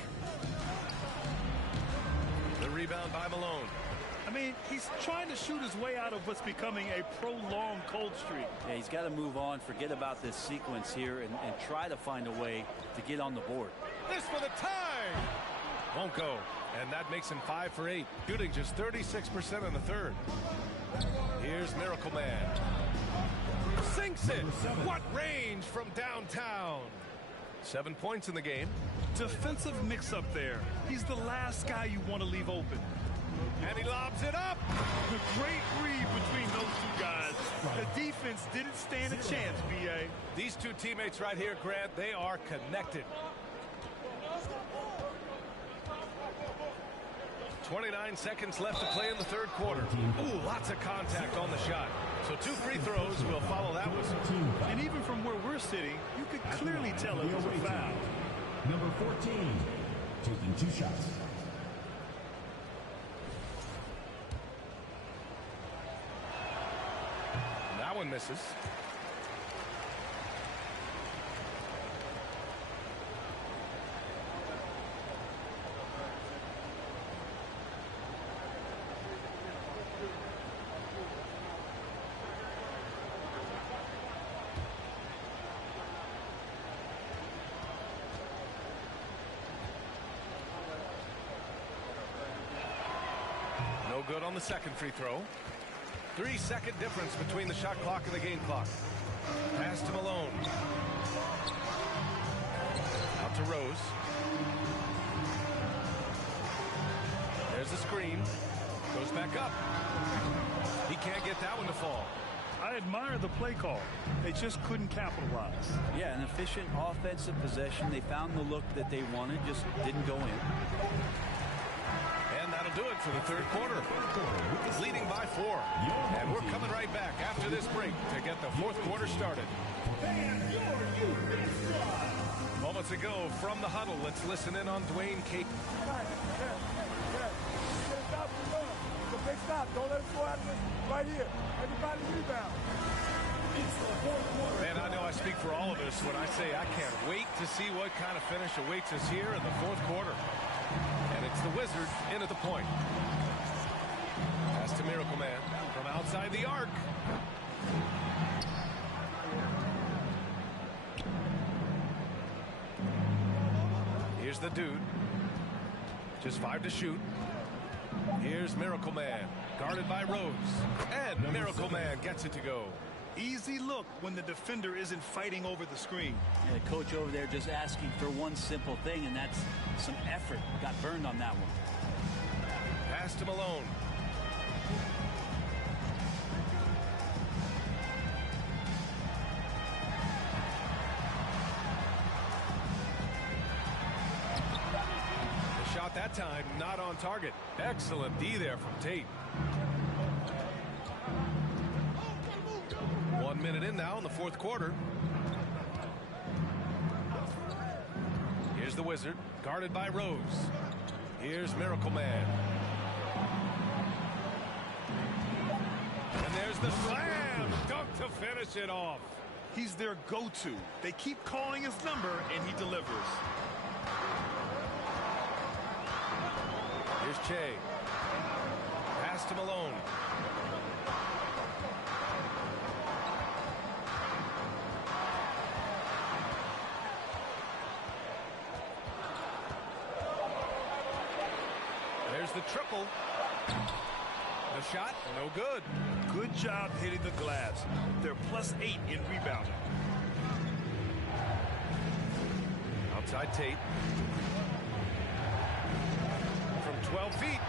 The rebound by Malone. I mean, he's trying to shoot his way out of what's becoming a prolonged cold streak. Yeah, he's got to move on, forget about this sequence here, and try to find a way to get on the board. This for the tie. Won't go. And that makes him 5 for 8. Shooting just 36% in the third. Here's Miracle Man. Sinks it. What range from downtown. 7 points in the game. Defensive mix-up there. He's the last guy you want to leave open. And he lobs it up. A great read between those two guys. The defense didn't stand a chance, B.A. These two teammates right here, Grant, they are connected. 29 seconds left to play in the third quarter. Ooh, lots of contact on the shot. So 2 free throws will follow that whistle. And even from where we're sitting, you could clearly tell it was a foul. Number 14, taking 2 shots. That one misses. No good on the second free throw. 3-second difference between the shot clock and the game clock. Pass to Malone. Out to Rose. There's the screen. Goes back up. He can't get that one to fall. I admire the play call. They just couldn't capitalize. Yeah, an efficient offensive possession. They found the look that they wanted, just didn't go in. And that'll do it for the third quarter. Leading by 4. And we're coming right back after this break to get the fourth quarter started. Moments ago from the huddle, let's listen in on Dwayne Cape. It's a big stop. Don't let it go out of this. Right here. Everybody rebound. Man, I know I speak for all of us when I say I can't wait to see what kind of finish awaits us here in the fourth quarter. And it's the Wizards in at the point. Pass to Miracle Man from outside the arc. Here's the dude. Just 5 to shoot. Here's Miracle Man, guarded by Rose. And Miracle Man gets it to go. Easy look when the defender isn't fighting over the screen. Yeah, the coach over there just asking for one simple thing, and that's some effort. Got burned on that one. Pass to Malone. The shot that time not on target. Excellent D there from Tate. 1 minute in now in the fourth quarter. Here's the Wizard, guarded by Rose. Here's Miracle Man. And there's the slam dunk to finish it off. He's their go-to. They keep calling his number, and he delivers. Here's Che. Pass to Malone. There's the triple. The shot, no good. Good job hitting the glass. They're +8 in rebounding. Outside Tate. From 12 feet.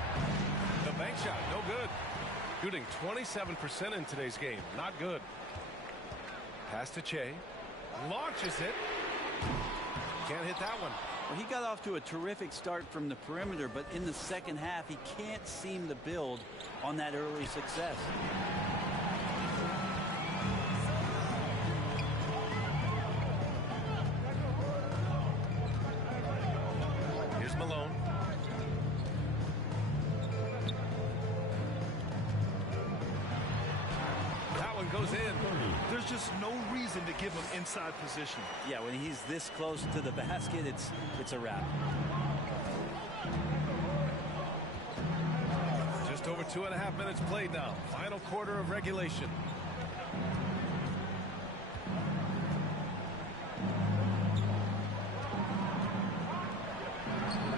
The bank shot, no good. Shooting 27% in today's game. Not good. Pass to Che. Launches it. Can't hit that one. Well, he got off to a terrific start from the perimeter, but in the second half, he can't seem to build on that early success. Here's Malone. and goes in. There's just no reason to give him inside position. Yeah, when he's this close to the basket, it's a wrap. Just over 2.5 minutes played now. Final quarter of regulation.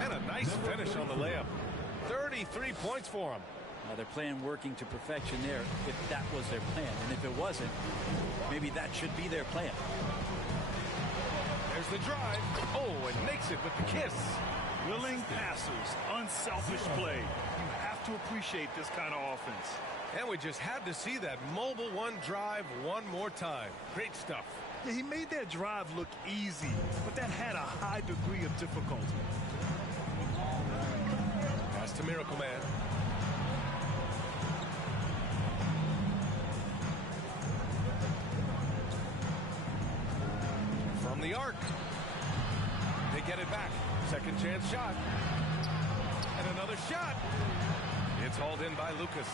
And a nice finish on the layup. 33 points for him. They're playing working to perfection there, if that was their plan. And if it wasn't, maybe that should be their plan. There's the drive. Oh, and makes it with the kiss. Willing passers, unselfish play. You have to appreciate this kind of offense. And we just had to see that mobile one drive one more time. Great stuff. Yeah, he made that drive look easy, but that had a high degree of difficulty. Pass to Miracle Man. From the arc. They get it back. Second chance shot. And another shot. It's hauled in by Lucas.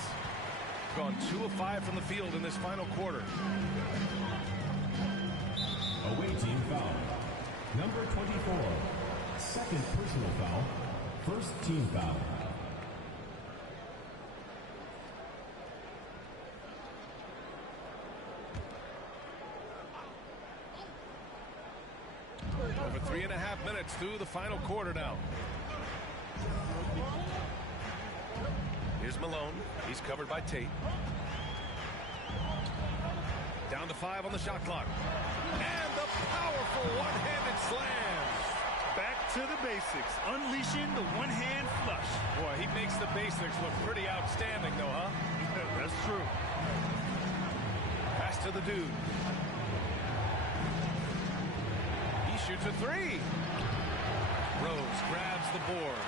Gone 2 of 5 from the field in this final quarter. Away team foul. Number 24. Second personal foul. First team foul. Over 3.5 minutes through the final quarter now. Here's Malone. He's covered by Tate. Down to 5 on the shot clock. And the powerful one-handed slam. Back to the basics. Unleashing the one-hand flush. Boy, he makes the basics look pretty outstanding, though, huh? That's true. Pass to the dude. He shoots a 3. Rose grabs the board.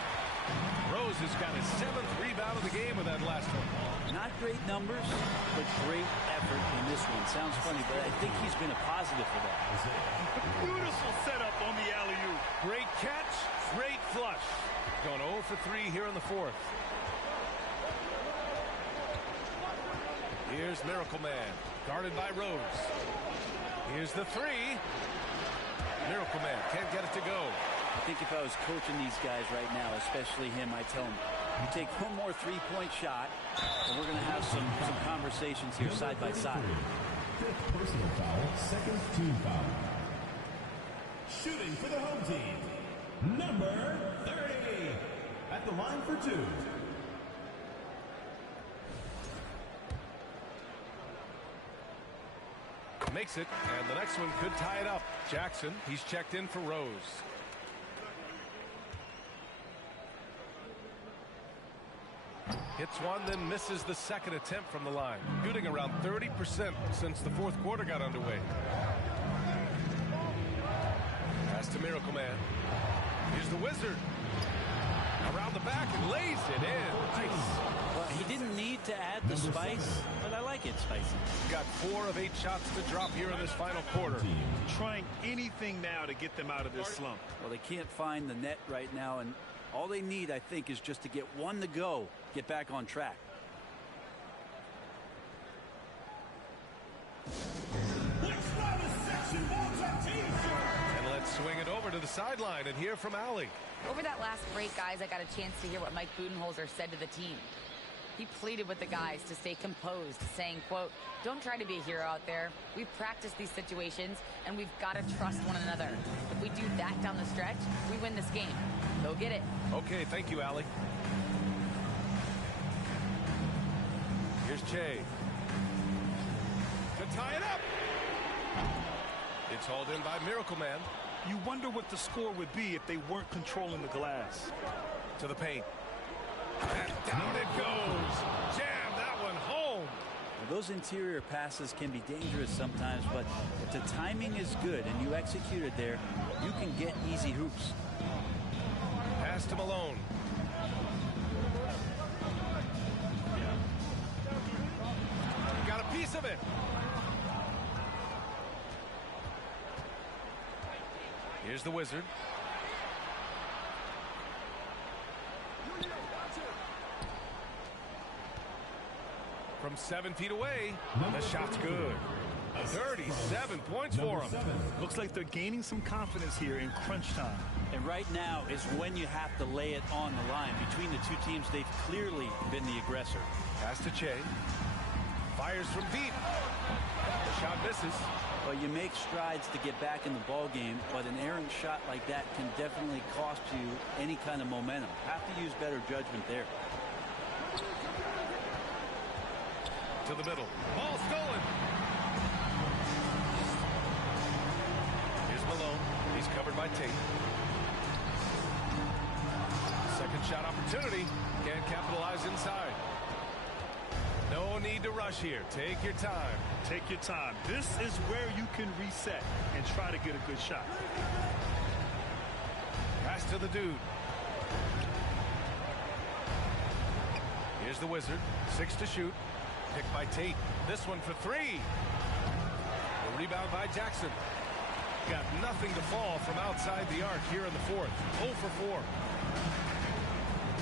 Rose has got his 7th rebound of the game with that last one. Not great numbers, but great effort in this one. Sounds funny, but I think he's been a positive for that. Beautiful setup on the alley-oop. Great catch, great flush. Going 0 for 3 here in the 4th. Here's Miracle Man, guarded by Rose. Here's the 3. Miracle Man can't get it to go. I think if I was coaching these guys right now, especially him, I'd tell him, you take one more three-point shot, and we're going to have some conversations here side by side. Fifth personal foul, second team foul. Shooting for the home team, number 30. At the line for 2. Makes it, and the next one could tie it up. Jackson, he's checked in for Rose. Hits one, then misses the second attempt from the line. Shooting around 30% since the 4th quarter got underway. Pass to Miracle Man. Here's the Wizard. Around the back and lays it in. Nice. Well, he didn't need to add the spice, but I like it spicy. Got 4 of 8 shots to drop here in this final quarter. Trying anything now to get them out of this slump. Well, they can't find the net right now, and all they need, I think, is just to get one to go, get back on track. And let's swing it over to the sideline and hear from Allie. Over that last break, guys, I got a chance to hear what Mike Budenholzer said to the team. He pleaded with the guys to stay composed, saying, quote, don't try to be a hero out there. We've practiced these situations, and we've got to trust one another. If we do that down the stretch, we win this game. Go get it. Okay, thank you, Allie. Here's Che. To tie it up. It's hauled in by Miracle Man. You wonder what the score would be if they weren't controlling the glass. To the paint. And down it goes. Jam that one home. Well, those interior passes can be dangerous sometimes, but if the timing is good and you execute it there, you can get easy hoops. Pass to Malone. Got a piece of it. Here's the Wizard. From 7 feet away, the shot's good. 37 points for him. Looks like they're gaining some confidence here in crunch time. And right now is when you have to lay it on the line. Between the two teams, they've clearly been the aggressor. Pass to Che. Fires from deep. The shot misses. Well, you make strides to get back in the ball game, but an errant shot like that can definitely cost you any kind of momentum. Have to use better judgment there. To the middle. Ball stolen. Here's Malone. He's covered by Tate. Second shot opportunity. Can't capitalize inside. No need to rush here. Take your time. Take your time. This is where you can reset and try to get a good shot. Pass to the dude. Here's the Wizard. 6 to shoot. Picked by Tate. This one for 3. The rebound by Jackson. Got nothing to fall from outside the arc here in the fourth. 0 for 4.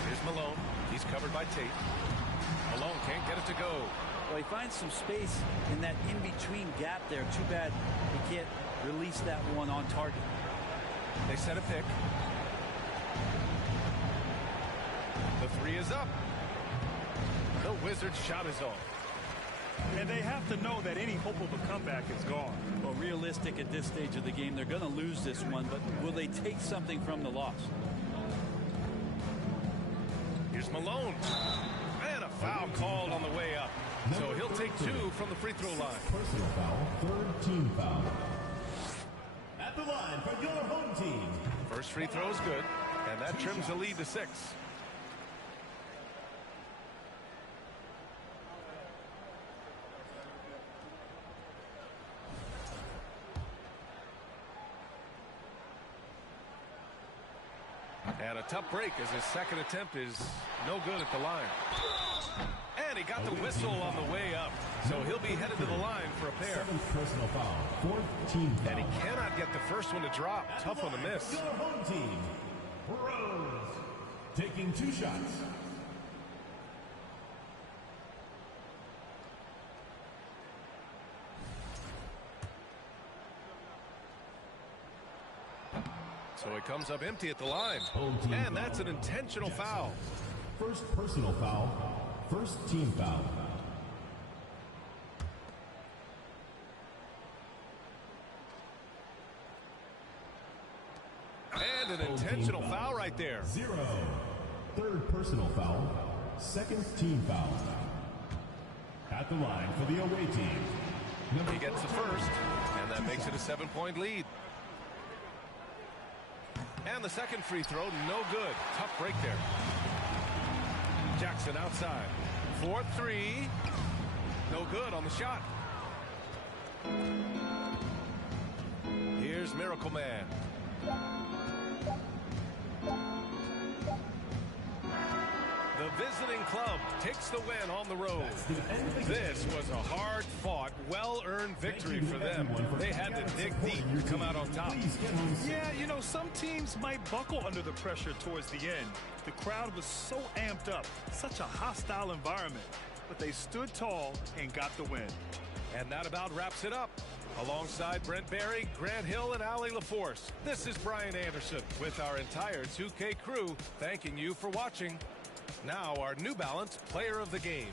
Here's Malone. He's covered by Tate. Malone can't get it to go. Well, he finds some space in that in-between gap there. Too bad he can't release that one on target. They set a pick. The 3 is up. The Wizards' shot is off. And they have to know that any hope of a comeback is gone. Well, realistic at this stage of the game. They're going to lose this one, but will they take something from the loss? Here's Malone. And a foul called on the way up. So he'll take 2 from the free throw line. Personal foul, third team foul. At the line for your home team. First free throw is good, and that trims the lead to 6. And a tough break as his second attempt is no good at the line. And he got the whistle on the way up. So he'll be headed to the line for a pair. Personal foul, fourth team foul. And he cannot get the first one to drop. Tough one to miss. Your home team, Rose, taking 2 shots. So it comes up empty at the line. And that's an intentional foul. First personal foul, first team foul. And an intentional foul right there. 0. Third personal foul, second team foul. At the line for the away team. He gets the first, and that makes it a 7-point lead. And the second free throw, no good. Tough break there. Jackson outside. 4-3. No good on the shot. Here's Miracle Man. The visiting club takes the win on the road. This was a hard-fought, well-earned victory for them. They had to dig deep to come out on top. Yeah, you know, some teams might buckle under the pressure towards the end. The crowd was so amped up, such a hostile environment. But they stood tall and got the win. And that about wraps it up. Alongside Brent Barry, Grant Hill, and Allie LaForce, this is Brian Anderson with our entire 2K crew thanking you for watching. Now our New Balance Player of the Game.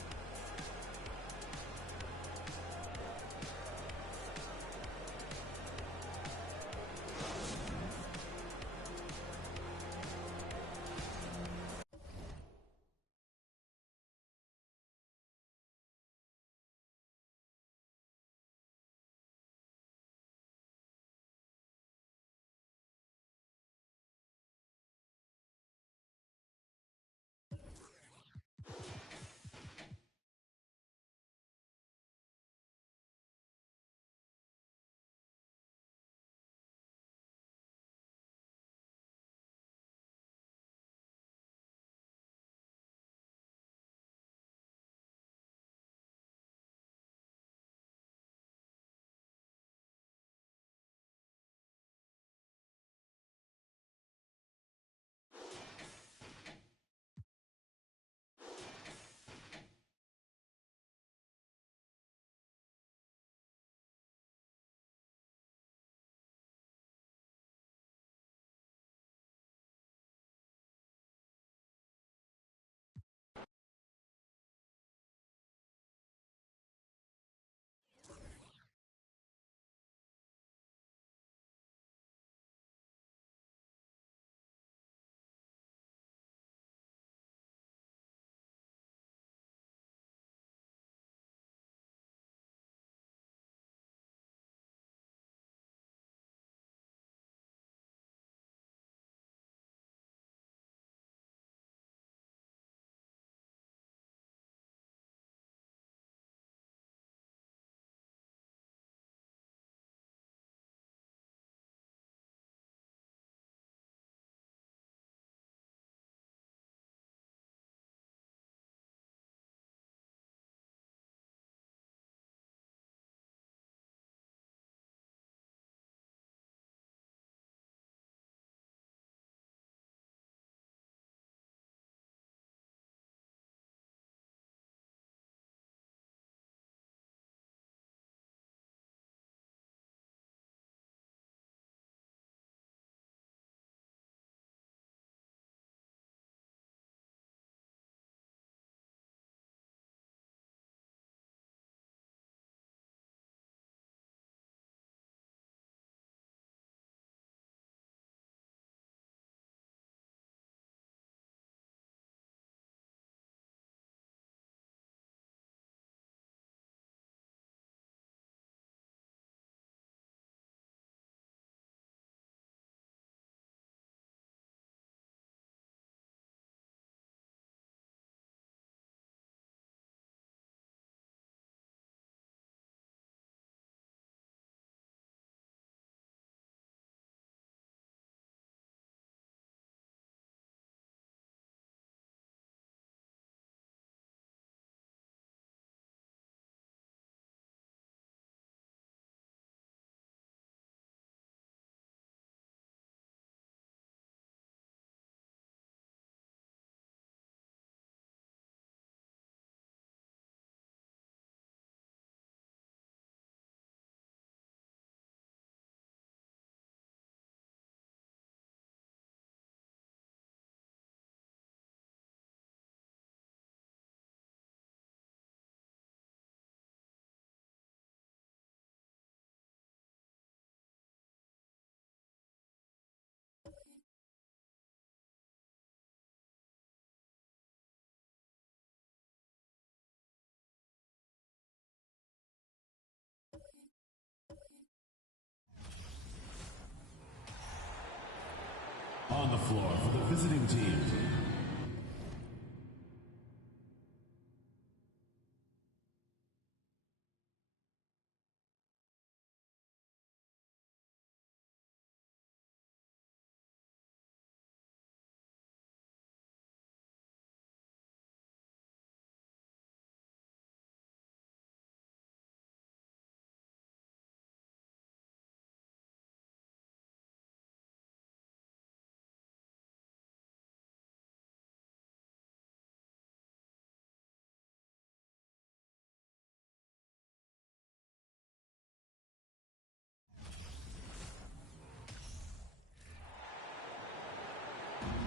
floor for the visiting team.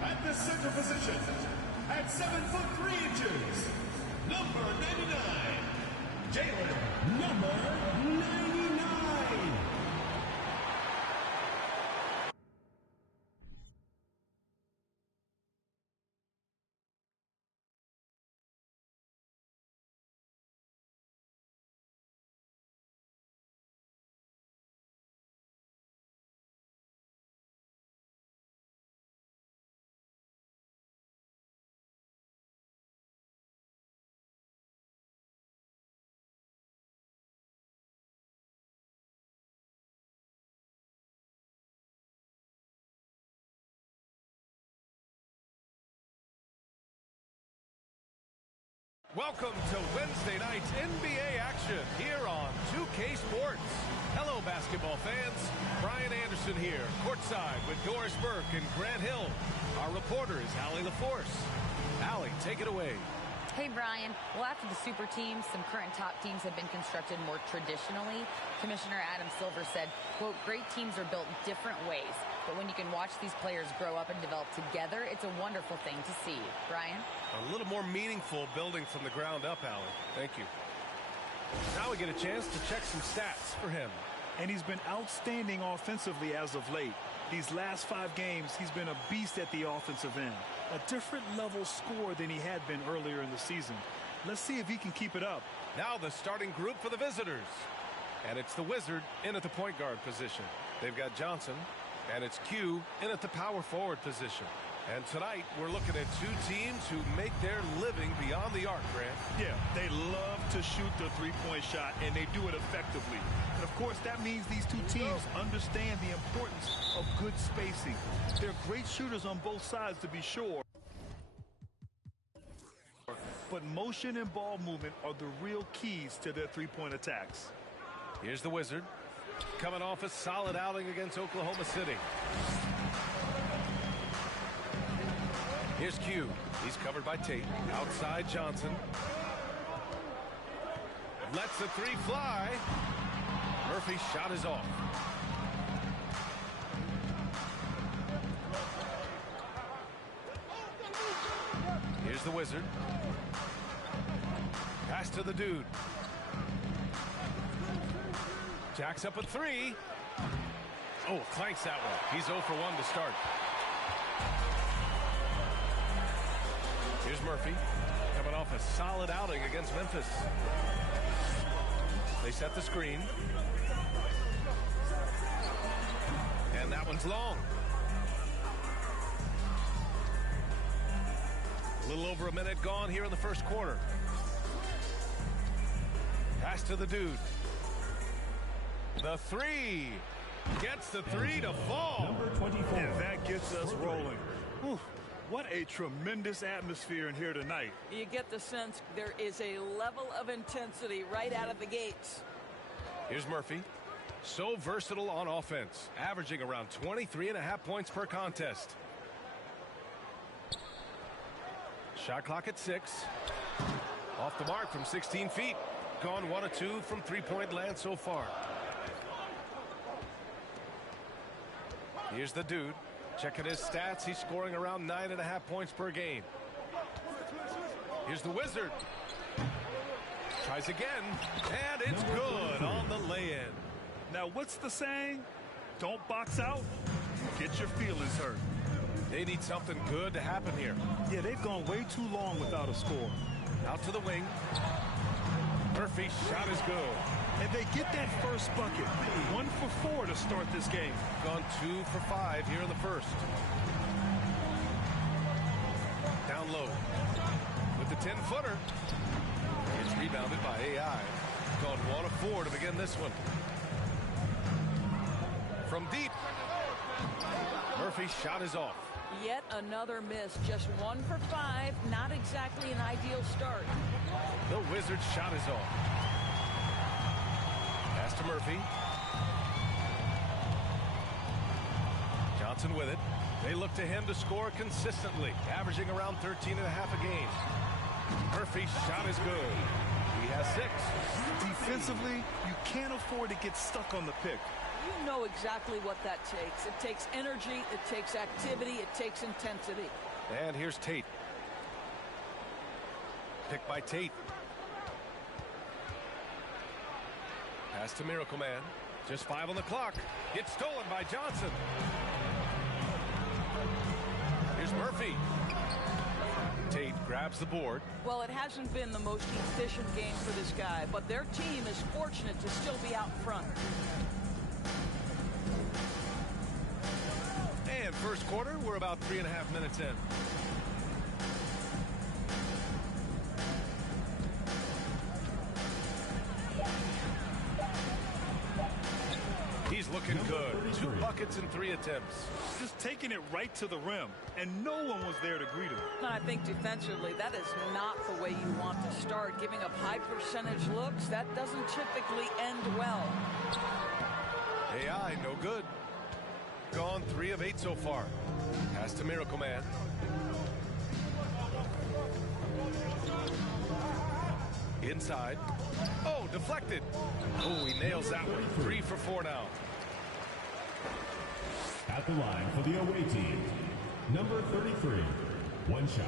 At the center position, at 7'3", number 99, Jalen, number 99. Welcome to Wednesday night's NBA action here on 2K Sports. Hello, basketball fans. Brian Anderson here, courtside with Doris Burke and Grant Hill. Our reporter is Allie LaForce. Allie, take it away. Hey, Brian. Well, after the super teams, some current top teams have been constructed more traditionally. Commissioner Adam Silver said, quote, great teams are built different ways, but when you can watch these players grow up and develop together, it's a wonderful thing to see. Brian? A little more meaningful building from the ground up, Allie. Thank you. Now we get a chance to check some stats for him. And he's been outstanding offensively as of late. These last 5 games, he's been a beast at the offensive end. A different level scorer than he had been earlier in the season. Let's see if he can keep it up. Now the starting group for the visitors. And it's the Wizard in at the point guard position. They've got Johnson, and it's Q in at the power forward position. And tonight, we're looking at 2 teams who make their living beyond the arc, Grant. Yeah, they love to shoot the three-point shot, and they do it effectively. And, of course, that means these 2 teams understand the importance of good spacing. They're great shooters on both sides, to be sure. But motion and ball movement are the real keys to their three-point attacks. Here's the Wizard, coming off a solid outing against Oklahoma City. Here's Q. He's covered by Tate. Outside Johnson. Lets the 3 fly. Murphy's shot is off. Here's the Wizard. Pass to the dude. Jacks up a 3. Oh, clanks that one. He's 0 for 1 to start. Here's Murphy, coming off a solid outing against Memphis. They set the screen. And that one's long. A little over a minute gone here in the first quarter. Pass to the dude. The 3. Gets the 3 to fall. Number 24. And that gets us rolling. Whew. What a tremendous atmosphere in here tonight. You get the sense there is a level of intensity right out of the gates. Here's Murphy. So versatile on offense, averaging around 23.5 points per contest. Shot clock at 6. Off the mark from 16 feet. Gone 1 of 2 from three-point land so far. Here's the dude. Checking his stats, he's scoring around 9.5 points per game. Here's the Wizard. Tries again, and it's good on the lay-in. Now, what's the saying? Don't box out, get your feelings hurt. They need something good to happen here. Yeah, they've gone way too long without a score. Out to the wing. Murphy's shot is good. And they get that first bucket. 1 for 4 to start this game. Gone 2 for 5 here in the first. down low. With the 10-footer. It's rebounded by AI. Called 1 of 4 to begin this one. From deep. Murphy's shot is off. Yet another miss. Just 1 for 5. Not exactly an ideal start. The Wizards' shot is off. Pass to Murphy. Johnson with it. They look to him to score consistently, averaging around 13.5 a game. Murphy's shot is good. He has 6. Defensively, you can't afford to get stuck on the pick. You know exactly what that takes. It takes energy, it takes activity, it takes intensity. And here's Tate. Picked by Tate. Pass to Miracle Man. Just 5 on the clock. It's stolen by Johnson. Here's Murphy. Tate grabs the board. Well, it hasn't been the most efficient game for this guy, but their team is fortunate to still be out in front. And first quarter, we're about 3.5 minutes in. He's looking good. 2 buckets in 3 attempts. Just taking it right to the rim, and no one was there to greet him. I think defensively, that is not the way you want to start. Giving up high percentage looks, that doesn't typically end well. AI, no good. Gone 3 of 8 so far. Pass to Miracle Man. Inside. Oh, deflected. Oh, he nails that one. 3 for 4 now. At the line for the away team, number 33, 1 shot.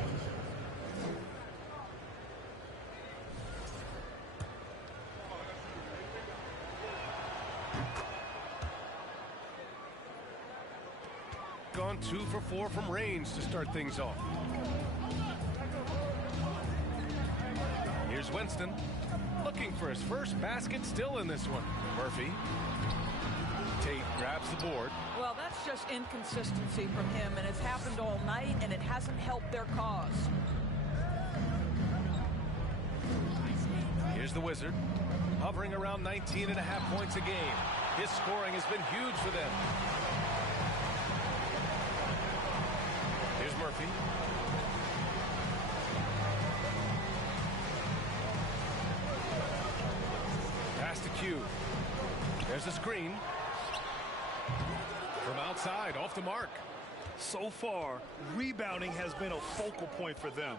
Gone 2 for 4 from range to start things off. Here's Winston. Looking for his first basket, still in this one. Murphy. Tate grabs the board. Well, that's just inconsistency from him, and it's happened all night, and it hasn't helped their cause. Here's the Wizard. Hovering around 19.5 points a game. His scoring has been huge for them. Here's Murphy. Pass to Q. There's a screen. From outside, off the mark. So far, rebounding has been a focal point for them.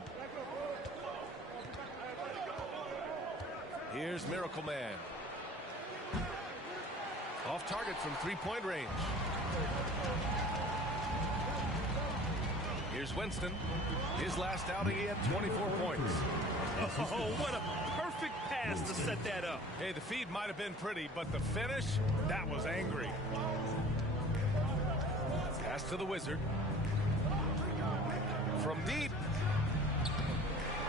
Here's Miracle Man. Off target from 3-point range. Here's Winston. His last outing, he had 24 points. Oh, what a perfect pass to set that up. Hey, the feed might have been pretty, but the finish, that was angry. Pass to the Wizard. From deep.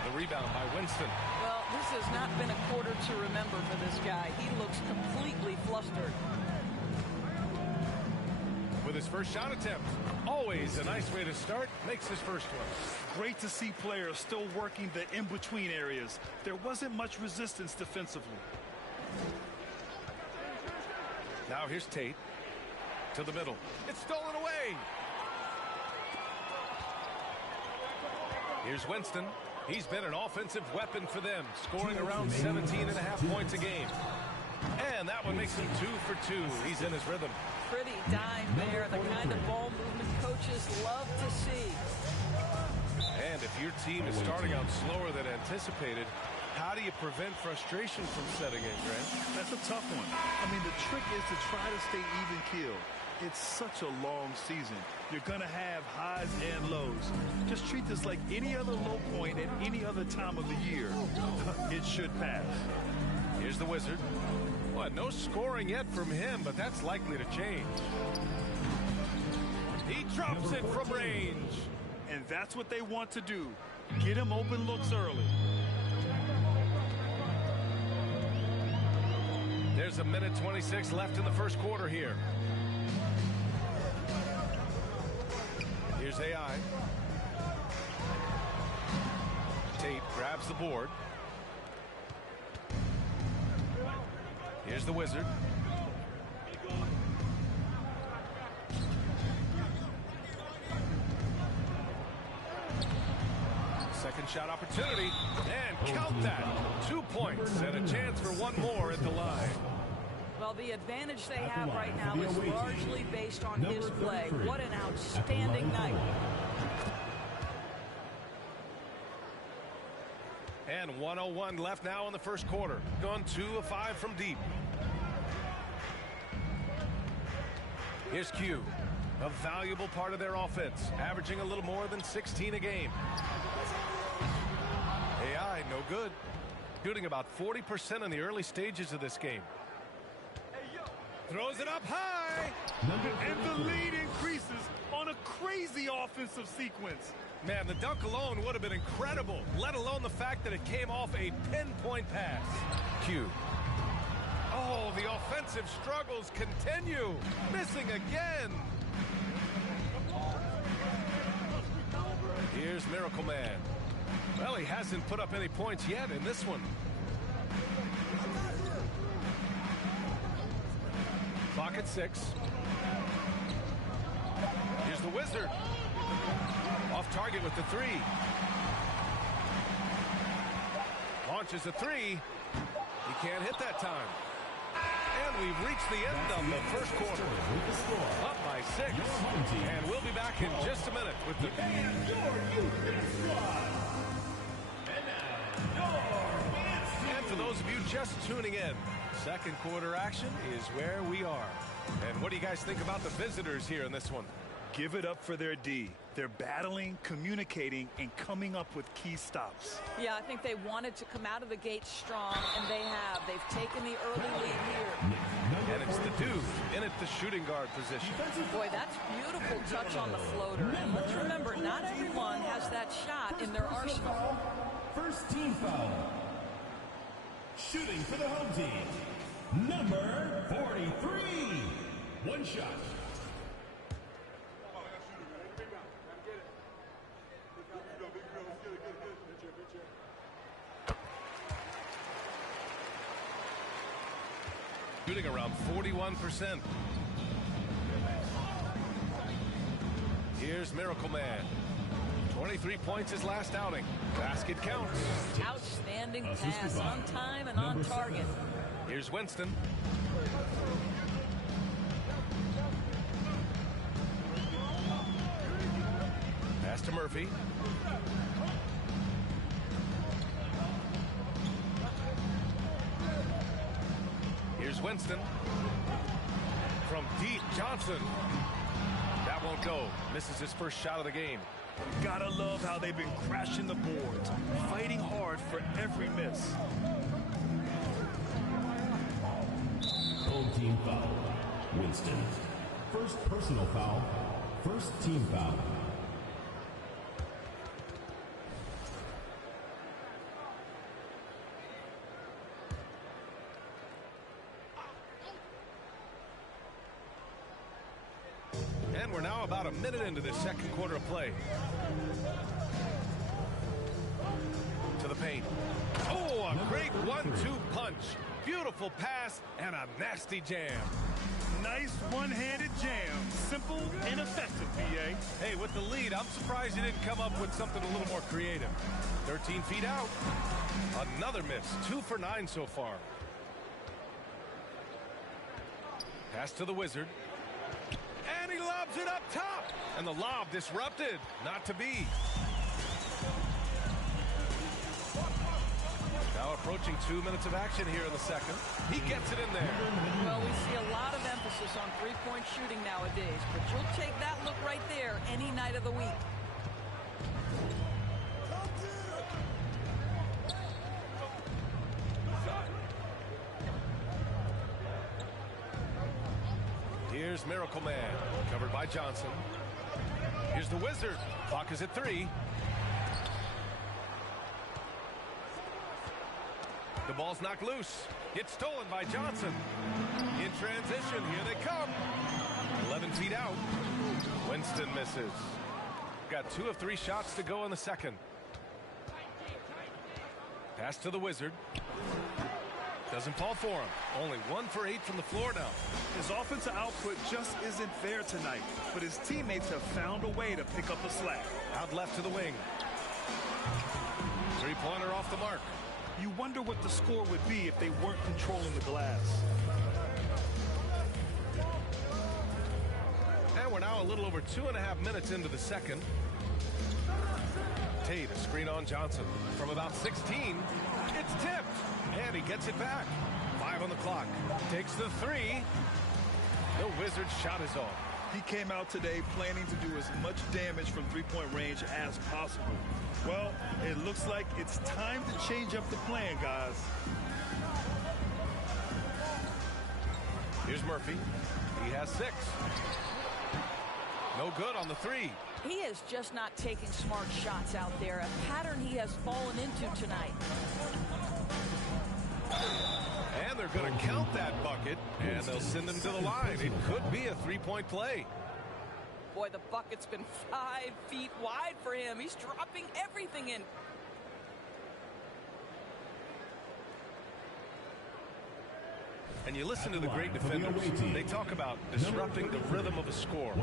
The rebound by Winston. Well, this has not been a quarter to remember for this guy. He looks completely flustered. With his first shot attempt. Always a nice way to start. Makes his first one. Great to see players still working the in-between areas. There wasn't much resistance defensively. Now here's Tate. To the middle. It's stolen away. Here's Winston. He's been an offensive weapon for them, scoring around 17.5 points a game. And that one makes him 2 for 2. He's in his rhythm. Pretty dime there, the kind of ball movement coaches love to see. And if your team is starting out slower than anticipated, how do you prevent frustration from setting in, Grant? That's a tough one. I mean, the trick is to try to stay even-keeled. It's such a long season. You're going to have highs and lows. Just treat this like any other low point at any other time of the year. It should pass. Here's the Wizard. Well, no scoring yet from him, but that's likely to change. He drops it from range. And that's what they want to do. Get him open looks early. There's a minute 26 left in the first quarter here. Here's AI. Tate grabs the board. Here's the Wizard. Second shot opportunity, and count that. 2 points and a chance for one more at the line. Well, the advantage they have right now is largely based on his play. What an outstanding night. And 1:01 left now in the first quarter. Gone 2 of 5 from deep. Here's Q, a valuable part of their offense, averaging a little more than 16 a game. AI, no good. Shooting about 40% in the early stages of this game. Throws it up high. And the lead increases on a crazy offensive sequence. Man, the dunk alone would have been incredible, let alone the fact that it came off a pinpoint pass. Q. Oh, the offensive struggles continue. Missing again. Here's Miracle Man. Well, he hasn't put up any points yet in this one. Clock at 6. Here's the Wizard. Off target with the 3. Launches a 3. He can't hit that time. And we've reached the end of the first quarter. Up by 6. And we'll be back in just a minute with the... And for those of you just tuning in, second quarter action is where we are. And what do you guys think about the visitors here in this one? Give it up for their D. They're battling, communicating, and coming up with key stops. Yeah, I think they wanted to come out of the gate strong, and they have. They've taken the early lead here. And it's the dude in at the shooting guard position. Boy, that's beautiful touch on the floater. And let's remember, not everyone has that shot in their arsenal. First team foul. Shooting for the home team. Number 43. One shot. Shooting around 41%. Here's Miracle Man. 23 points his last outing. Basket counts. Outstanding pass on time and on target. Here's Winston. Pass to Murphy. Here's Winston. From deep, Johnson. That won't go. Misses his first shot of the game. Gotta love how they've been crashing the boards, fighting hard for every miss. Home team foul. Winston. First personal foul. First team foul. And we're now about a minute into this second quarter of play. To the paint. Oh, a great 1-2 punch. Beautiful pass and a nasty jam. Nice one-handed jam. Simple and effective, PA. Hey, with the lead, I'm surprised he didn't come up with something a little more creative. 13 feet out. Another miss. 2 for 9 so far. Pass to the Wizard. And he lobs it up top. And the lob disrupted. Not to be. Now approaching 2 minutes of action here in the second. He gets it in there. Well, we see a lot of emphasis on three-point shooting nowadays, but you'll take that look right there any night of the week. Here's Miracle Man, covered by Johnson. Here's the Wizard. Clock is at 3. The ball's knocked loose. It's stolen by Johnson. In transition, here they come. 11 feet out. Winston misses. Got 2 of 3 shots to go in the second. Pass to the Wizard. Doesn't fall for him. Only 1 for 8 from the floor now. His offensive output just isn't there tonight, but his teammates have found a way to pick up the slack. Out left to the wing. Three-pointer off the mark. You wonder what the score would be if they weren't controlling the glass. And we're now a little over 2.5 minutes into the second. Tate, a screen on Johnson. From about 16, it's tipped. And he gets it back. 5 on the clock. Takes the 3. The Wizards' shot is off. He came out today planning to do as much damage from three-point range as possible. Well, it looks like it's time to change up the plan, guys. Here's Murphy. He has 6. No good on the 3. He is just not taking smart shots out there, a pattern he has fallen into tonight. And they're going to count that bucket, and they'll send him to the line. It could be a 3-point play. Boy, the bucket's been 5 feet wide for him. He's dropping everything in. And you listen to the great defenders. They talk about disrupting the rhythm of a score.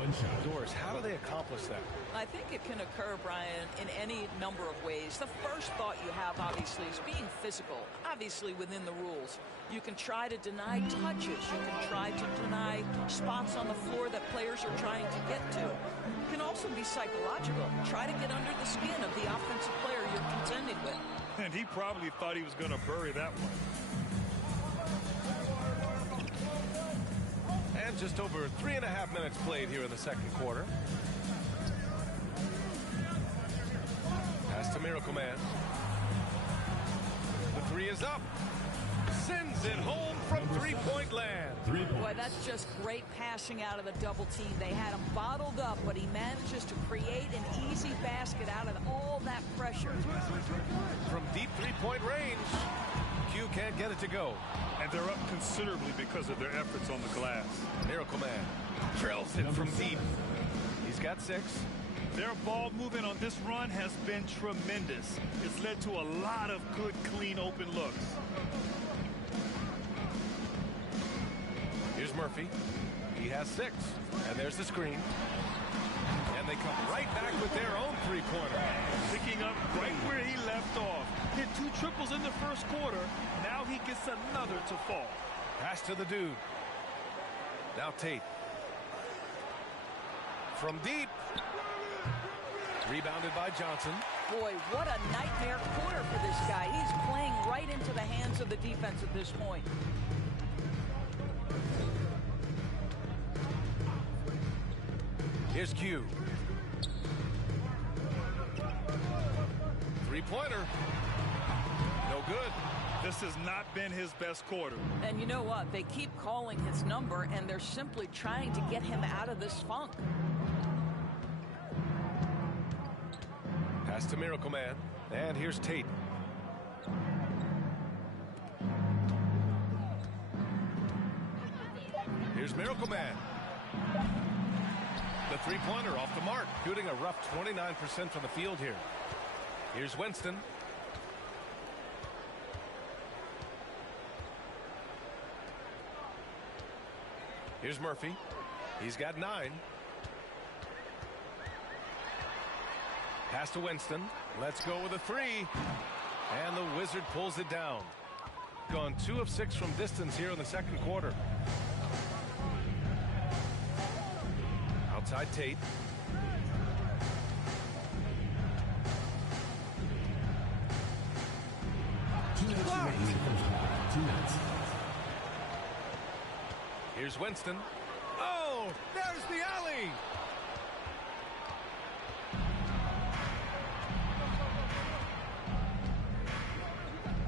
Doris, how do they accomplish that? I think it can occur, Brian, in any number of ways. The first thought you have, obviously, is being physical, obviously within the rules. You can try to deny touches. You can try to deny spots on the floor that players are trying to get to. It can also be psychological. Try to get under the skin of the offensive player you're contending with. And he probably thought he was going to bury that one. And just over 3.5 minutes played here in the second quarter. Pass to Miracle Man. The 3 is up. Sends it home from three-point land. Boy, that's just great passing out of the double team. They had him bottled up, but he manages to create an easy basket out of all that pressure. From deep three-point range, Q can't get it to go. And they're up considerably because of their efforts on the glass. Miracle Man drills it from deep. He's got 6. Their ball movement on this run has been tremendous. It's led to a lot of good, clean, open looks. Here's Murphy. He has 6. And there's the screen. And they come right back with their own three-pointer. Picking up right where he left off. Hit 2 triples in the first quarter. Now he gets another to fall. Pass to the dude. Now Tate. From deep. Rebounded by Johnson. Boy, what a nightmare quarter for this guy. He's playing right into the hands of the defense at this point. Here's Q. Three-pointer. No good. This has not been his best quarter. And you know what? They keep calling his number, and they're simply trying to get him out of this funk. Pass to Miracle Man. And here's Tate. Here's Miracle Man. The three-pointer off the mark. Shooting a rough 29% from the field here. Here's Winston. Here's Murphy. He's got 9. Pass to Winston. Let's go with a 3. And the Wizard pulls it down. Gone 2 of 6 from distance here in the second quarter. Outside Tate. Here's Winston. Oh, there's the alley.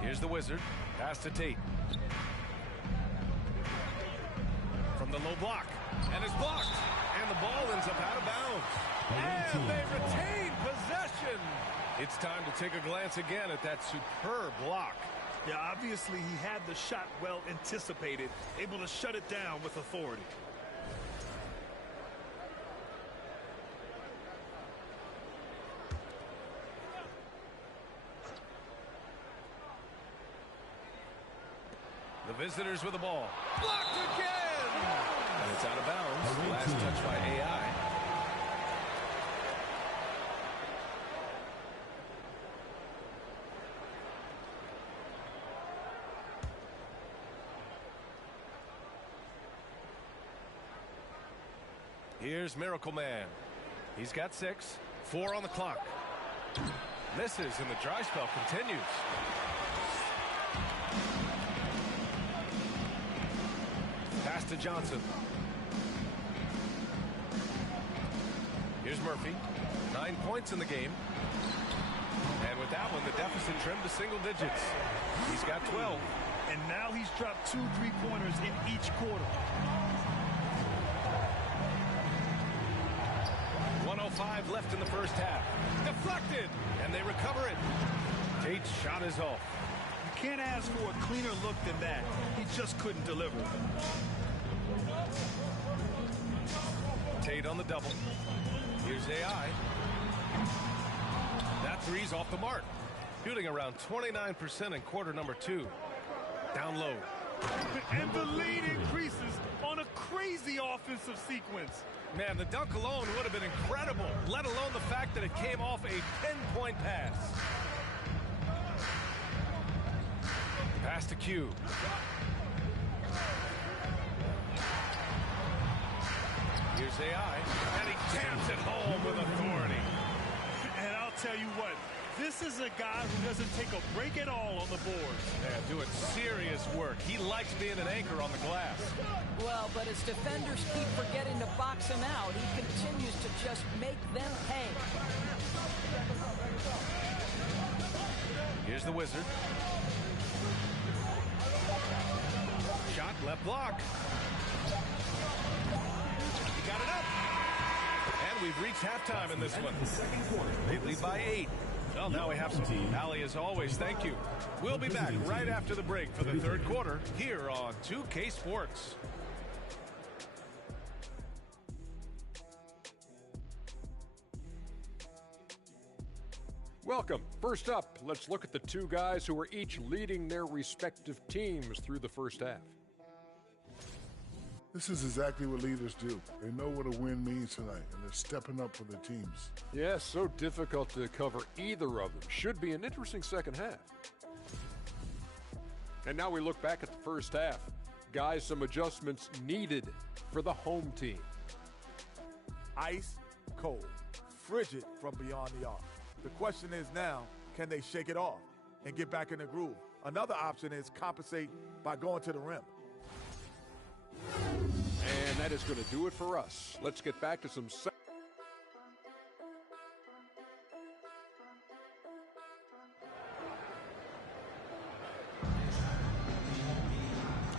Here's the Wizard. Pass to Tate. From the low block. And it's blocked. And the ball ends up out of bounds. And they retain possession. It's time to take a glance again at that superb block. Yeah, obviously he had the shot well anticipated, able to shut it down with authority. Visitors with the ball. Blocked again! And it's out of bounds. Last touch by AI. Here's Miracle Man. He's got 6. 4 on the clock. Misses, and the dry spell continues. Pass to Johnson. Here's Murphy. 9 points in the game. And with that one, the deficit trimmed to single digits. He's got 12. And now he's dropped 2 3-pointers in each quarter. 1:05 left in the first half. Deflected, and they recover it. Tate's shot is off. You can't ask for a cleaner look than that. He just couldn't deliver. Tate on the double. Here's AI. That three's off the mark. Shooting around 29% in quarter number 2. Down low. And the lead increases on a crazy offensive sequence. Man, the dunk alone would have been incredible, let alone the fact that it came off a 10-point pass. Pass to Q. Here's AI, and he jams it home with authority. And I'll tell you what, this is a guy who doesn't take a break at all on the board. Yeah, doing serious work. He likes being an anchor on the glass. Well, but as defenders keep forgetting to box him out, he continues to just make them pay. Here's the Wizard. Shot left block. He got it up. And we've reached halftime in this one. They lead by 8. Well, now we have some Allie, as always. Thank you. We'll be back right after the break for the third quarter here on 2K Sports. Welcome. First up, let's look at the 2 guys who are each leading their respective teams through the first half. This is exactly what leaders do. They know what a win means tonight, and they're stepping up for their teams. Yeah, so difficult to cover either of them. Should be an interesting second half. And now we look back at the first half. Guys, some adjustments needed for the home team. Ice cold, frigid from beyond the arc. The question is now, can they shake it off and get back in the groove? Another option is compensate by going to the rim. And that is going to do it for us. Let's get back to some...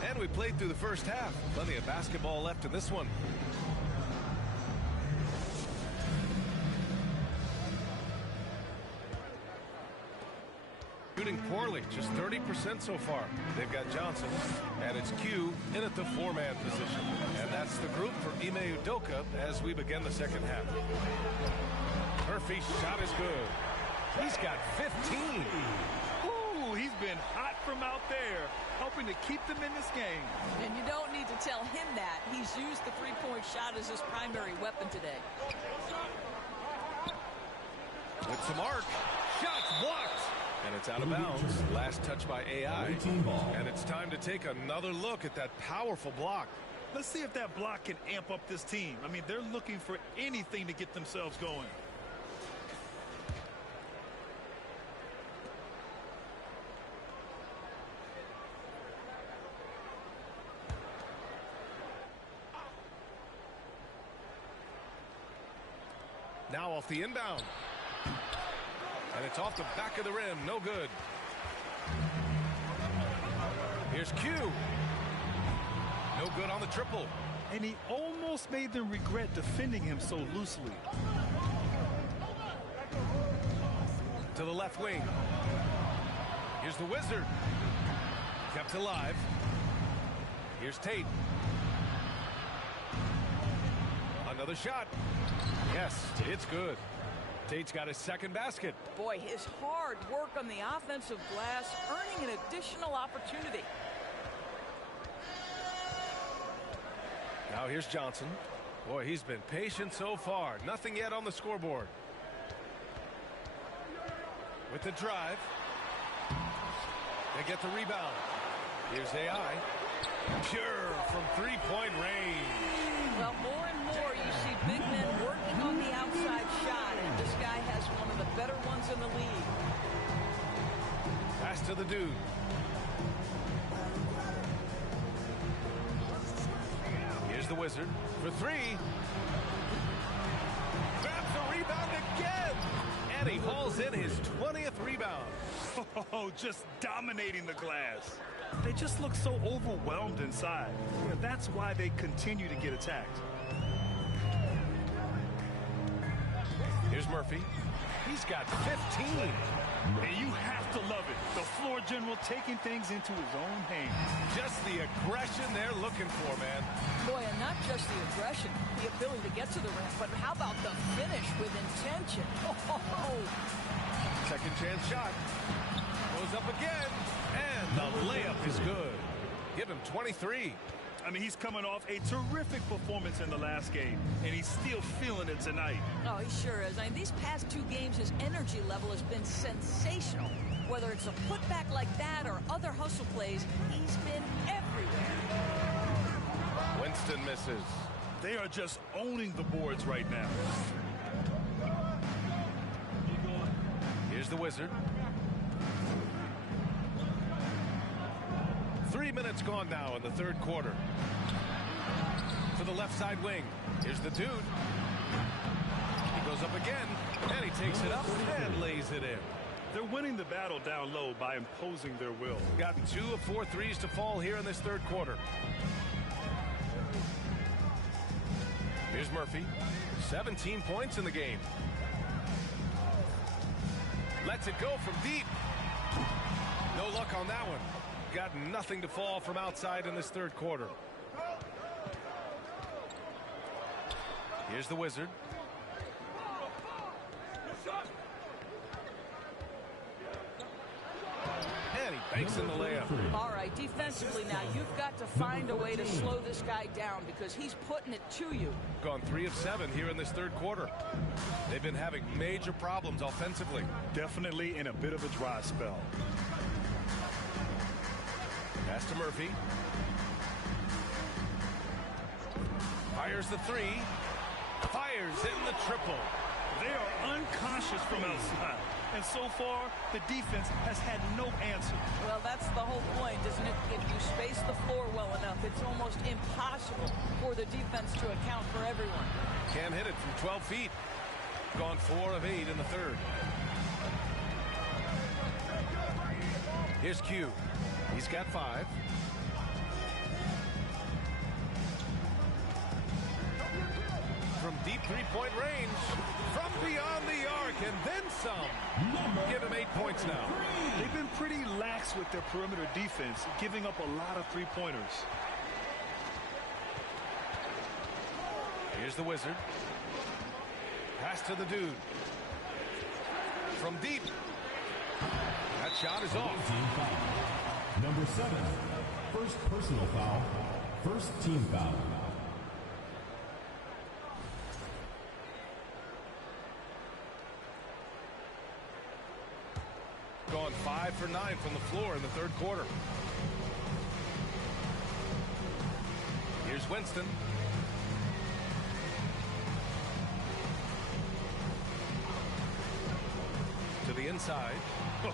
And we played through the first half. Plenty of basketball left in this one. Shooting poorly, just 30% so far. They've got Johnson, and it's Q in at the 4-man position. And that's the group for Ime Udoka as we begin the second half. Murphy's shot is good. He's got 15. Ooh, he's been hot from out there, helping to keep them in this game. And you don't need to tell him that. He's used the 3-point shot as his primary weapon today. With some arc. Shots blocked. And it's out of bounds. Last touch by AI. And it's time to take another look at that powerful block. Let's see if that block can amp up this team. I mean, they're looking for anything to get themselves going. Now off the inbound. And it's off the back of the rim. No good. Here's Q. No good on the triple. And he almost made them regret defending him so loosely. To the left wing. Here's the Wizard. Kept alive. Here's Tate. Another shot. Yes, it's good. Tate's got his second basket. Boy, his hard work on the offensive glass, earning an additional opportunity. Now here's Johnson. Boy, he's been patient so far. Nothing yet on the scoreboard. With the drive. They get the rebound. Here's AI. Pure from three-point range. Well, more and more you see big men working on the outside shot, and this guy has one of the better ones in the league. Pass to the dude. Here's the Wizard for three. Grabs the rebound again. And he hauls in his 20th rebound. Oh, just dominating the glass. They just look so overwhelmed inside. Yeah, that's why they continue to get attacked. Here's Murphy. He's got 15. And you have to love it. The floor general taking things into his own hands. Just the aggression they're looking for, man. Boy, and not just the aggression, the ability to get to the rim, but how about the finish with intention? Oh. Second chance shot. Goes up again. And the layup is good. Give him 23. I mean, he's coming off a terrific performance in the last game, and he's still feeling it tonight. Oh, he sure is. I mean, these past two games, his energy level has been sensational. Whether it's a putback like that or other hustle plays, he's been everywhere. Winston misses. They are just owning the boards right now. Here's the Wizard. 3 minutes gone now in the third quarter. To the left side wing. Here's the dude. He goes up again, and he takes it up and lays it in. They're winning the battle down low by imposing their will. Gotten 2 of 4 threes to fall here in this third quarter. Here's Murphy. 17 points in the game. Lets it go from deep. No luck on that one. Got nothing to fall from outside in this third quarter. Here's the Wizard. And he banks in the layup. All right, defensively now, you've got to find a way to slow this guy down because he's putting it to you. Gone 3 of 7 here in this third quarter. They've been having major problems offensively. Definitely in a bit of a dry spell. Pass to Murphy. Fires the 3. Fires in the triple. They are unconscious from outside. And so far, the defense has had no answer. Well, that's the whole point, isn't it? If you space the floor well enough, it's almost impossible for the defense to account for everyone. Can't hit it from 12 feet. Gone 4 of 8 in the third. Here's Q. He's got 5. From deep three-point range. From beyond the arc and then some. Give him 8 points now. They've been pretty lax with their perimeter defense, giving up a lot of three-pointers. Here's the Wizard. Pass to the dude. From deep. That shot is off. Number 7, first personal foul, first team foul. Gone 5 for 9 from the floor in the third quarter. Here's Winston. To the inside.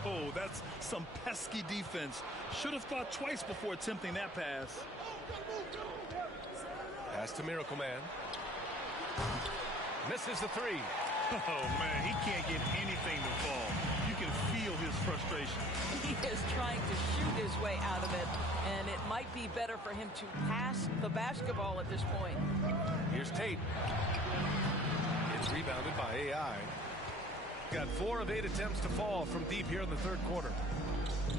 Oh, that's some pesky defense. Should have thought twice before attempting that pass. Pass to Miracle Man. Misses the 3. Oh, man, he can't get anything to fall. You can feel his frustration. He is trying to shoot his way out of it, and it might be better for him to pass the basketball at this point. Here's Tate. It's rebounded by AI. Got 4 of 8 attempts to fall from deep here in the third quarter.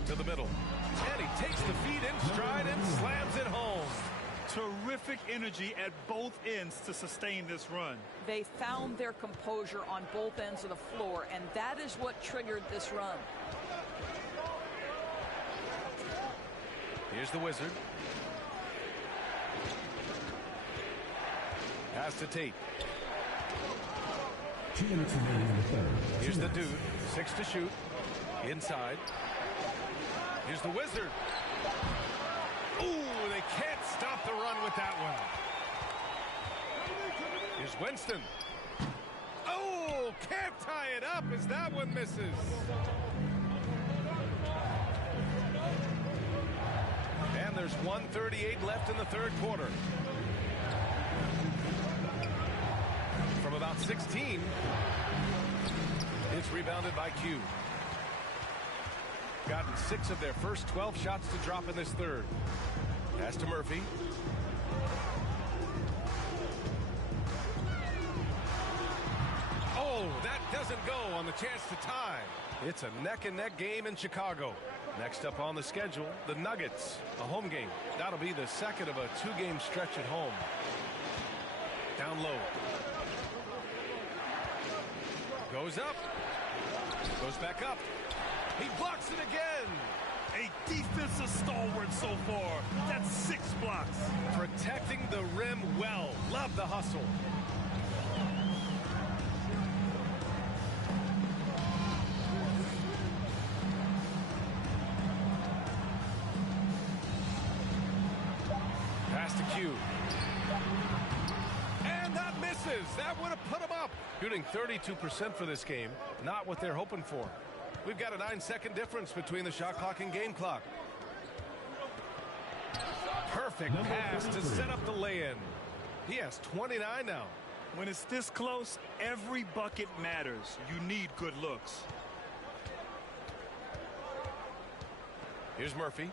To the middle. And he takes the feet in stride and slams it home. Terrific energy at both ends to sustain this run. They found their composure on both ends of the floor, and that is what triggered this run. Here's the Wizard. Pass to Tate. 2 minutes remaining in the third. Here's the dude. 6 to shoot. Inside. Here's the Wizard. Ooh, they can't stop the run with that one. Here's Winston. Oh, can't tie it up as that one misses. And there's 1:38 left in the third quarter. From about 16, it's rebounded by Q. Gotten 6 of their first 12 shots to drop in this third. Pass to Murphy. Oh, that doesn't go on the chance to tie. It's a neck-and-neck game in Chicago. Next up on the schedule, the Nuggets, a home game. That'll be the second of a 2-game stretch at home. Down low. Goes up. Goes back up. He blocks it again. A defensive stalwart so far. That's 6 blocks. Protecting the rim well. Love the hustle. Pass to Q. And that misses. That would have put him up. Shooting 32% for this game. Not what they're hoping for. We've got a 9-second difference between the shot clock and game clock. Perfect pass to set up the lay-in. He has 29 now. When it's this close, every bucket matters. You need good looks. Here's Murphy.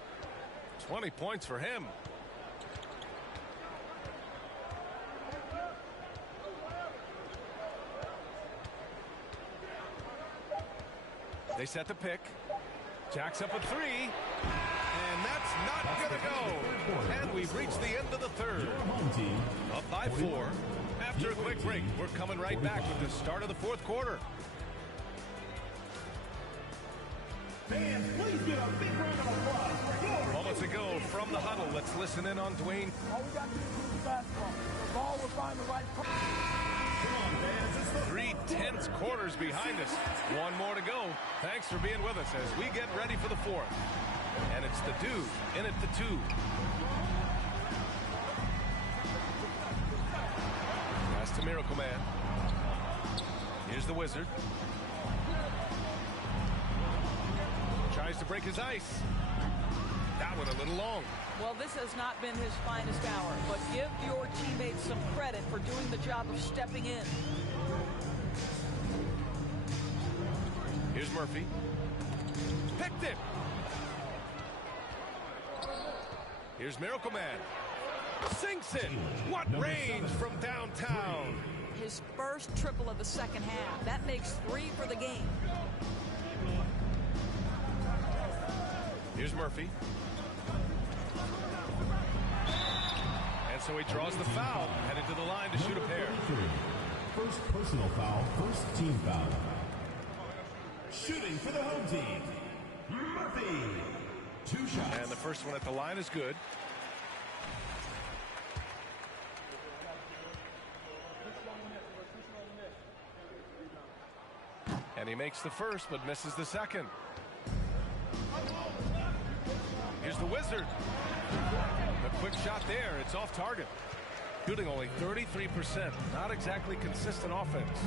20 points for him. They set the pick. Jacks up a 3. And that's not going to go. And we've reached the end of the third. Up by 4. After a quick break, we're coming right back with the start of the fourth quarter. Fans, please give a big round of applause for your... Moments ago from the huddle, let's listen in on Dwayne. All we got to do is move the basketball. The ball will find the right... 3 tense quarters behind us. One more to go. Thanks for being with us as we get ready for the fourth. And it's the dude in at the 2. Pass to Miracle Man. Here's the Wizard. Tries to break his ice. That one a little long. Well, this has not been his finest hour, but give your teammates some credit for doing the job of stepping in. Here's Murphy. Picked it. Here's Miracle Man. Sinks it. What range from downtown. His first triple of the second half. That makes 3 for the game. Here's Murphy. And so he draws the foul. Headed to the line to shoot a pair. First personal foul, first team foul. Shooting for the home team, Murphy. 2 shots. And the first one at the line is good. And he makes the first, but misses the second. Here's the Wizard. The quick shot there. It's off target. Shooting only 33%. Not exactly consistent offense.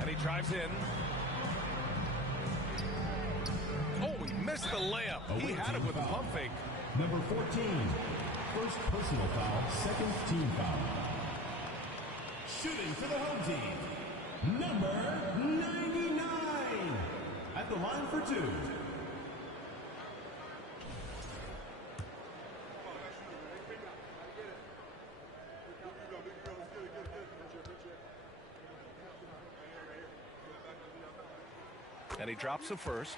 And he drives in. Oh, he missed the layup. He had it with the pump fake. Number 14. First personal foul, second team foul. Shooting for the home team, number 99. At the line for 2. And he drops the first.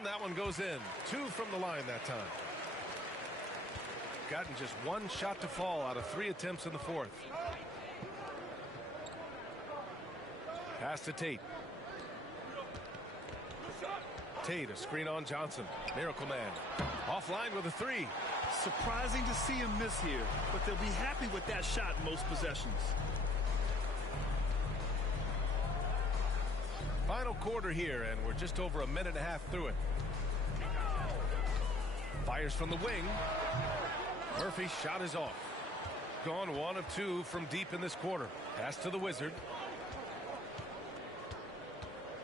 And that one goes in. 2 from the line that time. Gotten just 1 shot to fall out of 3 attempts in the 4th. Pass to Tate. Tate, a screen on Johnson. Miracle Man. Offline with a 3. Surprising to see him miss here, but they'll be happy with that shot most possessions. Final quarter here, and we're just over a minute and a half through it. Fires from the wing. Murphy's shot is off. Gone 1 of 2 from deep in this quarter. Pass to the Wizard.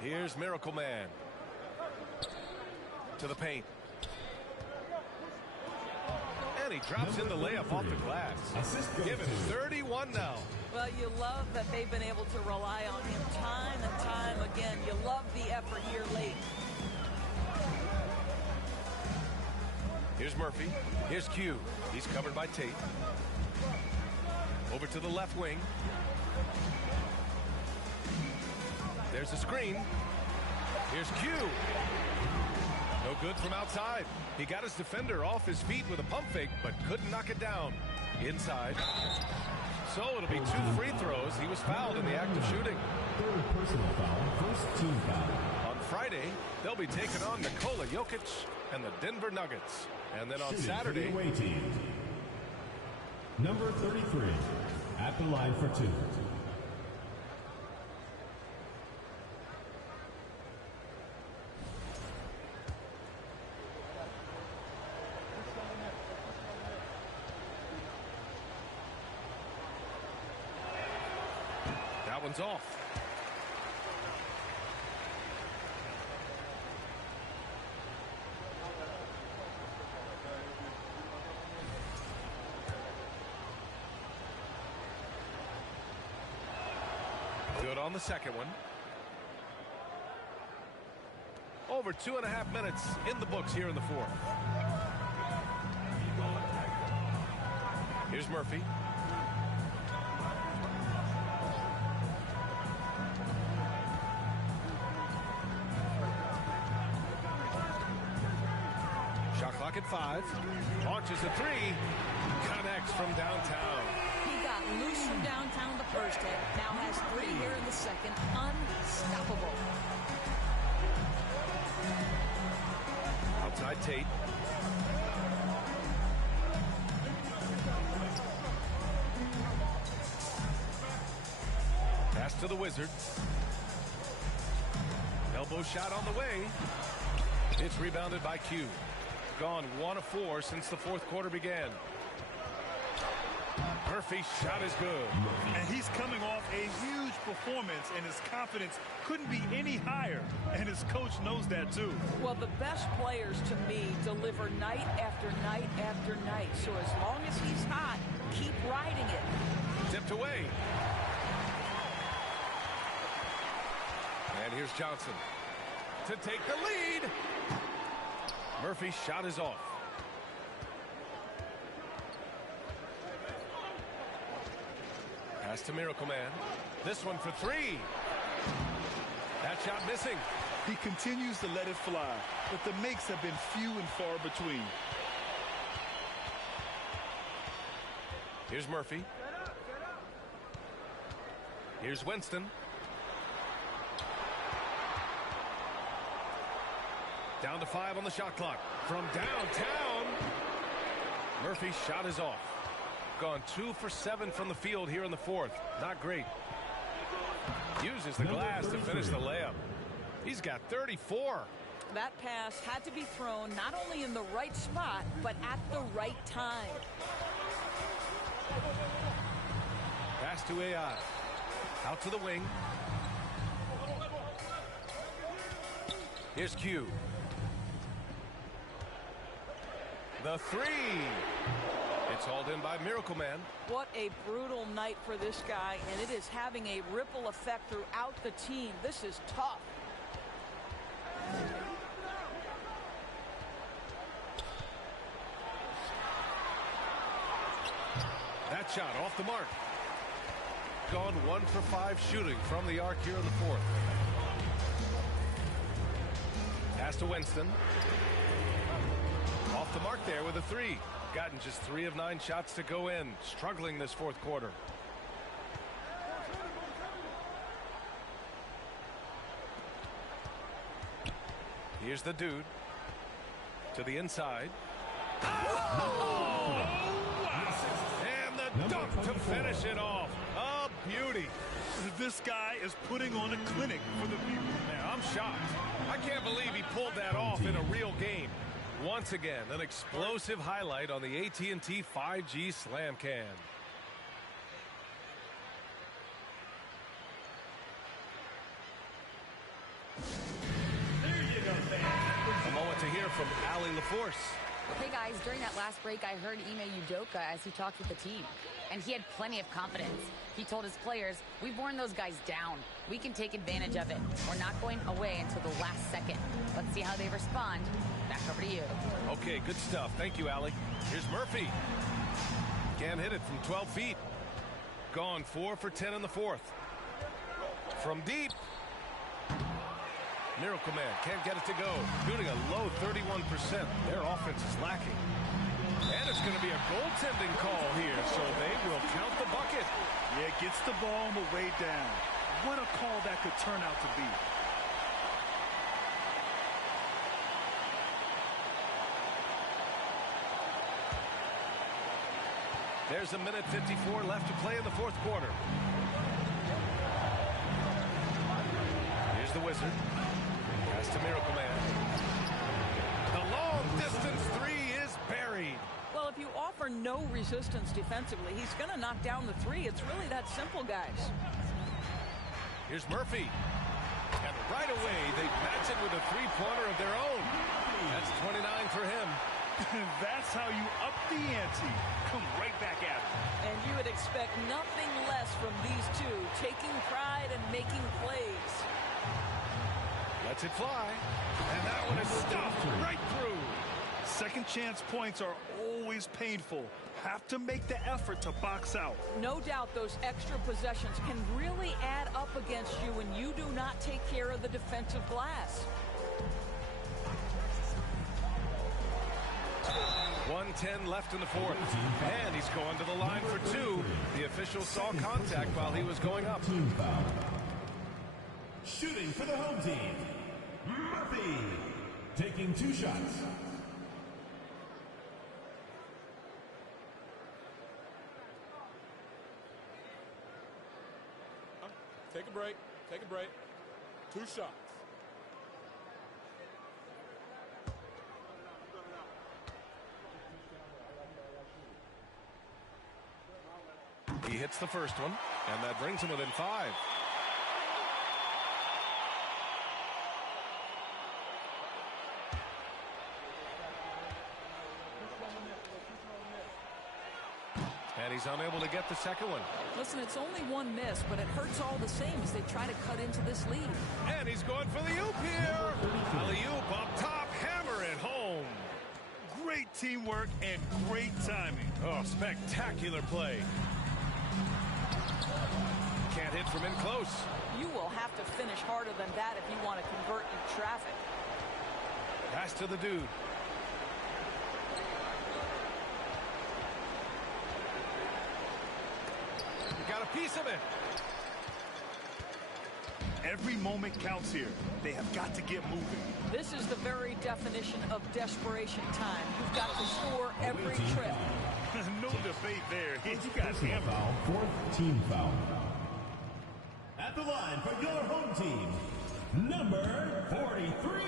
Here's Miracle Man. To the paint. And he drops in the layup off the glass. Give it 31 now. Well, you love that they've been able to rely on him time and time again. You love the effort here late. Here's Murphy. Here's Q. He's covered by Tate. Over to the left wing. There's a screen. Here's Q. No good from outside. He got his defender off his feet with a pump fake, but couldn't knock it down. Inside. So it'll be 2 free throws. He was fouled in the act of shooting. 3rd personal foul, first team foul. On Friday, they'll be taking on Nikola Jokic and the Denver Nuggets. And then on Shooting Saturday, for the away team. Number 33 at the line for 2. that one's off. Good on the second one. Over 2.5 minutes in the books here in the 4th. Here's Murphy. Shot clock at 5. Launches a 3. Connects from downtown. He got loose from downtown the first hit. Now has 3 here in the second. Unstoppable. Outside Tate. Pass to the Wizard. Elbow shot on the way. It's rebounded by Q. Gone 1 of 4 since the 4th quarter began. Murphy's shot is good. And he's coming off a huge performance, and his confidence couldn't be any higher. And his coach knows that too. Well, the best players to me deliver night after night after night. So as long as he's hot, keep riding it. Tipped away. And here's Johnson to take the lead. Murphy's shot is off. Pass to Miracle Man. This one for 3. That shot missing. He continues to let it fly, but the makes have been few and far between. Here's Murphy. Here's Winston. Down to 5 on the shot clock. From downtown, Murphy's shot is off. Gone 2 for 7 from the field here in the 4th. Not great. Uses the glass to finish the layup. He's got 34. That pass had to be thrown not only in the right spot, but at the right time. Pass to AI. Out to the wing. Here's Q. The 3. It's hauled in by Miracle Man. What a brutal night for this guy, and it is having a ripple effect throughout the team. This is tough. That shot off the mark. Gone 1 for 5 shooting from the arc here in the 4th. Pass to Winston. Off the mark there with a 3. Gotten just 3 of 9 shots to go in. Struggling this fourth quarter. Here's the dude. To the inside. Oh! And the dunk to finish it off. A beauty. This guy is putting on a clinic for the people. Man, I'm shocked. I can't believe he pulled that off in a real game. Once again, an explosive highlight on the AT&T 5G Slam Cam. A moment to hear from Allie LaForce. Hey guys, during that last break, I heard Ime Udoka as he talked with the team. And he had plenty of confidence. He told his players, we've worn those guys down. We can take advantage of it. We're not going away until the last second. Let's see how they respond. Back over to you. Okay, good stuff. Thank you, Allie. Here's Murphy. Can't hit it from 12 feet. Gone 4 for 10 in the fourth. From deep. Miracle Man can't get it to go. Shooting a low 31%. Their offense is lacking. And it's going to be a goaltending call here, so they will count the bucket. Yeah, gets the ball on the way down. What a call that could turn out to be. There's a minute 54 left to play in the fourth quarter. Here's the Wizard. Pass to Miracle Man. The long distance 3 is buried. Well, if you offer no resistance defensively, he's going to knock down the 3. It's really that simple, guys. Here's Murphy. And right away, they match it with a three-pointer of their own. That's 29 for him. That's how you up the ante. Come right back at it. And you would expect nothing less from these two, taking pride and making plays. Lets it fly. And that one is stuffed right through. Second chance points are always painful. Have to make the effort to box out. No doubt those extra possessions can really add up against you when you do not take care of the defensive glass. 1:10 left in the fourth. And he's going to the line for 2. The official saw contact while he was going up. Shooting for the home team, Murphy. Taking 2 shots. Take a break. Take a break. 2 shots. He hits the first one, and that brings him within 5. And he's unable to get the second one. Listen, it's only 1 miss, but it hurts all the same as they try to cut into this lead. And he's going for the oop here. Alley-oop up top, hammer it home. Great teamwork and great timing. Oh, spectacular play. Can't hit from in close. You will have to finish harder than that if you want to convert in traffic. Pass to the dude. Got a piece of it. Every moment counts here. They have got to get moving. This is the very definition of desperation time. You've got to score every trip. No debate there. He got hammered. Foul, 4th team foul. At the line for your home team, number 43.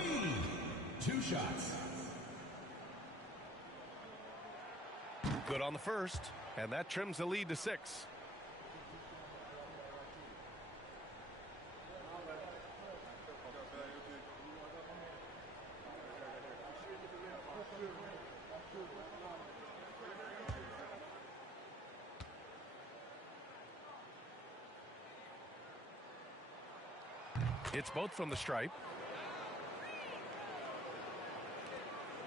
2 shots. Good on the first, and that trims the lead to 6. It's both from the stripe.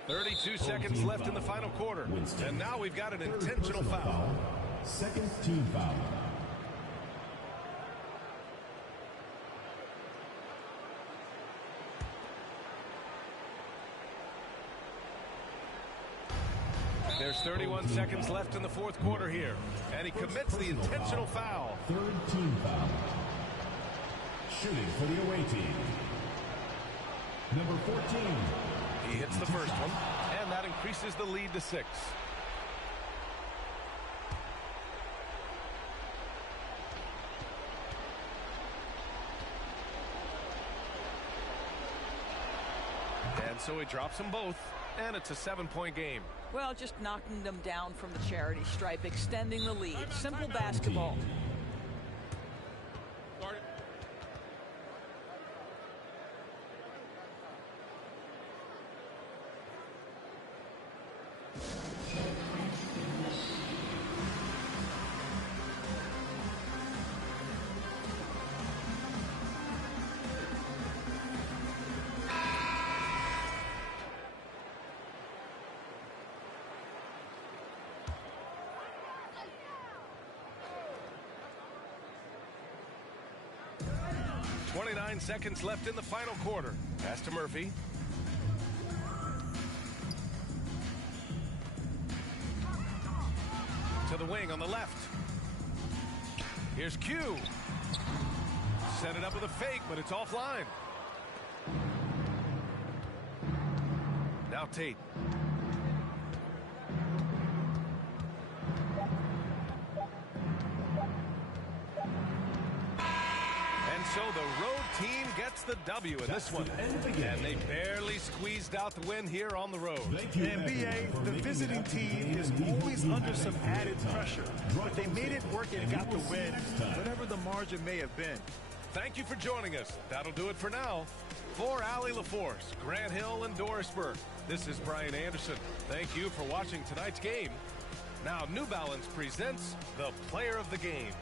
32 seconds left in the final quarter. And now we've got an intentional foul. 2nd team foul. There's 31 seconds left in the fourth quarter here. And he commits the intentional foul. Third team foul. Shooting for the away team. Number 14. He hits the first one, and that increases the lead to 6. And so he drops them both, and it's a 7-point game. Well, just knocking them down from the charity stripe, extending the lead. Simple basketball. 29 seconds left in the final quarter. Pass to Murphy. To the wing on the left. Here's Q. Set it up with a fake, but it's offline. Now Tate. So the road team gets the W in this one. And they barely squeezed out the win here on the road. And BA, the visiting team is always under some added pressure. But they made it work and got the win, whatever the margin may have been. Thank you for joining us. That'll do it for now. For Allie LaForce, Grant Hill, and Dorisburg, this is Brian Anderson. Thank you for watching tonight's game. Now New Balance presents the Player of the Game.